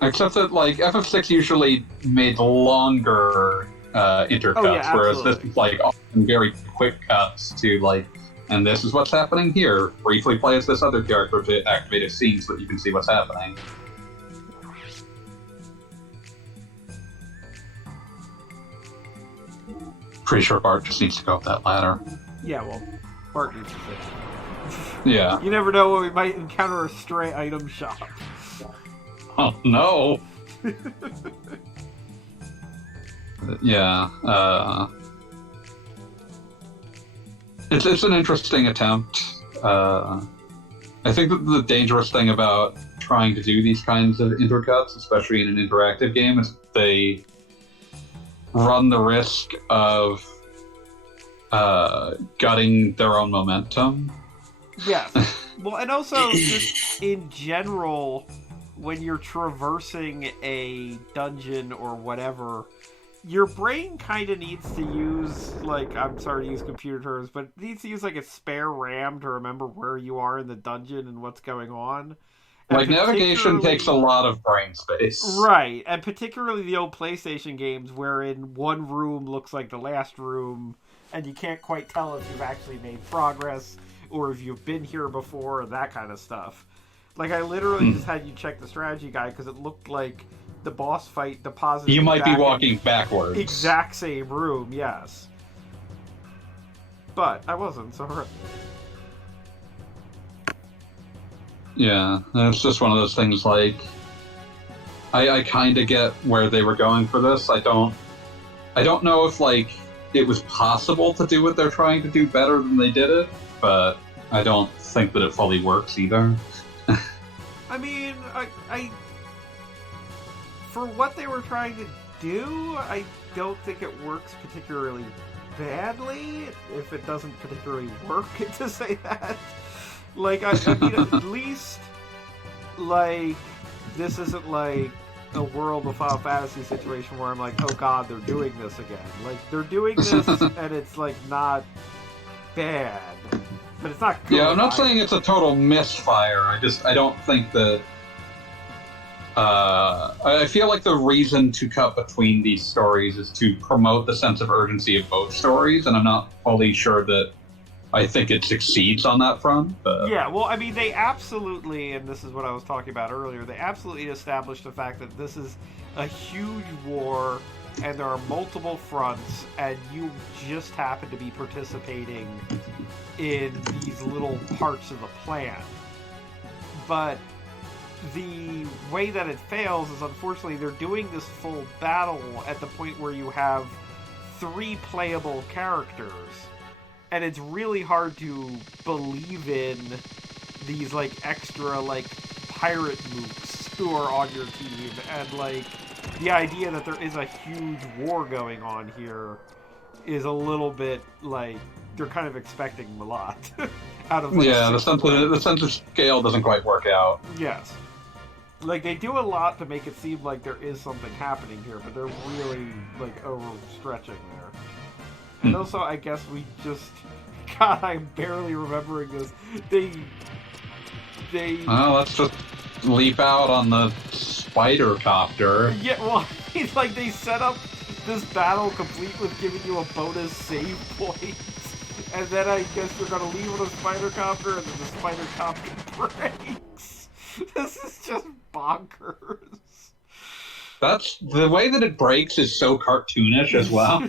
Except that, like, FF6 usually made longer intercuts, whereas this is, like, often very quick cuts to, like, and this is what's happening here. Briefly play as this other character to activate a scene so that you can see what's happening. Pretty sure Bart just needs to go up that ladder. Yeah, well, Bart needs to fix it. Yeah. You never know when we might encounter a stray item shop. Oh no. Yeah. It's an interesting attempt. I think that the dangerous thing about trying to do these kinds of intercuts, especially in an interactive game, is they run the risk of gutting their own momentum. Yes. Well, and also, just in general, when you're traversing a dungeon or whatever, your brain kind of needs to use, like, I'm sorry to use computer terms, but it needs to use, like, a spare RAM to remember where you are in the dungeon and what's going on. And Like, navigation takes a lot of brain space. Right, and particularly the old PlayStation games wherein one room looks like the last room, and you can't quite tell if you've actually made progress, or if you've been here before, and that kind of stuff. Like, I literally just had you check the strategy guide, because it looked like the boss fight deposited You might be back walking in backwards. exact same room, yes. But I wasn't, so... Yeah, it's just one of those things, like, I kind of get where they were going for this. I don't know if, like, it was possible to do what they're trying to do better than they did it, but I don't think that it fully works either. I mean, I for what they were trying to do, I don't think it works particularly badly, if it doesn't particularly work, to say that. Like, I mean, at least, like, this isn't like a World of Final Fantasy situation where I'm like, oh god, they're doing this again. Like, they're doing this, and it's, like, not bad. But it's not good. Yeah, I'm not saying it's a total misfire. I don't think that... I feel like the reason to cut between these stories is to promote the sense of urgency of both stories, and I'm not fully sure that I think it succeeds on that front. But... Yeah, well, I mean, they absolutely, and this is what I was talking about earlier, they absolutely established the fact that this is a huge war, and there are multiple fronts, and you just happen to be participating in these little parts of the plan. But the way that it fails is, unfortunately, they're doing this full battle at the point where you have 3 playable characters. And it's really hard to believe in these, like, extra, like, pirate mooks who are on your team. And, like, the idea that there is a huge war going on here is a little bit, like, you're kind of expecting a lot out of, like, yeah, the sense of scale doesn't quite work out. Yes. Like, they do a lot to make it seem like there is something happening here, but they're really, like, overstretching there. And also, I guess we just... God, I'm barely remembering this. They... Well, let's just leap out on the spider copter. Yeah, well, I mean, like, they set up this battle complete with giving you a bonus save point. And then I guess you're gonna leave with a spider copter, and then the spider copter breaks. This is just bonkers. That's the way that it breaks is so cartoonish as well.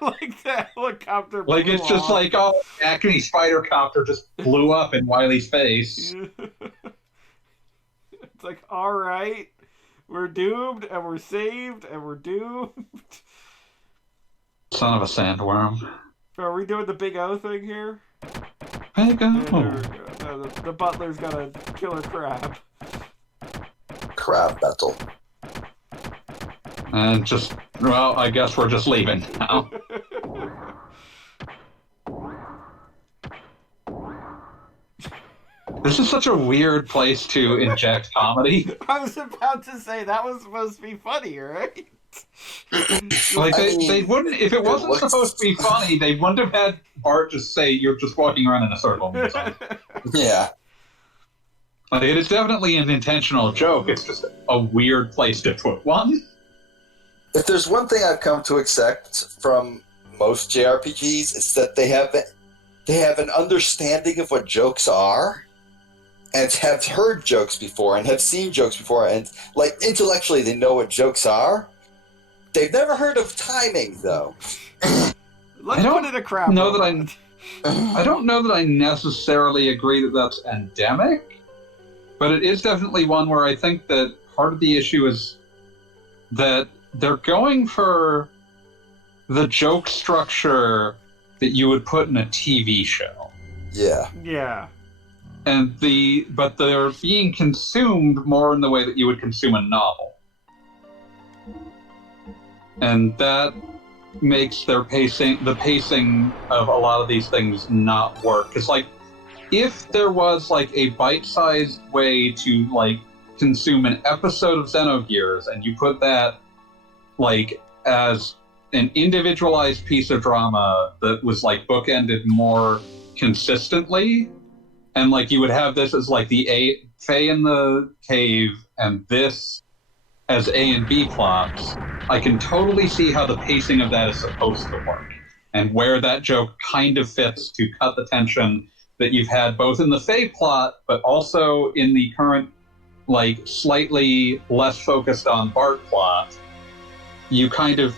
Like the helicopter. Like it's just off. like, oh, Acme spider copter just blew up in Wiley's face. It's like, all right, we're doomed, and we're saved, and we're doomed. Son of a sandworm. Are we doing the Big O thing here? Big O. No, the butler's got a killer crab. Crab battle. And just, well, I guess we're just leaving now. This is such a weird place to inject comedy. I was about to say, that was supposed to be funny, right? Like, they wouldn't, if it wasn't supposed to be funny, they wouldn't have had Bart just say, you're just walking around in a circle. Yeah. Like, it is definitely an intentional joke, it's just a weird place to put one. If there's one thing I've come to accept from most JRPGs, it's that they have an understanding of what jokes are, and have heard jokes before, and have seen jokes before, and, like, intellectually they know what jokes are. They've never heard of timing, though. Let's put it a crap. know that I don't know that I necessarily agree that that's endemic, but it is definitely one where I think that part of the issue is that they're going for the joke structure that you would put in a TV show. Yeah. Yeah. But they're being consumed more in the way that you would consume a novel. And that makes the pacing of a lot of these things not work. Because, like, if there was, like, a bite-sized way to, like, consume an episode of Xenogears, and you put that, like, as an individualized piece of drama that was, like, bookended more consistently, and, like, you would have this as, like, the Fae in the cave, and this as A and B plots, I can totally see how the pacing of that is supposed to work, and where that joke kind of fits to cut the tension that you've had both in the Fae plot, but also in the current, like, slightly less focused on Bart plot. You kind of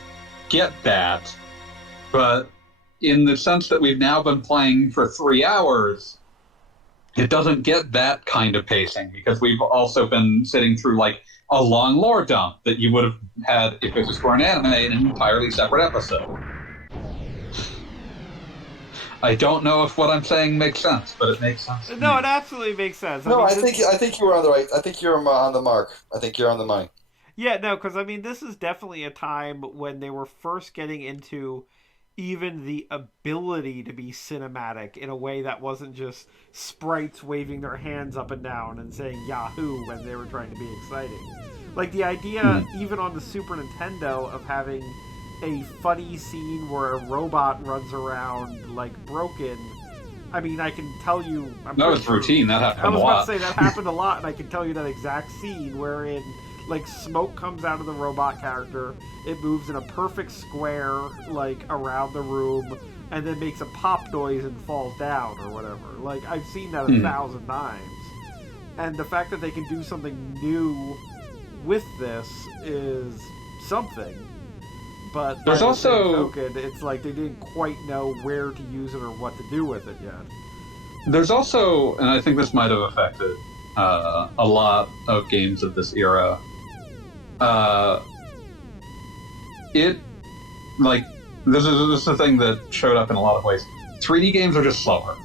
get that, but in the sense that we've now been playing for 3 hours, it doesn't get that kind of pacing, because we've also been sitting through, like, a long lore dump that you would have had if it was for an anime in an entirely separate episode. I don't know if what I'm saying makes sense, but it makes sense. No, it absolutely makes sense. No, I think you were on the right. I think you're on the mark. I think you're on the money. Yeah, no, because I mean, this is definitely a time when they were first getting into even the ability to be cinematic in a way that wasn't just sprites waving their hands up and down and saying Yahoo when they were trying to be exciting. Like the idea, even on the Super Nintendo, of having a funny scene where a robot runs around like broken. I mean, I can tell you... That was routine. That happened a lot. I was about to say that happened a lot, and I can tell you that exact scene wherein like smoke comes out of the robot character, it moves in a perfect square like around the room, and then makes a pop noise and falls down or whatever. Like, I've seen that 1,000 times, and the fact that they can do something new with this is something. But there's also token, it's like they didn't quite know where to use it or what to do with it yet. There's also, and I think this might have affected a lot of games of this era. This is a thing that showed up in a lot of ways. 3D games are just slower.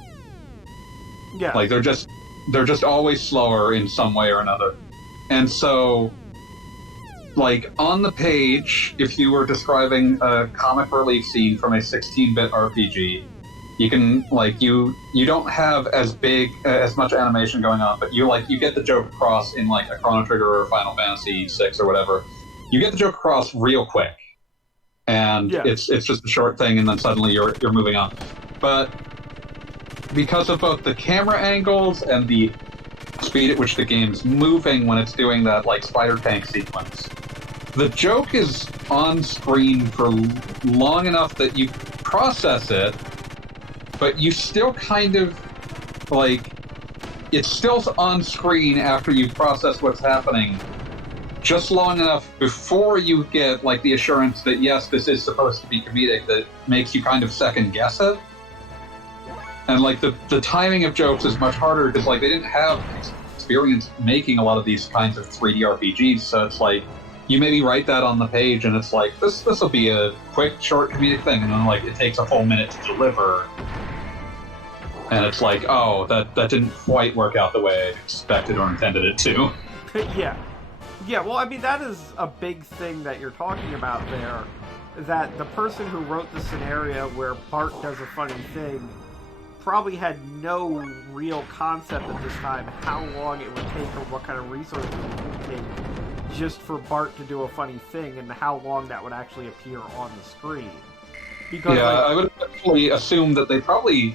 Yeah. Like they're just always slower in some way or another. And so, like, on the page, if you were describing a comic relief scene from a 16-bit RPG, you can, like, you don't have as much animation going on, but you get the joke across in, like, a Chrono Trigger or Final Fantasy VI or whatever. You get the joke across real quick. And it's just a short thing, and then suddenly you're moving on. But because of both the camera angles and the speed at which the game's moving when it's doing that, like, spider tank sequence, the joke is on screen for long enough that you process it, but you still kind of, like, it's still on screen after you've processed what's happening, just long enough before you get, like, the assurance that, yes, this is supposed to be comedic, that makes you kind of second-guess it. And, like, the timing of jokes is much harder, because, like, they didn't have experience making a lot of these kinds of 3D RPGs, so it's like, you maybe write that on the page, and it's like, this will be a quick, short comedic thing, and then, like, it takes a whole minute to deliver. And it's like, oh, that didn't quite work out the way I expected or intended it to. Yeah. Yeah, well, I mean, that is a big thing that you're talking about there, that the person who wrote the scenario where Bart does a funny thing probably had no real concept at this time how long it would take or what kind of resources it would take just for Bart to do a funny thing, and how long that would actually appear on the screen. Because, yeah, I would actually assume that they probably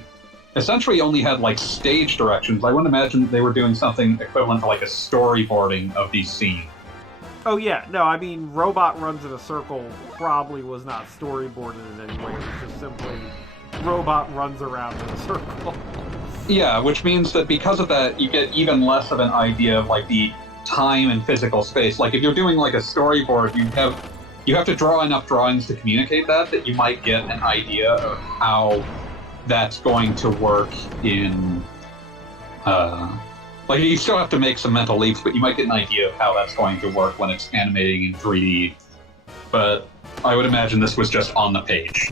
essentially only had, like, stage directions. I wouldn't imagine they were doing something equivalent to, like, a storyboarding of these scenes. Oh yeah, no, I mean, robot runs in a circle probably was not storyboarded in any way. It was just simply robot runs around in a circle. Yeah, which means that because of that, you get even less of an idea of, like, the time and physical space. Like, if you're doing, like, a storyboard, you have to draw enough drawings to communicate that you might get an idea of how that's going to work in like you still have to make some mental leaps, but you might get an idea of how that's going to work when it's animating in 3D. But I would imagine this was just on the page.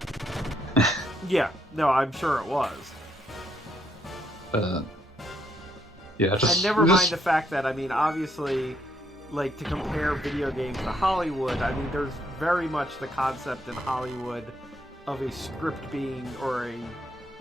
Yeah, no, I'm sure it was. Yeah, just and never mind the fact that, I mean, obviously, like, to compare video games to Hollywood, I mean, there's very much the concept in Hollywood of a script being, or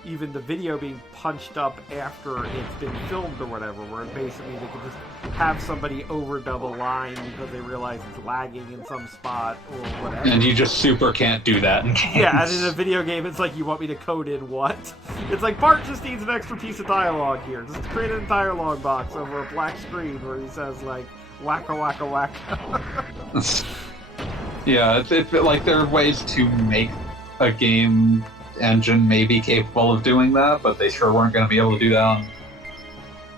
even the video being punched up after it's been filmed or whatever, where basically they can just have somebody overdub a line because they realize it's lagging in some spot or whatever. And you just super can't do that in games. Yeah, and in a video game, it's like, you want me to code in what? It's like, Bart just needs an extra piece of dialogue here. Just create an dialogue box over a black screen where he says, like, wacka wacka wacka. Yeah, it's like there are ways to make a game engine maybe capable of doing that, but they sure weren't going to be able to do that.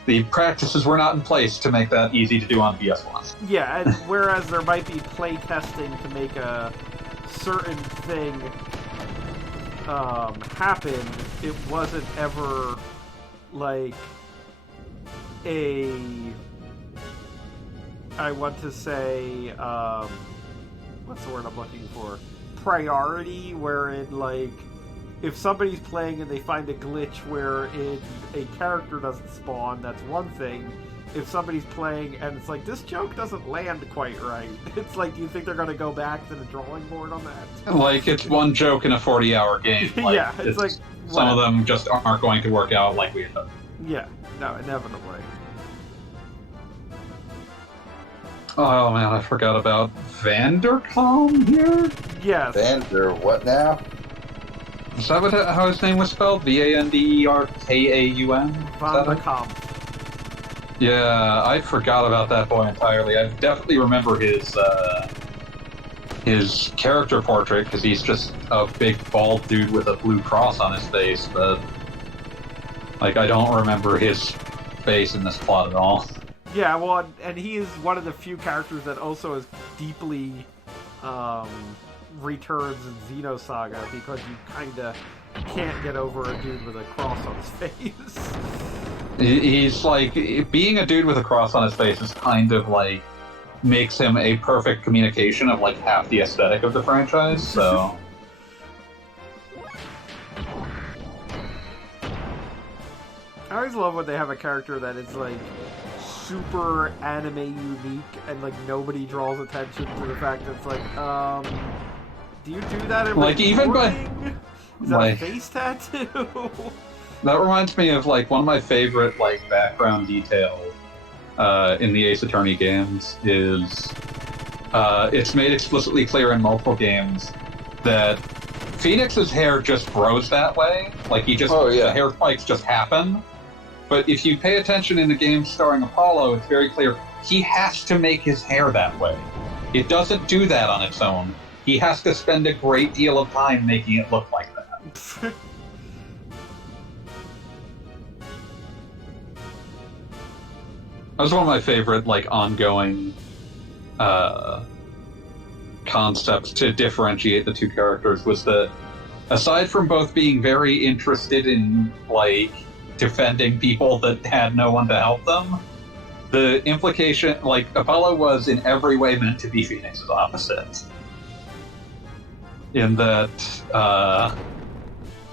The practices were not in place to make that easy to do on PS1. Yeah, and whereas there might be play testing to make a certain thing happen, it wasn't ever like a, I want to say, what's the word I'm looking for? Priority, wherein, like, if somebody's playing and they find a glitch where a character doesn't spawn, that's one thing. If somebody's playing and it's like, this joke doesn't land quite right, it's like, do you think they're going to go back to the drawing board on that? Like, it's one joke in a 40-hour game. Like, yeah, it's like... Some of them just aren't going to work out like we thought. Yeah, no, inevitably. Oh man, I forgot about Vanderkaum here? Yes. Vander, what now? Is that how his name was spelled? Vanderkaum? Vanderkaum. Yeah, I forgot about that boy entirely. I definitely remember his character portrait, because he's just a big bald dude with a blue cross on his face, but like, I don't remember his face in this plot at all. Yeah, well, and he is one of the few characters that also is deeply returns in Xenosaga, because you kind of can't get over a dude with a cross on his face. He's like, being a dude with a cross on his face is kind of like, makes him a perfect communication of like half the aesthetic of the franchise, so... I always love when they have a character that is like super anime unique and like nobody draws attention to the fact that it's like, do you do that in like even by is that like, a face tattoo? That reminds me of like one of my favorite like background details in the Ace Attorney games is it's made explicitly clear in multiple games that Phoenix's hair just grows that way. Like he just the hair spikes just happen. But if you pay attention in the game starring Apollo, it's very clear he has to make his hair that way. It doesn't do that on its own. He has to spend a great deal of time making it look like that. That was one of my favorite, like, ongoing concepts to differentiate the two characters, was that aside from both being very interested in, like, defending people that had no one to help them, the implication, like, Apollo was in every way meant to be Phoenix's opposite. In that,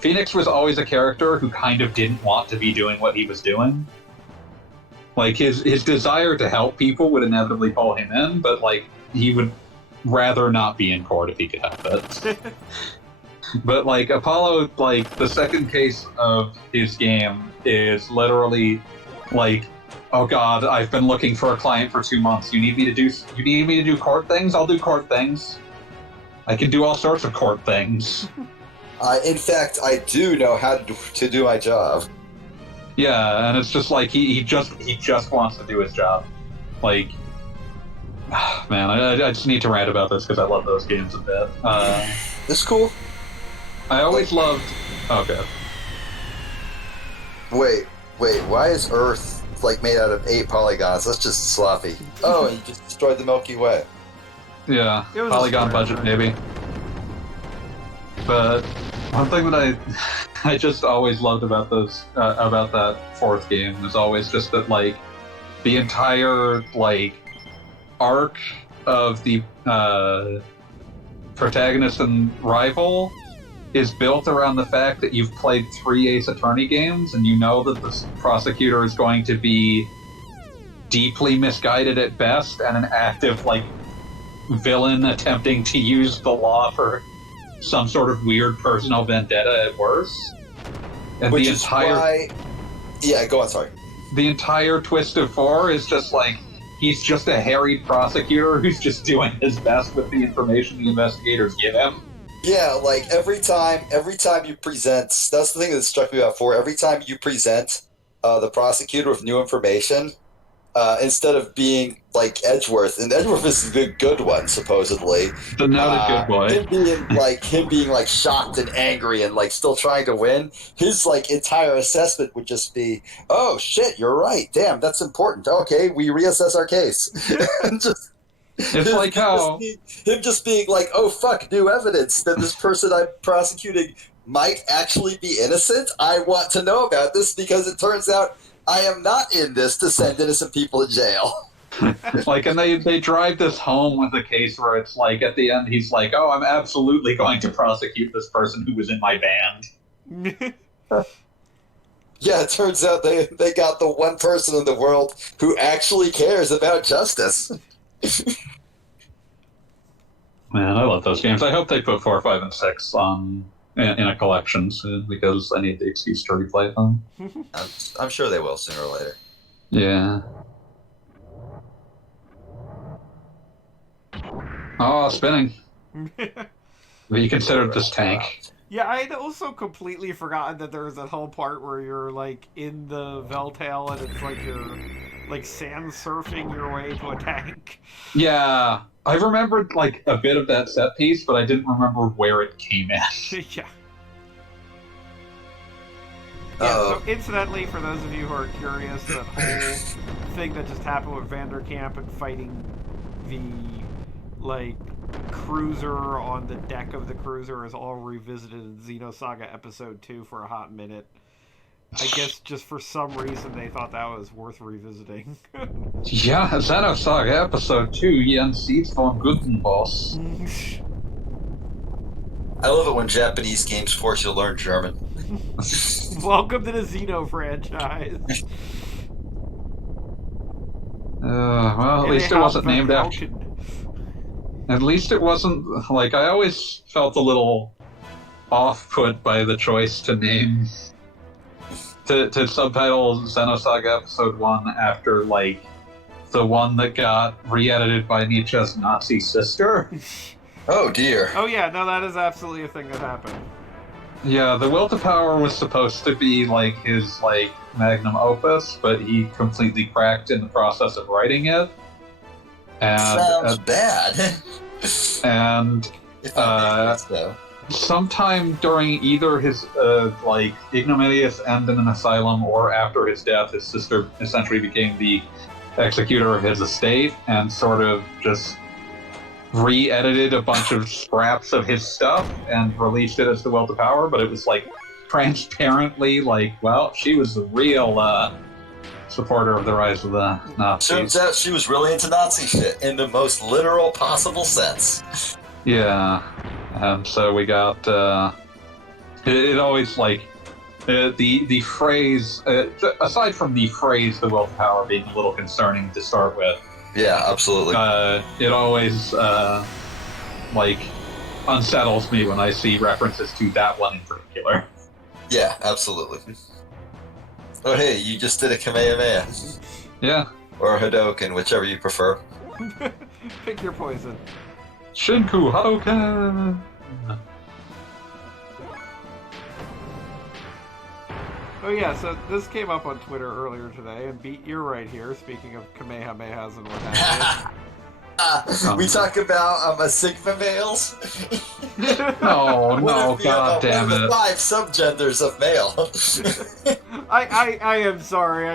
Phoenix was always a character who kind of didn't want to be doing what he was doing. Like, his desire to help people would inevitably pull him in, but, like, he would rather not be in court if he could help it. But, like, Apollo, like, the second case of his game is literally, like, oh god, I've been looking for a client for 2 months. You need me to do court things? I'll do court things. I can do all sorts of court things. In fact, I do know how to do my job. Yeah, and it's just like he just wants to do his job. Like, man, I just need to rant about this because I love those games a bit. This is cool. I always loved. Okay. Wait, why is Earth like made out of 8 polygons? That's just sloppy. Oh, and you just destroyed the Milky Way. Yeah, polygon budget maybe. But One thing that I just always loved about those about that fourth game was always just that like the entire like arc of the protagonist and rival is built around the fact that you've played 3 Ace Attorney games and you know that the prosecutor is going to be deeply misguided at best and an active like villain attempting to use the law for some sort of weird personal vendetta at worst. And Which the is entire why... Yeah, go on, sorry. the entire twist of 4 is just like he's just a harried prosecutor who's just doing his best with the information the investigators give him. Yeah, like every time you present, that's the thing that struck me about 4. Every time you present the prosecutor with new information, instead of being like Edgeworth, and Edgeworth is the good one supposedly. The not a good boy. Him being like shocked and angry and like still trying to win. His like entire assessment would just be, "Oh shit, you're right. Damn, that's important. Okay, we reassess our case." And just. It's like how Him just being like, oh fuck, new evidence that this person I'm prosecuting might actually be innocent. I want to know about this because it turns out I am not in this to send innocent people to jail. like, and they drive this home with a case where it's like at the end he's like, oh, I'm absolutely going to prosecute this person who was in my band. Yeah, it turns out they got the one person in the world who actually cares about justice. Man, I love those games. I hope they put 4, 5, and 6 on in a collection soon because I need the excuse to replay them. I'm sure they will sooner or later. Yeah. Oh, spinning. Have you considered this tank? Yeah, I'd also completely forgotten that there was that whole part where you're like in the Veltail and it's like you're like sand surfing your way to a tank. Yeah, I remembered like a bit of that set piece, but I didn't remember where it came in. Yeah. Yeah, so incidentally, for those of you who are curious, that whole thing that just happened with Vanderkamp and fighting the, like, cruiser on the deck of the cruiser is all revisited in Xenosaga Episode 2 for a hot minute. I guess just for some reason they thought that was worth revisiting. Yeah, Xenosaga Episode 2, Jens Seeds von Gutenboss. I love it when Japanese games force you to learn German. Welcome to the Xeno franchise. Well, at least it wasn't named after... At least it wasn't... Like, I always felt a little off-put by the choice to name... To subtitle Xenosaga Episode 1 after, like, the one that got re-edited by Nietzsche's Nazi sister. Oh, dear. Oh, yeah, no, that is absolutely a thing that happened. Yeah, The Will to Power was supposed to be, like, his, like, magnum opus, but he completely cracked in the process of writing it. And, Sounds bad. And, If I think so. sometime during either his, like, ignominious end in an asylum or after his death, his sister essentially became the executor of his estate and sort of just re-edited a bunch of scraps of his stuff and released it as The Will to Power, but it was, like, transparently, like, well, she was the real, supporter of the rise of the Nazis. Turns out she was really into Nazi shit in the most literal possible sense. Yeah, and so we got, it always, like, the phrase, aside from the phrase The Will to Power being a little concerning to start with, Yeah, absolutely. it always, like, unsettles me when I see references to that one in particular. Yeah, absolutely. Oh, hey, you just did a Kamehameha. Yeah. Or a Hadoken, whichever you prefer. Pick your poison. Shinku Hadouken! Oh yeah, so this came up on Twitter earlier today, and Beat, you're right here, speaking of Kamehamehas and what have you. We talk about a Sigma males. No, god damn one of it. the 5 subgenders of male. I am sorry,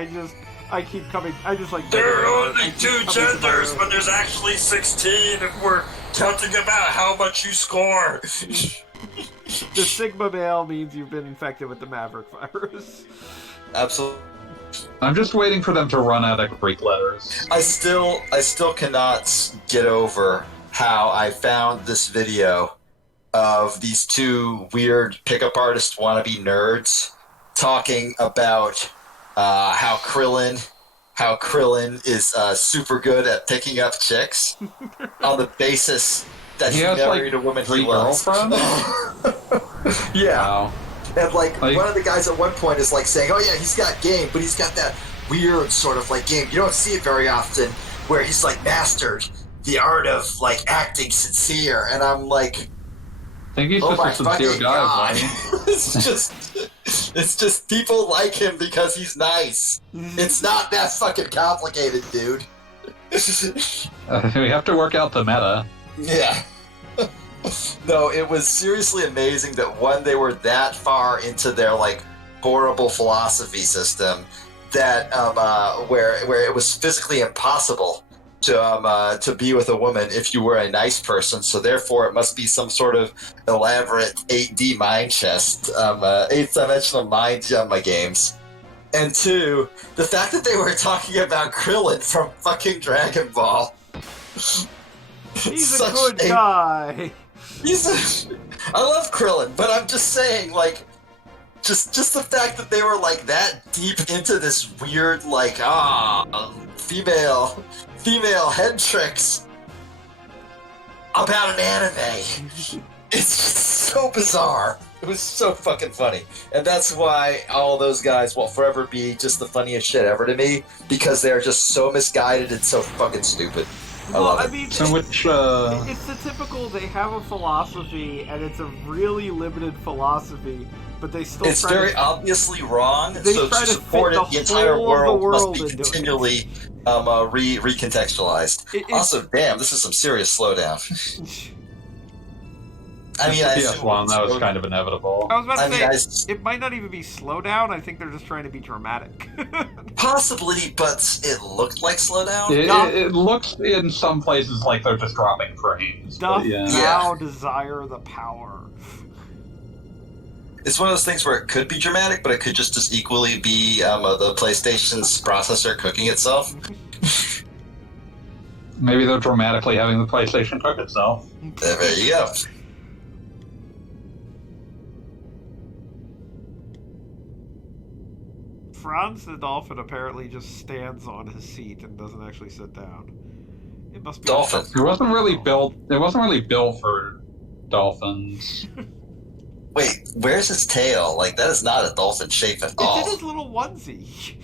I keep coming, I just like... There are only 2 genders, but there's actually 16 if we're counting about how much you score. The Sigma male means you've been infected with the Maverick virus. Absolutely. I'm just waiting for them to run out of Greek letters. I still cannot get over how I found this video of these two weird pickup artist wannabe nerds talking about how Krillin is super good at picking up chicks on the basis that he married a woman he loves. Yeah. Wow. And like one of the guys at one point is like saying, "Oh yeah, he's got game, but he's got that weird sort of like game. You don't see it very often, where he's like mastered the art of like acting sincere." And I'm like, I think he's just a sincere guy. It's just people like him because he's nice. It's not that fucking complicated, dude. We have to work out the meta. Yeah. No, it was seriously amazing that they were that far into their like horrible philosophy system that where it was physically impossible to be with a woman if you were a nice person. So therefore, it must be some sort of elaborate 8D mind chest, 8th-dimensional mind games. And two, the fact that they were talking about Krillin from fucking Dragon Ball. He's a good guy. I love Krillin, but I'm just saying, like, just the fact that they were like that deep into this weird, like, female head tricks about an anime. It's so bizarre. It was so fucking funny. And that's why all those guys will forever be just the funniest shit ever to me, because they're just so misguided and so fucking stupid. I mean, so it's the typical, they have a philosophy, and it's a really limited philosophy, but they still it's very obviously wrong, they so try to to support fit it, the entire world must be into continually recontextualized. Also, damn, this is some serious slowdown. I mean, I assume that was kind of inevitable. I was about to say, it might not even be slowdown. I think they're just trying to be dramatic. Possibly, but it looked like slowdown. It looks in some places like they're just dropping frames. Doth now desire the power. It's one of those things where it could be dramatic, but it could just as equally be the PlayStation's processor cooking itself. Maybe they're dramatically having the PlayStation cook itself. There you go. Franz the dolphin apparently just stands on his seat and doesn't actually sit down. It must be dolphin. It wasn't really built. It wasn't really built for dolphins. Wait, where's his tail? Like, that is not a dolphin shape at all. It's in his little onesie.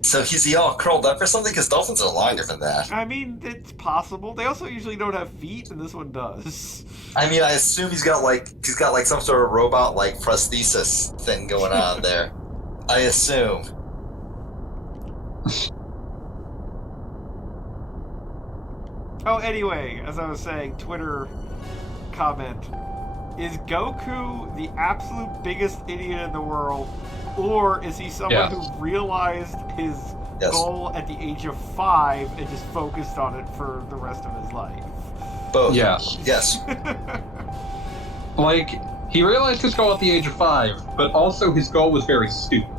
So is he all curled up or something? Because dolphins are longer than that. I mean, it's possible. They also usually don't have feet, and this one does. I mean, I assume he's got like some sort of robot like prosthesis thing going on there. I assume. Oh, anyway, as I was saying, Twitter comment. Is Goku the absolute biggest idiot in the world, or is he someone who realized his goal at the age of 5 and just focused on it for the rest of his life? Both. Yes. Yes. Like, he realized his goal at the age of 5, but also his goal was very stupid.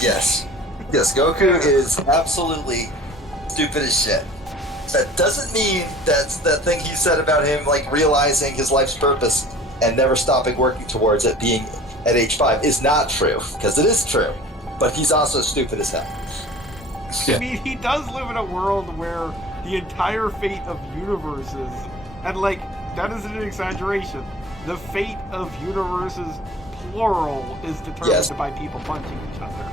Yes. Yes, Goku is absolutely stupid as shit. That doesn't mean that's that thing he said about him, like, realizing his life's purpose and never stopping working towards it being at age 5 is not true, because it is true. But he's also stupid as hell. Yeah. I mean, he does live in a world where the entire fate of universes, and, like, that isn't an exaggeration, the fate of universes, plural, is determined by people punching each other.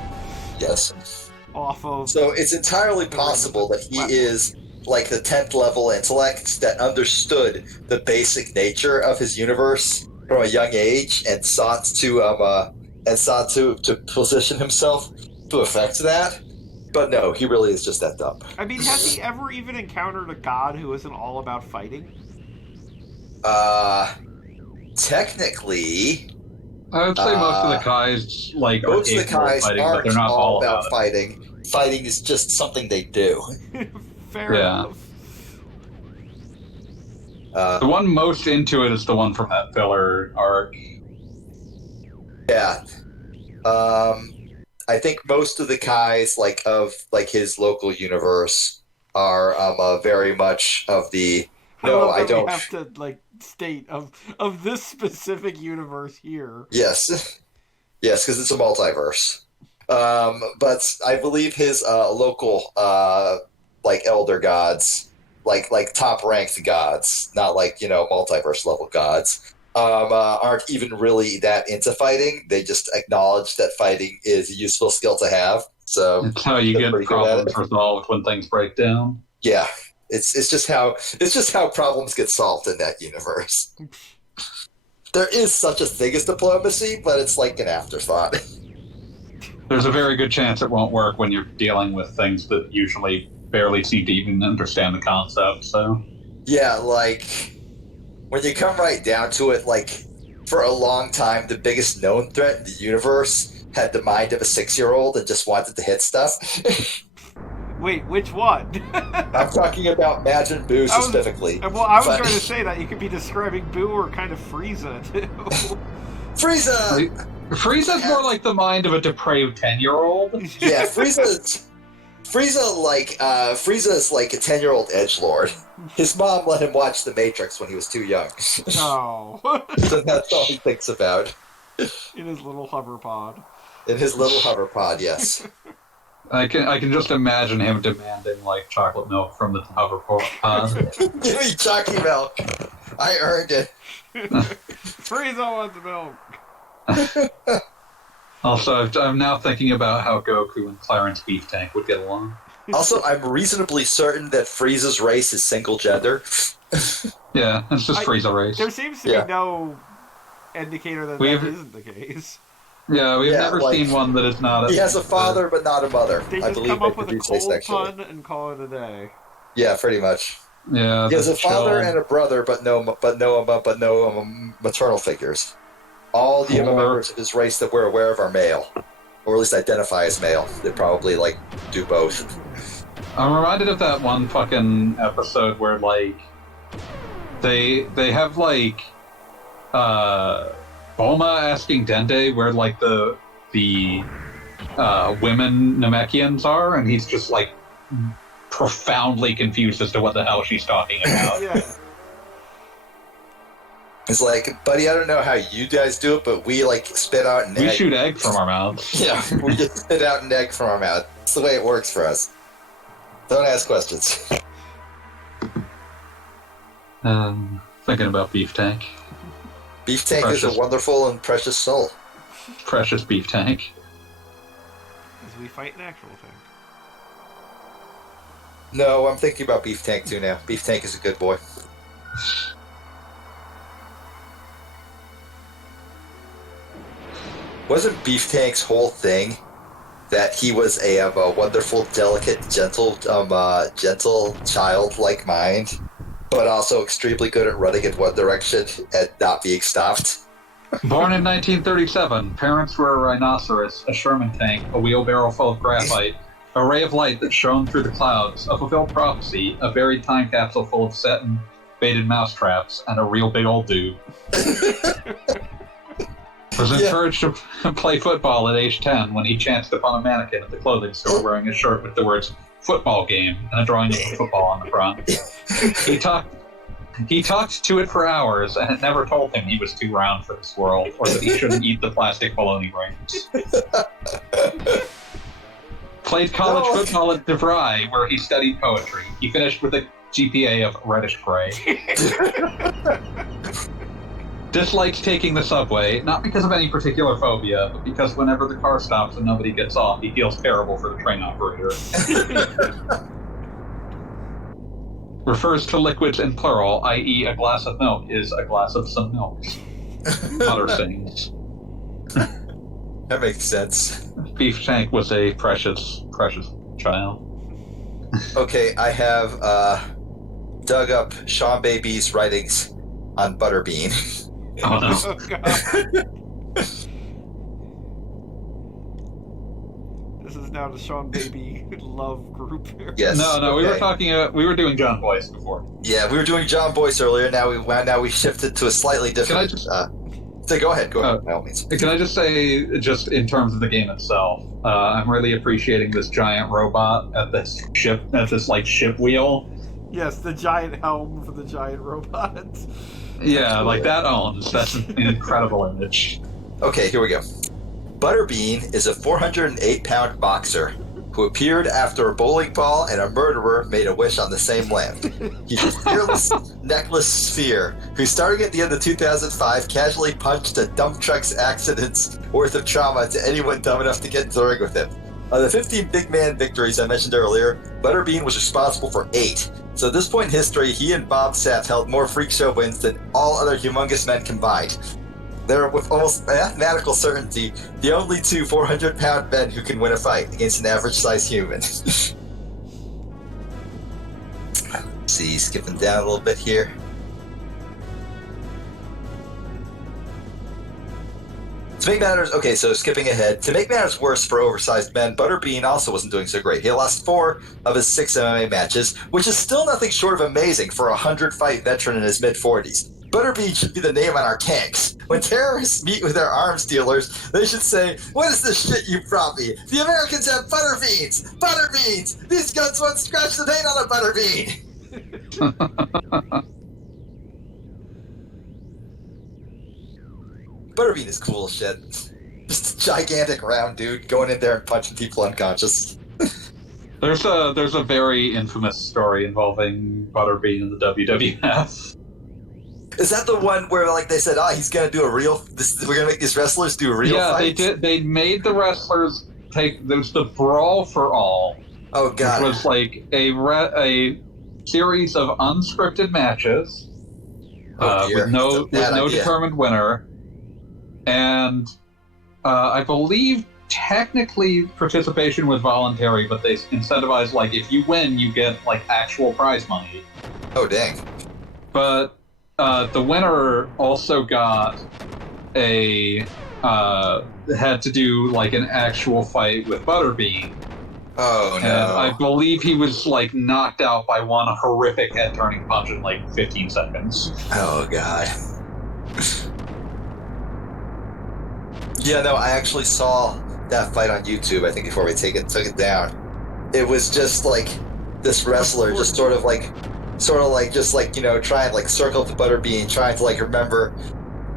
Yes. Off of... So it's entirely possible that he is like the 10th level intellect that understood the basic nature of his universe from a young age and sought to position himself to affect that. But no, he really is just that dumb. I mean, has he ever even encountered a god who isn't all about fighting? Technically, I would say most of the guys most of the guys fighting, aren't but they're not all about fighting. Fighting is just something they do. Fair enough. The one most into it is the one from that filler arc Yeah. I think most of the Kais, of his local universe, are very much of the. I No, love I that we don't. have to state of this specific universe here. Yes, yes, because it's a multiverse. But I believe his local elder gods, like top ranked gods, not multiverse level gods, aren't even really that into fighting. They just acknowledge that fighting is a useful skill to have. So It's how you they're get pretty good at problems it. resolved when things break down. Yeah, it's just how problems get solved in that universe. There is such a thing as diplomacy, but it's like an afterthought. There's a very good chance it won't work when you're dealing with things that usually barely seem to even understand the concept, so. Yeah, when you come right down to it, for a long time, the biggest known threat in the universe had the mind of a 6-year-old and just wanted to hit stuff. Wait, which one? I'm talking about Majin Buu specifically. I was going to say that you could be describing Boo or kind of Frieza too. Frieza! Frieza's more like the mind of a depraved 10-year-old. Yeah, Frieza is like a 10-year-old edgelord. His mom let him watch The Matrix when he was too young. No. So that's all he thinks about. In his little hover pod. In his little hover pod, yes. I can just imagine him demanding chocolate milk from the hoverpod. Give me chalky milk. I earned it. Frieza wants milk. Also, I'm now thinking about how Goku and Clarence Beef Tank would get along. Also, I'm reasonably certain that Frieza's race is single gender. Yeah, it's just Frieza race. There seems to be no indicator that isn't the case. Yeah, we've never seen one that is not. He has a father, but not a mother. They just come up with a cold pun and call it a day. Yeah, pretty much. Yeah, he has a father and a brother, but no maternal figures. All the other members of his race that we're aware of are male, or at least identify as male. They probably do both. I'm reminded of that one fucking episode where they have Bulma asking Dende where the women Namekians are, and he's just profoundly confused as to what the hell she's talking about. Yeah. It's buddy, I don't know how you guys do it, but we spit out an egg. We shoot egg from our mouths. Yeah, we just spit out an egg from our mouth. That's the way it works for us. Don't ask questions. Thinking about Beef Tank. Beef Tank is a wonderful and precious soul. Precious Beef Tank. As we fight an actual tank. No, I'm thinking about Beef Tank too now. Beef Tank is a good boy. Wasn't Beef Tank's whole thing that he was a wonderful, delicate, gentle childlike mind, but also extremely good at running in one direction and not being stopped? Born in 1937, parents were a rhinoceros, a Sherman tank, a wheelbarrow full of graphite, a ray of light that shone through the clouds, a fulfilled prophecy, a buried time capsule full of set and baited mousetraps, and a real big old dude. Was encouraged to play football at age 10 when he chanced upon a mannequin at the clothing store wearing a shirt with the words "football game" and a drawing of a football on the front. He talked to it for hours, and it never told him he was too round for this world, or that he shouldn't eat the plastic bologna rings. Played college football at DeVry, where he studied poetry. He finished with a GPA of reddish-gray. Disliked taking the subway, not because of any particular phobia, but because whenever the car stops and nobody gets off, he feels terrible for the train operator. Refers to liquids in plural, i.e. a glass of milk is a glass of some milk. Other things. That makes sense. Beef Tank was a precious, precious child. Okay, I have dug up Sean Baby's writings on Butterbean. Oh no. Oh, God. This is now the Sean Baby love group. Yes. No, we were talking. We were doing John Boyce before. Yeah, we were doing John Boyce earlier. Now we shifted to a slightly different. So go ahead, by all means. Can I just say, just in terms of the game itself, I'm really appreciating this giant robot at this ship, ship wheel. Yes, the giant helm for the giant robot. Yeah, like that owns. That's an incredible image. Okay, here we go. Butterbean is a 408-pound boxer who appeared after a bowling ball and a murderer made a wish on the same land. He's a fearless, necklace sphere who, starting at the end of 2005, casually punched a dump truck's accident's worth of trauma to anyone dumb enough to get into the ring with him. Of the 15 big man victories I mentioned earlier, Butterbean was responsible for 8. So at this point in history, he and Bob Sapp held more freak show wins than all other humongous men combined. They're, with almost mathematical certainty, the only 2 400-pound men who can win a fight against an average-sized human. Let's see, skipping down a little bit here. To make matters, okay, so skipping ahead. To make matters worse for oversized men, Butterbean also wasn't doing so great. He lost 4 of his 6 MMA matches, which is still nothing short of amazing for a 100-fight veteran in his mid-40s. Butterbean should be the name on our tanks. When terrorists meet with their arms dealers, they should say, "What is this shit you brought me? The Americans have butterbeans! Butterbeans! These guns won't scratch the paint on a butterbean!" Butterbean is cool as shit. Just a gigantic round dude going in there and punching people unconscious. There's a very infamous story involving Butterbean in the WWF. Is that the one where, like, they said, he's gonna do we're gonna make these wrestlers do a real fight? They did. They made the wrestlers there's the Brawl for All. Oh, God. Which was like a series of unscripted matches with no determined winner. And I believe technically participation was voluntary, but they incentivized, like, if you win, you get, like, actual prize money. Oh, dang. But the winner also got had to do, like, an actual fight with Butterbean. Oh, no. And I believe he was, like, knocked out by one horrific head-turning punch in, like, 15 seconds. Oh, God. Yeah, no, I actually saw that fight on YouTube, I think, before we took it down. It was just, like, this wrestler just sort of like, just, like, you know, trying, like, circle to Butterbean, trying to, like, remember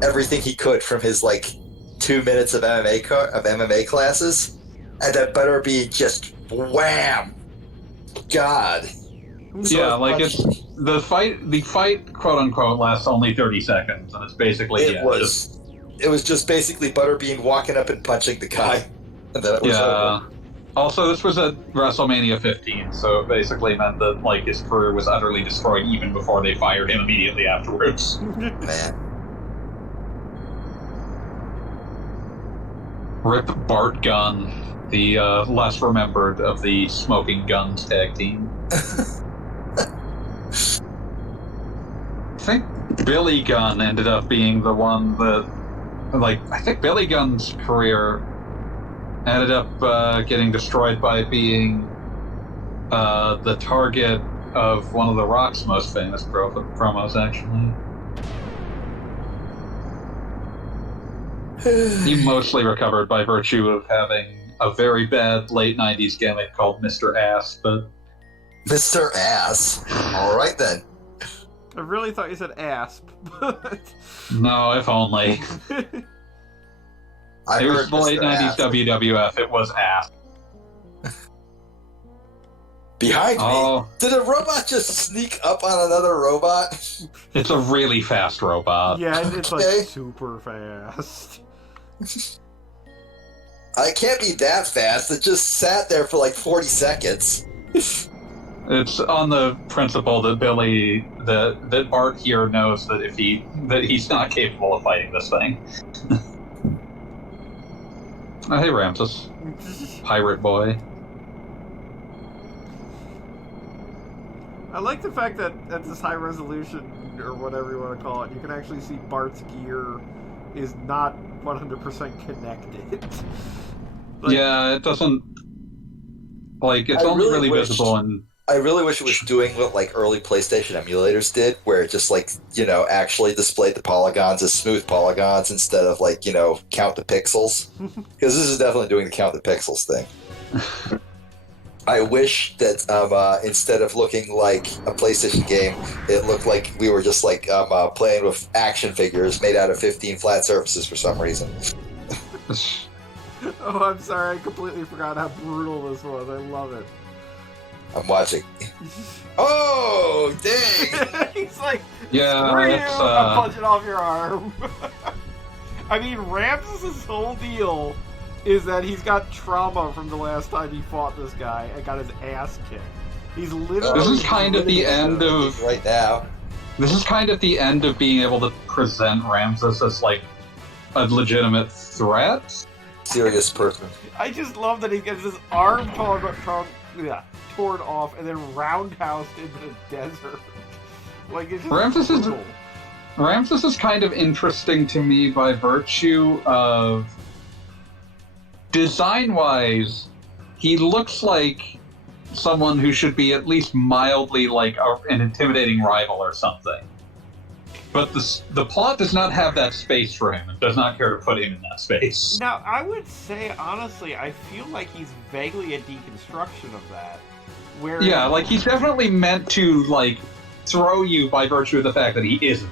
everything he could from his, like, 2 minutes of MMA classes, and then Butterbean just wham! God. Yeah, like, the fight, quote unquote, lasts only 30 seconds, and it's basically it was just basically Butterbean walking up and punching the guy, and then it was over. Also, this was at WrestleMania 15, so it basically meant that, like, his career was utterly destroyed even before they fired him immediately afterwards. Man. Rip Bart Gunn, the less remembered of the Smoking Guns tag team. I think Billy Gunn ended up being the one that, like, I think Billy Gunn's career ended up getting destroyed by being the target of one of The Rock's most famous promos, actually. He mostly recovered by virtue of having a very bad late 90s gimmick called Mr. Ass, but... Mr. Ass? Alright then. I really thought you said asp, but... No, if only. It was the late 90s WWF, it was Ass. Behind me? Did a robot just sneak up on another robot? It's a really fast robot. Yeah, it's like super fast. I can't be that fast. It just sat there for like 40 seconds. It's on the principle that that Bart here knows that he's not capable of fighting this thing. Hey, Ramsus. Pirate boy. I like the fact that at this high resolution, or whatever you want to call it, you can actually see Bart's gear is not 100% connected. Like, yeah, it doesn't... Like, it's only really visible in I really wish it was doing what like early PlayStation emulators did, where it just like actually displayed the polygons as smooth polygons instead of like count the pixels. Because this is definitely doing the count the pixels thing. I wish that instead of looking like a PlayStation game, it looked like we were just like playing with action figures made out of 15 flat surfaces for some reason. Oh, I'm sorry. I completely forgot how brutal this was. I love it. I'm watching. Oh, dang! He's like, Yeah, screw you, that's, I'm punching off your arm. I mean, Ramsus' whole deal is that he's got trauma from the last time he fought this guy and got his ass kicked. He's literally... This is kind of the end of... Right now. This is kind of the end of being able to present Ramsus as, like, a legitimate threat. Serious person. I just love that he gets his arm torn off and then roundhoused into the desert. Like, it's just Ramsus is kind of interesting to me by virtue of design-wise, he looks like someone who should be at least mildly like an intimidating rival or something. But the plot does not have that space for him. It does not care to put him in that space. Now, I would say, honestly, I feel like he's vaguely a deconstruction of that. Where Yeah, like he's definitely meant to like throw you by virtue of the fact that he isn't.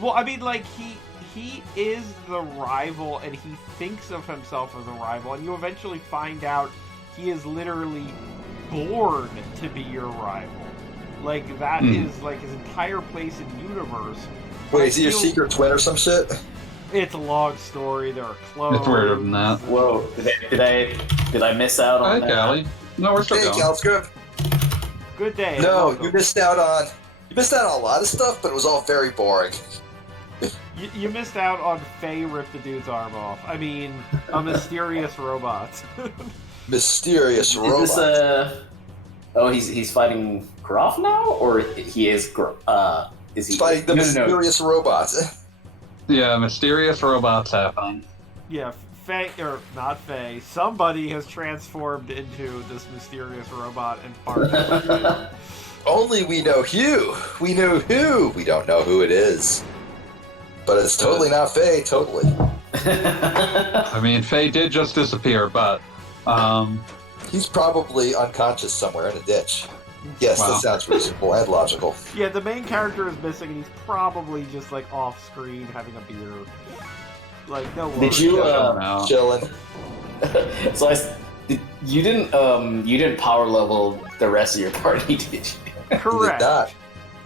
Well, I mean, like, he is the rival, and he thinks of himself as a rival, and you eventually find out he is literally born to be your rival. Like, that is, like, his entire place in the universe. Wait, is he your secret twin or some shit? It's a long story, there are clones. It's weirder than that. Whoa, did I miss out on Hi, that? Callie. No, we're still Hey, going. Cal's good. Good day. No, welcome. you missed out on a lot of stuff, but it was all very boring. You missed out on Faye ripped the dude's arm off. I mean, a mysterious robot. Mysterious robot. Is this Oh, he's fighting Groff now, or he is is he Fighting the No. mysterious robot. Yeah, mysterious robots happening. Yeah, Faye, or not Faye, somebody has transformed into this mysterious robot and farted. Only we know who. We know who. We don't know who it is. But it's totally not Faye, totally. I mean, Faye did just disappear, but He's probably unconscious somewhere in a ditch. Yes, Wow. that sounds reasonable and logical. Yeah, the main character is missing, and he's probably just like off screen having a beer. Like, no worries. Did you no. Chilling. so you didn't power level the rest of your party, did you? Correct. Did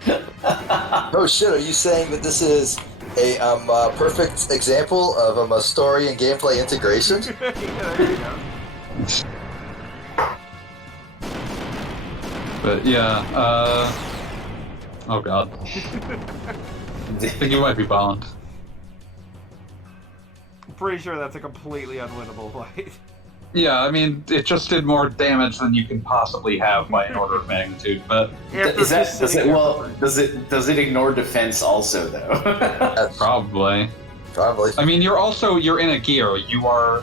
not. Oh shit, are you saying that this is a perfect example of a story and gameplay integration? Yeah, there you go. But yeah, oh god. I think you might be bound. I'm pretty sure that's a completely unwinnable fight. Yeah, I mean, it just did more damage than you can possibly have by an order of magnitude, but Does it ignore defense also though? probably. Probably. I mean, you're in a gear. You are,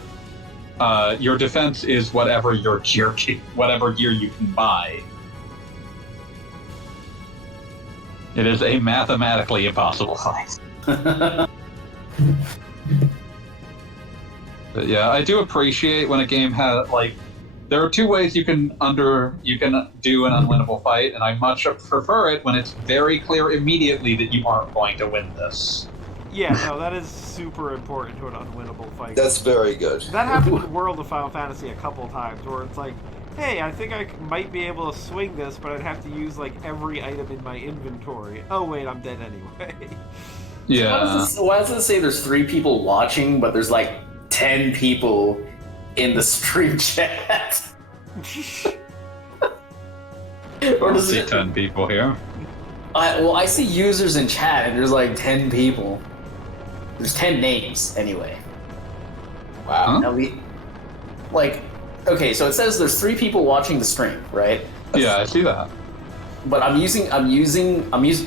your defense is whatever whatever gear you can buy. It is a mathematically impossible fight. But yeah, I do appreciate when a game has like, there are two ways you can do an unwinnable fight, and I much prefer it when it's very clear immediately that you aren't going to win this. Yeah, no, that is super important to an unwinnable fight. That's very good. That happened in World of Final Fantasy a couple of times, where it's like, hey, I think I might be able to swing this, but I'd have to use like every item in my inventory. Oh wait, I'm dead anyway. Yeah. Why does it say there's 3 people watching, but there's like 10 people in the stream chat? Or I does see it? 10 people here. I see users in chat, and there's like 10 people. There's 10 names anyway. Wow. Huh? Now okay, so it says there's 3 people watching the stream, right? Yeah, I see that. But I'm using.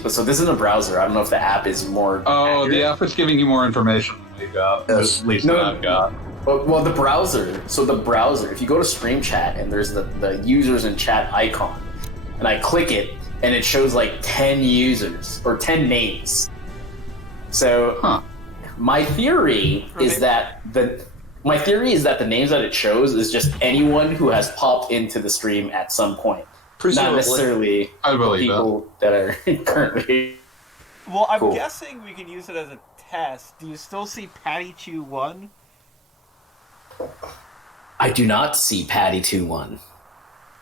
So this is a browser. I don't know if the app is more. Oh, accurate. the app is giving you more information than we got. Yes. At least No, that I've got. Well, the browser. So the browser. If you go to stream chat and there's the users in chat icon, and I click it, and it shows like 10 users or 10 names. So my theory is that the names that it shows is just anyone who has popped into the stream at some point, not necessarily people that are currently. Well, I'm guessing we can use it as a test. Do you still see Patty Chew 1? I do not see Patty21.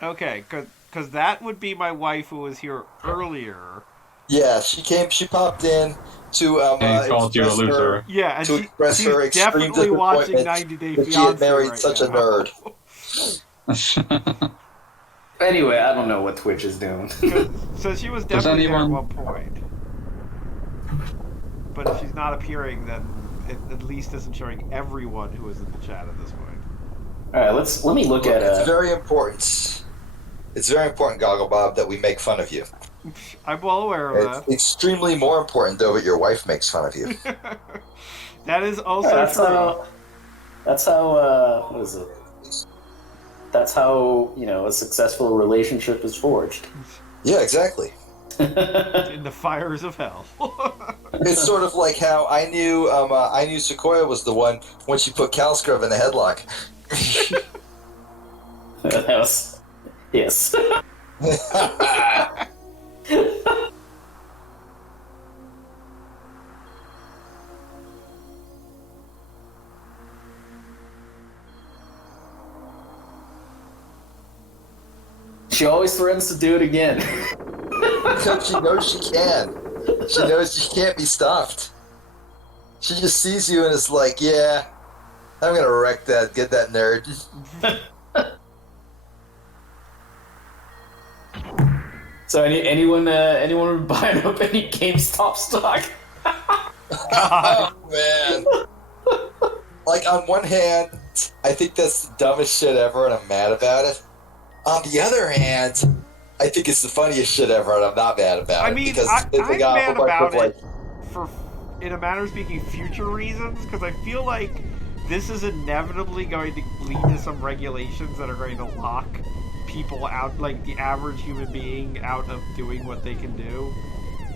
Okay, because that would be my wife who was here earlier. Yeah, she popped in to called you a loser. Yeah, and express her she's extreme definitely watching disappointment 90 Day that Fiancé she had married right such now. a nerd. Anyway, I don't know what Twitch is doing. So she was definitely there at one point. But if she's not appearing, then it at least isn't showing everyone who is in the chat at this point. All right, let me look at. It's very important. It's very important, Goggle Bob, that we make fun of you. I'm well aware of It's extremely more important, though, that your wife makes fun of you. That is also true. That's how. What is it? That's how a successful relationship is forged. Yeah, exactly. In the fires of hell. It's sort of like how I knew Sequoia was the one when she put Calscrub in the headlock. That was yes. She always threatens to do it again. Because she knows she can. She knows she can't be stopped. She just sees you and is like, yeah, I'm gonna wreck that, get that nerd. So anyone buying up any GameStop stock? Oh, man. Like, on one hand, I think that's the dumbest shit ever and I'm mad about it. On the other hand, I think it's the funniest shit ever and I'm not mad about it. I mean, because I'm mad about like, it for, in a matter of speaking, future reasons, because I feel like this is inevitably going to lead to some regulations that are going to lock people out, like the average human being, out of doing what they can do.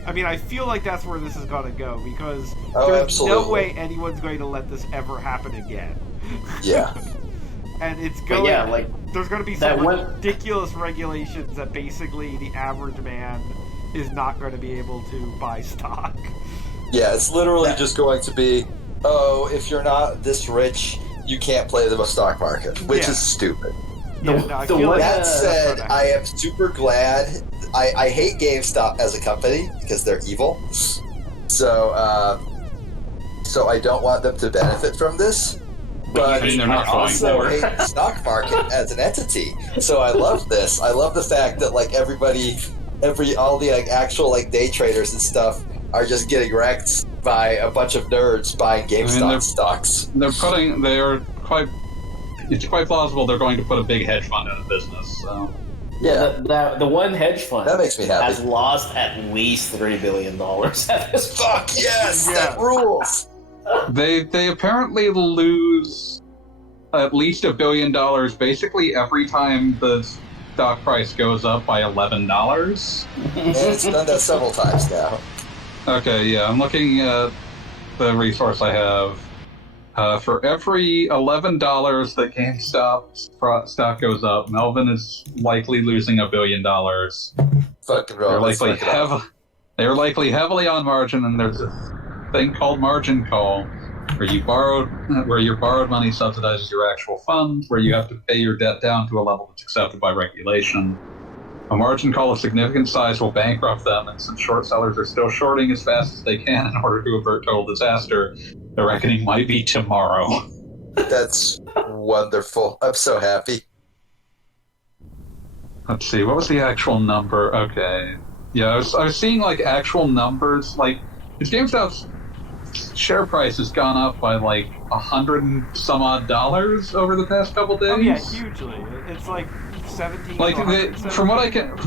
I mean, I feel like that's where this is going to go, because there's absolutely. no way anyone's going to let this ever happen again. Yeah. And it's going. Yeah, like there's going to be some ridiculous regulations that basically the average man is not going to be able to buy stock. Yeah, it's literally just going to be, oh, if you're not this rich, you can't play the stock market, which is stupid. That said, I am super glad. I hate GameStop as a company because they're evil. So I don't want them to benefit from this. But I also hate the stock market as an entity. So I love this. I love the fact that like all the like actual like day traders and stuff are just getting wrecked by a bunch of nerds buying GameStop stocks. It's quite plausible they're going to put a big hedge fund in the business. So. Yeah, the one hedge fund that makes me happy. Has lost at least $3 billion at this point. Fuck yes, that rules. They apparently lose at least $1 billion basically every time the stock price goes up by $11. And it's done that several times now. Okay, yeah, I'm looking at the resource I have. For every $11 that GameStop stock goes up, Melvin is likely losing $1 billion. Fucking wrong. They're likely heavily on margin, and there's a thing called margin call, where your borrowed money subsidizes your actual fund, where you have to pay your debt down to a level that's accepted by regulation. A margin call of significant size will bankrupt them, and since short sellers are still shorting as fast as they can in order to avert total disaster, the reckoning might be tomorrow. That's wonderful. I'm so happy. Let's see, what was the actual number? Okay. Yeah, I was seeing like actual numbers, like GameStop's share price has gone up by like $100 and some odd over the past couple days. Oh yeah, hugely. It's like 17. Like from what I can,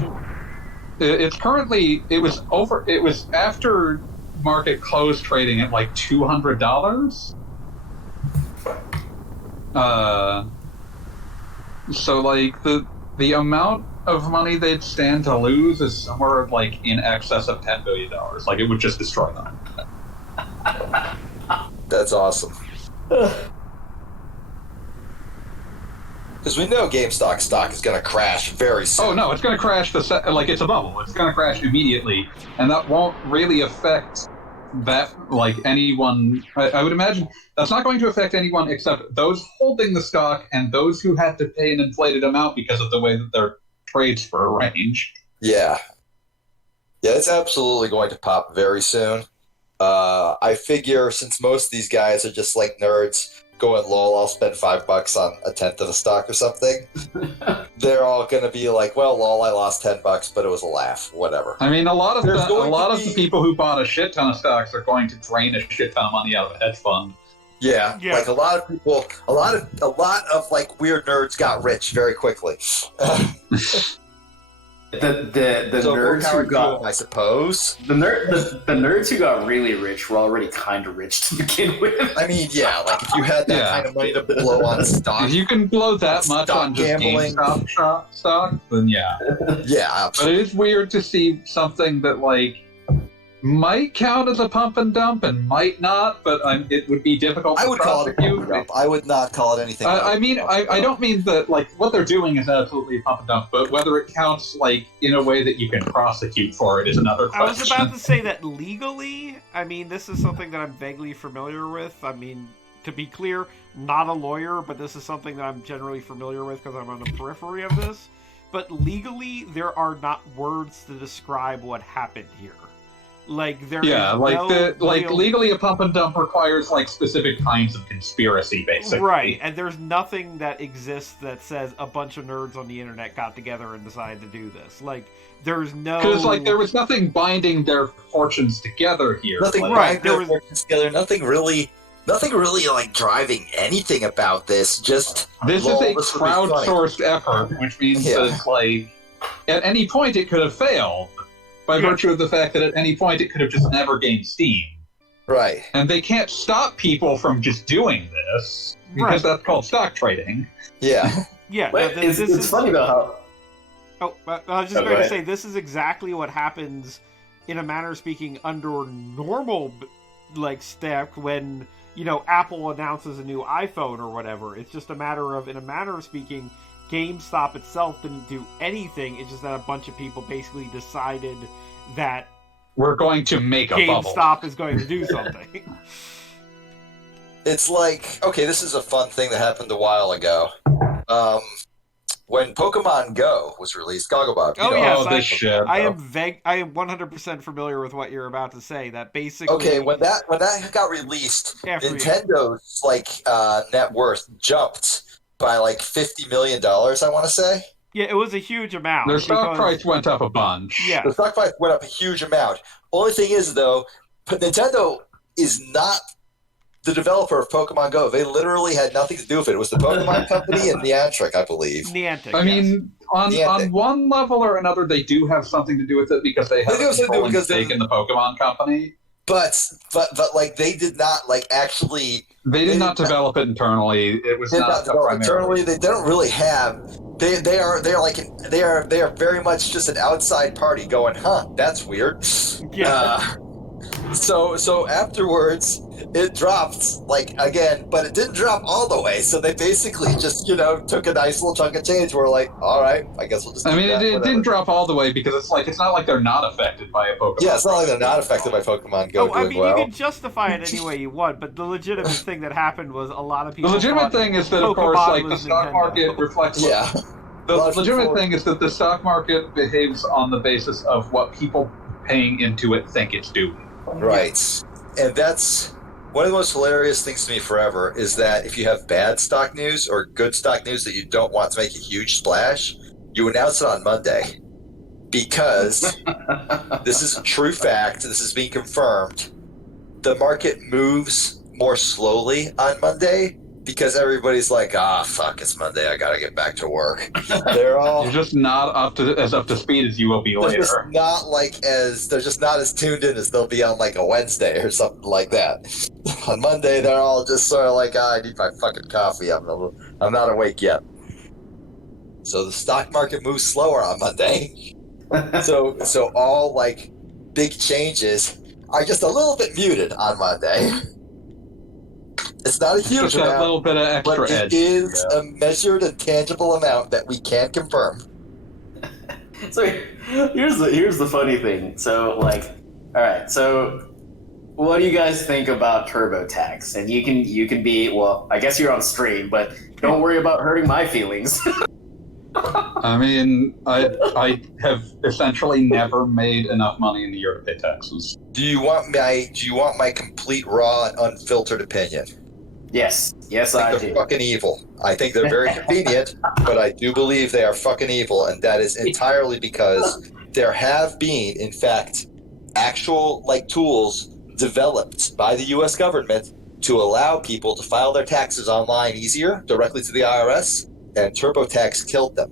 it's currently it was after market close trading at like $200. So like the amount of money they'd stand to lose is somewhere like in excess of $10 billion. Like, it would just destroy them. That's awesome. Because we know GameStop stock is going to crash very soon. Oh no, it's going to crash like it's a bubble. It's going to crash immediately, and that won't really affect that like anyone. I would imagine that's not going to affect anyone except those holding the stock and those who had to pay an inflated amount because of the way that their trades for arrange. Yeah. Yeah, it's absolutely going to pop very soon. I figure since most of these guys are just like nerds going, lol, I'll spend $5 on a tenth of the stock or something. They're all going to be like, well, lol, I lost $10, but it was a laugh, whatever. I mean, a lot of the people who bought a shit ton of stocks are going to drain a shit ton of money out of a hedge fund. Yeah, like a lot of people, a lot of like weird nerds got rich very quickly. The so nerds who got, I suppose, the nerds who got really rich were already kind of rich to begin with. I mean, yeah, like if you had that kind of money to blow on stock, if you can blow that much on just gambling GameStop stock, then yeah, yeah, absolutely. But it is weird to see something that like might count as a pump and dump and might not, but it would be difficult. I would call it a pump and dump. I would not call it anything. I mean, I don't mean that like what they're doing is absolutely a pump and dump, but whether it counts like in a way that you can prosecute for it is another question. I was about to say that legally, I mean, this is something that I'm vaguely familiar with. I mean, to be clear, not a lawyer, but this is something that I'm generally familiar with because I'm on the periphery of this. But legally, there are not words to describe what happened here. Like there, legally, a pump and dump requires like specific kinds of conspiracy, basically. Right, and there's nothing that exists that says a bunch of nerds on the internet got together and decided to do this. Like, there's no because like there was nothing binding their fortunes together here. Nothing like, binding their fortunes together. Nothing really like driving anything about this. Just this is a crowdsourced effort, which means that it's like at any point it could have failed. By virtue of the fact that at any point it could have just never gained steam. Right. And they can't stop people from just doing this, because that's called stock trading. Yeah. Yeah. It's funny about how... Oh, I was just going to say, this is exactly what happens, in a manner of speaking, under normal, like, stack when, you know, Apple announces a new iPhone or whatever. It's just a matter of, in a manner of speaking... GameStop itself didn't do anything. It's just that a bunch of people basically decided that we're going to make a GameStop bubble. Is going to do something. It's like, okay, this is a fun thing that happened a while ago. When Pokemon Go was released, Gogglebot. I am 100% familiar with what you're about to say. That basically, okay, when that got released, Nintendo's like net worth jumped by like $50 million, I want to say. Yeah, it was a huge amount. Their stock price went up a bunch. Yeah, the stock price went up a huge amount. Only thing is, though, Nintendo is not the developer of Pokemon Go. They literally had nothing to do with it. It was the Pokemon Company and Niantic, I believe. Niantic. I mean, on one level or another, they do have something to do with it because they have a controlling stake in the Pokemon Company. But like they did not like actually. They did not develop it internally. It was not developed internally. They don't really have. They are very much just an outside party going, huh? That's weird. Yeah. So afterwards, it dropped like again, but it didn't drop all the way. So they basically just took a nice little chunk of change. We're like, all right, I guess we'll just. I mean, it didn't drop all the way because it's not like they're not affected by a Pokemon. Yeah, it's not like they're not affected by Pokemon Go. I mean, you can justify it any way you want, but the legitimate thing that happened was a lot of people. The legitimate thing is that, of course, like the stock market reflects. Yeah. The legitimate thing is that the stock market behaves on the basis of what people paying into it think it's doing. Right. And that's one of the most hilarious things to me forever is that if you have bad stock news or good stock news that you don't want to make a huge splash, you announce it on Monday. Because this is a true fact, this is being confirmed. The market moves more slowly on Monday because everybody's like, fuck, it's Monday, I gotta get back to work. You're just not as up to speed as you will be later. They're just not as tuned in as they'll be on like a Wednesday or something like that. On Monday, they're all just sort of like, I need my fucking coffee. I'm not awake yet. so the stock market moves slower on Monday. So all like big changes are just a little bit muted on Monday. It's not a huge Just that amount, little bit of extra but it edge. is a measured and tangible amount that we can confirm. So here's the funny thing. So like, all right. So what do you guys think about TurboTax? And you can be, well, I guess you're on stream, but don't worry about hurting my feelings. I mean, I have essentially never made enough money in the year to pay taxes. Do you want my complete raw and unfiltered opinion? Yes, I I think they're do. fucking evil. I think they're very convenient, but I do believe they are fucking evil, and that is entirely because there have been, in fact, actual like tools developed by the U.S. government to allow people to file their taxes online easier, directly to the IRS, and TurboTax killed them.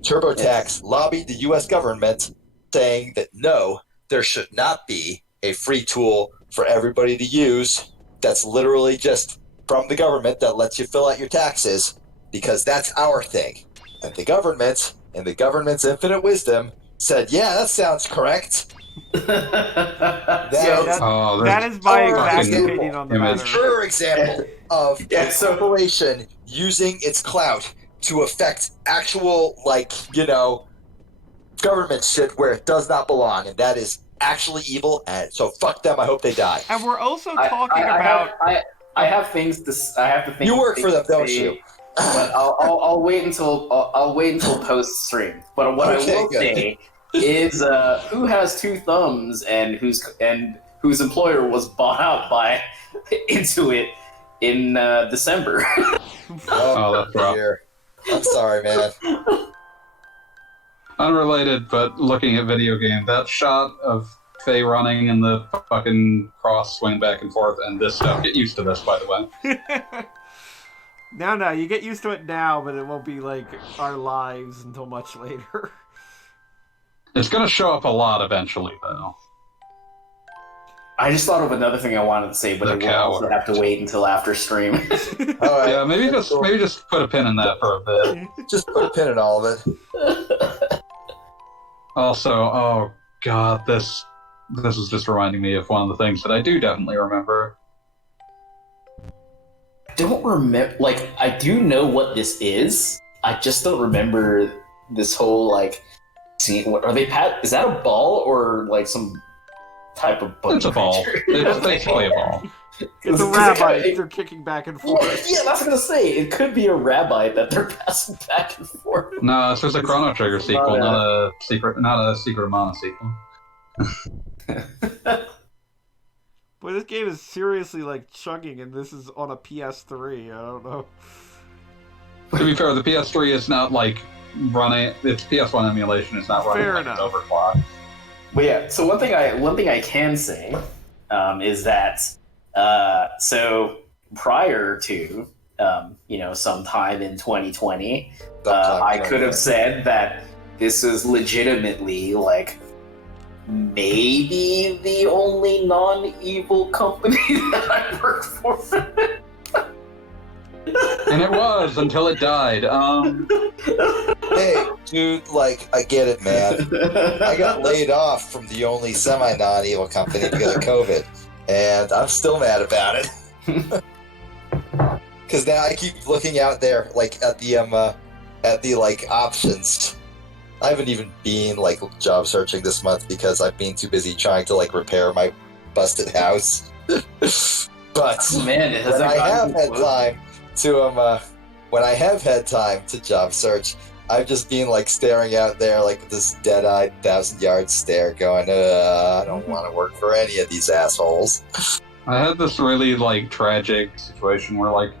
TurboTax lobbied the U.S. government, saying that no, there should not be a free tool for everybody to use that's literally just from the government that lets you fill out your taxes, because that's our thing. And the government, in the government's infinite wisdom, said, yeah, that sounds correct. That is my exact opinion on the matter. Pure example of Yeah, a so- corporation using its clout to affect actual, like, government shit where it does not belong, and that is actually evil, and so fuck them, I hope they die. And we're also talking about... I have things to. I have to think. You work for them, don't say, you? But I'll wait until post stream. But what Okay, I will good. say is who has two thumbs and whose employer was bought out by Intuit in December. Oh, that's rough. Dear. I'm sorry, man. Unrelated, but looking at video game, that shot of Faye running and the fucking cross swing back and forth and this stuff. Get used to this, by the way. No, you get used to it now, but it won't be like our lives until much later. It's gonna show up a lot eventually, though. I just thought of another thing I wanted to say, but The it will also coward. have to wait until after stream. All right. Yeah, maybe just put a pin in that for a bit. Just put a pin in all of it. Also, oh god, this is just reminding me of one of the things that I do definitely remember. Don't remember. Like, I do know what this is. I just don't remember this whole like scene. What are they? Is that a ball or like some type of bunny It's a ball. creature? It's basically a ball. It's a rabbit. They're kicking back and forth. Yeah, that's what I was gonna say. It could be a rabbit that they're passing back and forth. No, this was a Chrono Trigger sequel, not a Secret of Mana sequel. Boy, this game is seriously like chugging, and this is on a PS3. I don't know. To be fair, the PS3 is not like running. It's PS1 emulation. It's not running Fair like enough. an overclock. But yeah, so one thing I can say is that so prior to sometime in 2020, I could have said that this is legitimately like maybe the only non-evil company that I work for. And it was until it died. Hey, dude, like, I get it, man. I got laid off from the only semi-non-evil company because of COVID, and I'm still mad about it. Because now I keep looking out there, like, at the like options. I haven't even been like job searching this month because I've been too busy trying to like repair my busted house. But Man, it has when I have had time to job search, I've just been like staring out there like with this dead-eyed 1,000-yard stare going, I don't want to work for any of these assholes. I had this really like tragic situation where like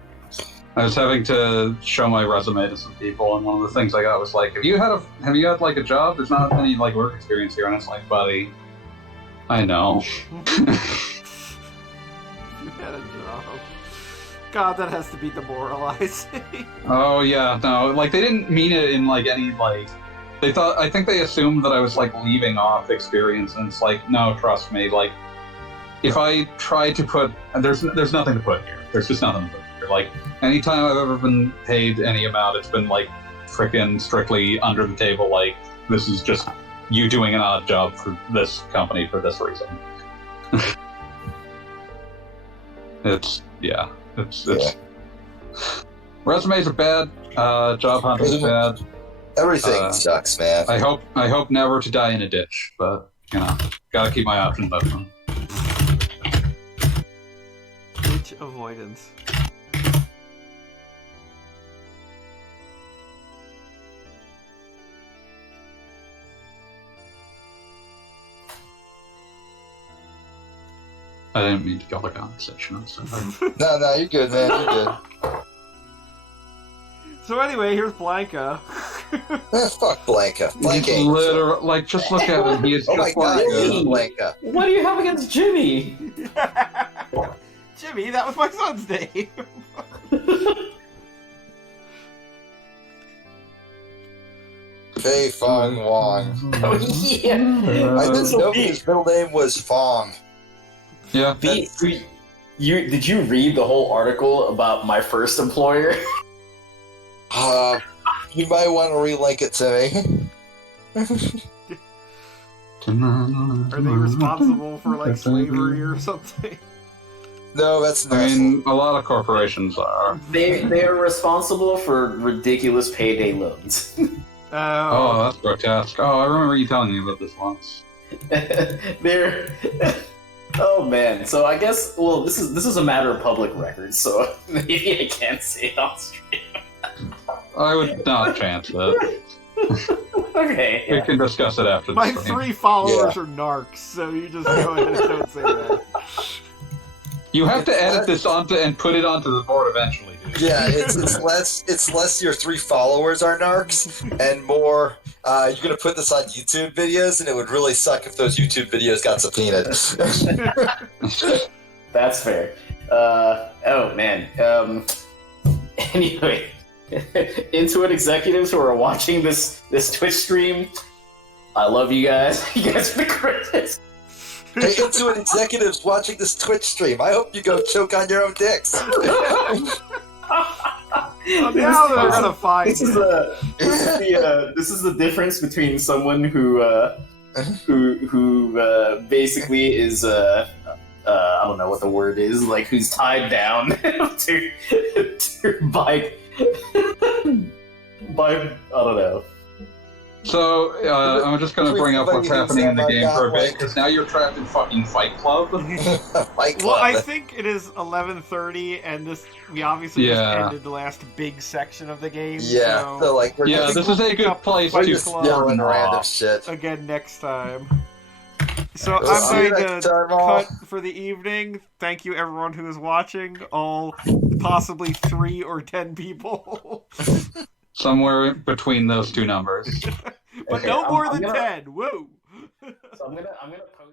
I was having to show my resume to some people, and one of the things I got was like, have you had like a job? There's not any like work experience here, and it's like, buddy, I know. You had a job. God, that has to be demoralizing. Oh yeah, no, like they didn't mean it in like any like. I think they assumed that I was like leaving off experience, and it's like, no, trust me, like if I try to put, and there's nothing to put here. There's just nothing to put here. Like anytime I've ever been paid any amount, it's been like freaking strictly under the table, like, this is just you doing an odd job for this company for this reason. It's resumes are bad, job hunting is bad. Everything sucks, man. I hope never to die in a ditch, but gotta keep my options open. Ditch avoidance. I didn't mean to kill the conversation. I'm sorry. No, you're good, man. You're good. So anyway, here's Blanca. Fuck Blanca. Blanca He's ain't literally, like, just look at him. He is Oh my just god, like, this is Blanca. What do you have against Jimmy? Jimmy, that was my son's name. Fei Fong Wong. Oh, yeah. I didn't know his middle name was Fong. yeah. Did you read the whole article about my first employer? You might want to relink it to me. Are they responsible for like slavery or something? No, that's I not. mean, a lot of corporations are. They are responsible for ridiculous payday loans. Oh, that's grotesque. Oh, I remember you telling me about this once. They're oh man. So I guess this is a matter of public record. So maybe I can't say it on stream. I would not chance it. Okay. We Yeah. can discuss it after the My stream. 3 followers are narcs, so you just go ahead and don't say that. You have to edit this onto and put it onto the board eventually, dude. Yeah, it's less your 3 followers are narcs, and more you're gonna put this on YouTube videos, and it would really suck if those YouTube videos got subpoenaed. That's fair. Oh man. Anyway, Intuit executives who are watching this Twitch stream, I love you guys. You guys are the greatest. Hey, Intuit executives watching this Twitch stream, I hope you go choke on your own dicks. Now they're gonna find This is the difference between someone who basically is I don't know what the word is, like who's tied down to by I don't know. So, I'm just going to bring up what's happening in the game for a bit, because now you're trapped in fucking Fight Club. Fight Club. Well, I think it is 11:30, and we obviously just Yeah. ended the last big section of the game. Yeah, so so like we're Yeah, just, this is a good place Fight to Club. yelling start random off. shit. again next time. So We'll see you I'm going next to time, all. cut for the evening. Thank you, everyone who is watching. All possibly 3 or 10 people, Somewhere between those two numbers. but Okay, no more I'm than gonna- 10. Woo! So I'm gonna post.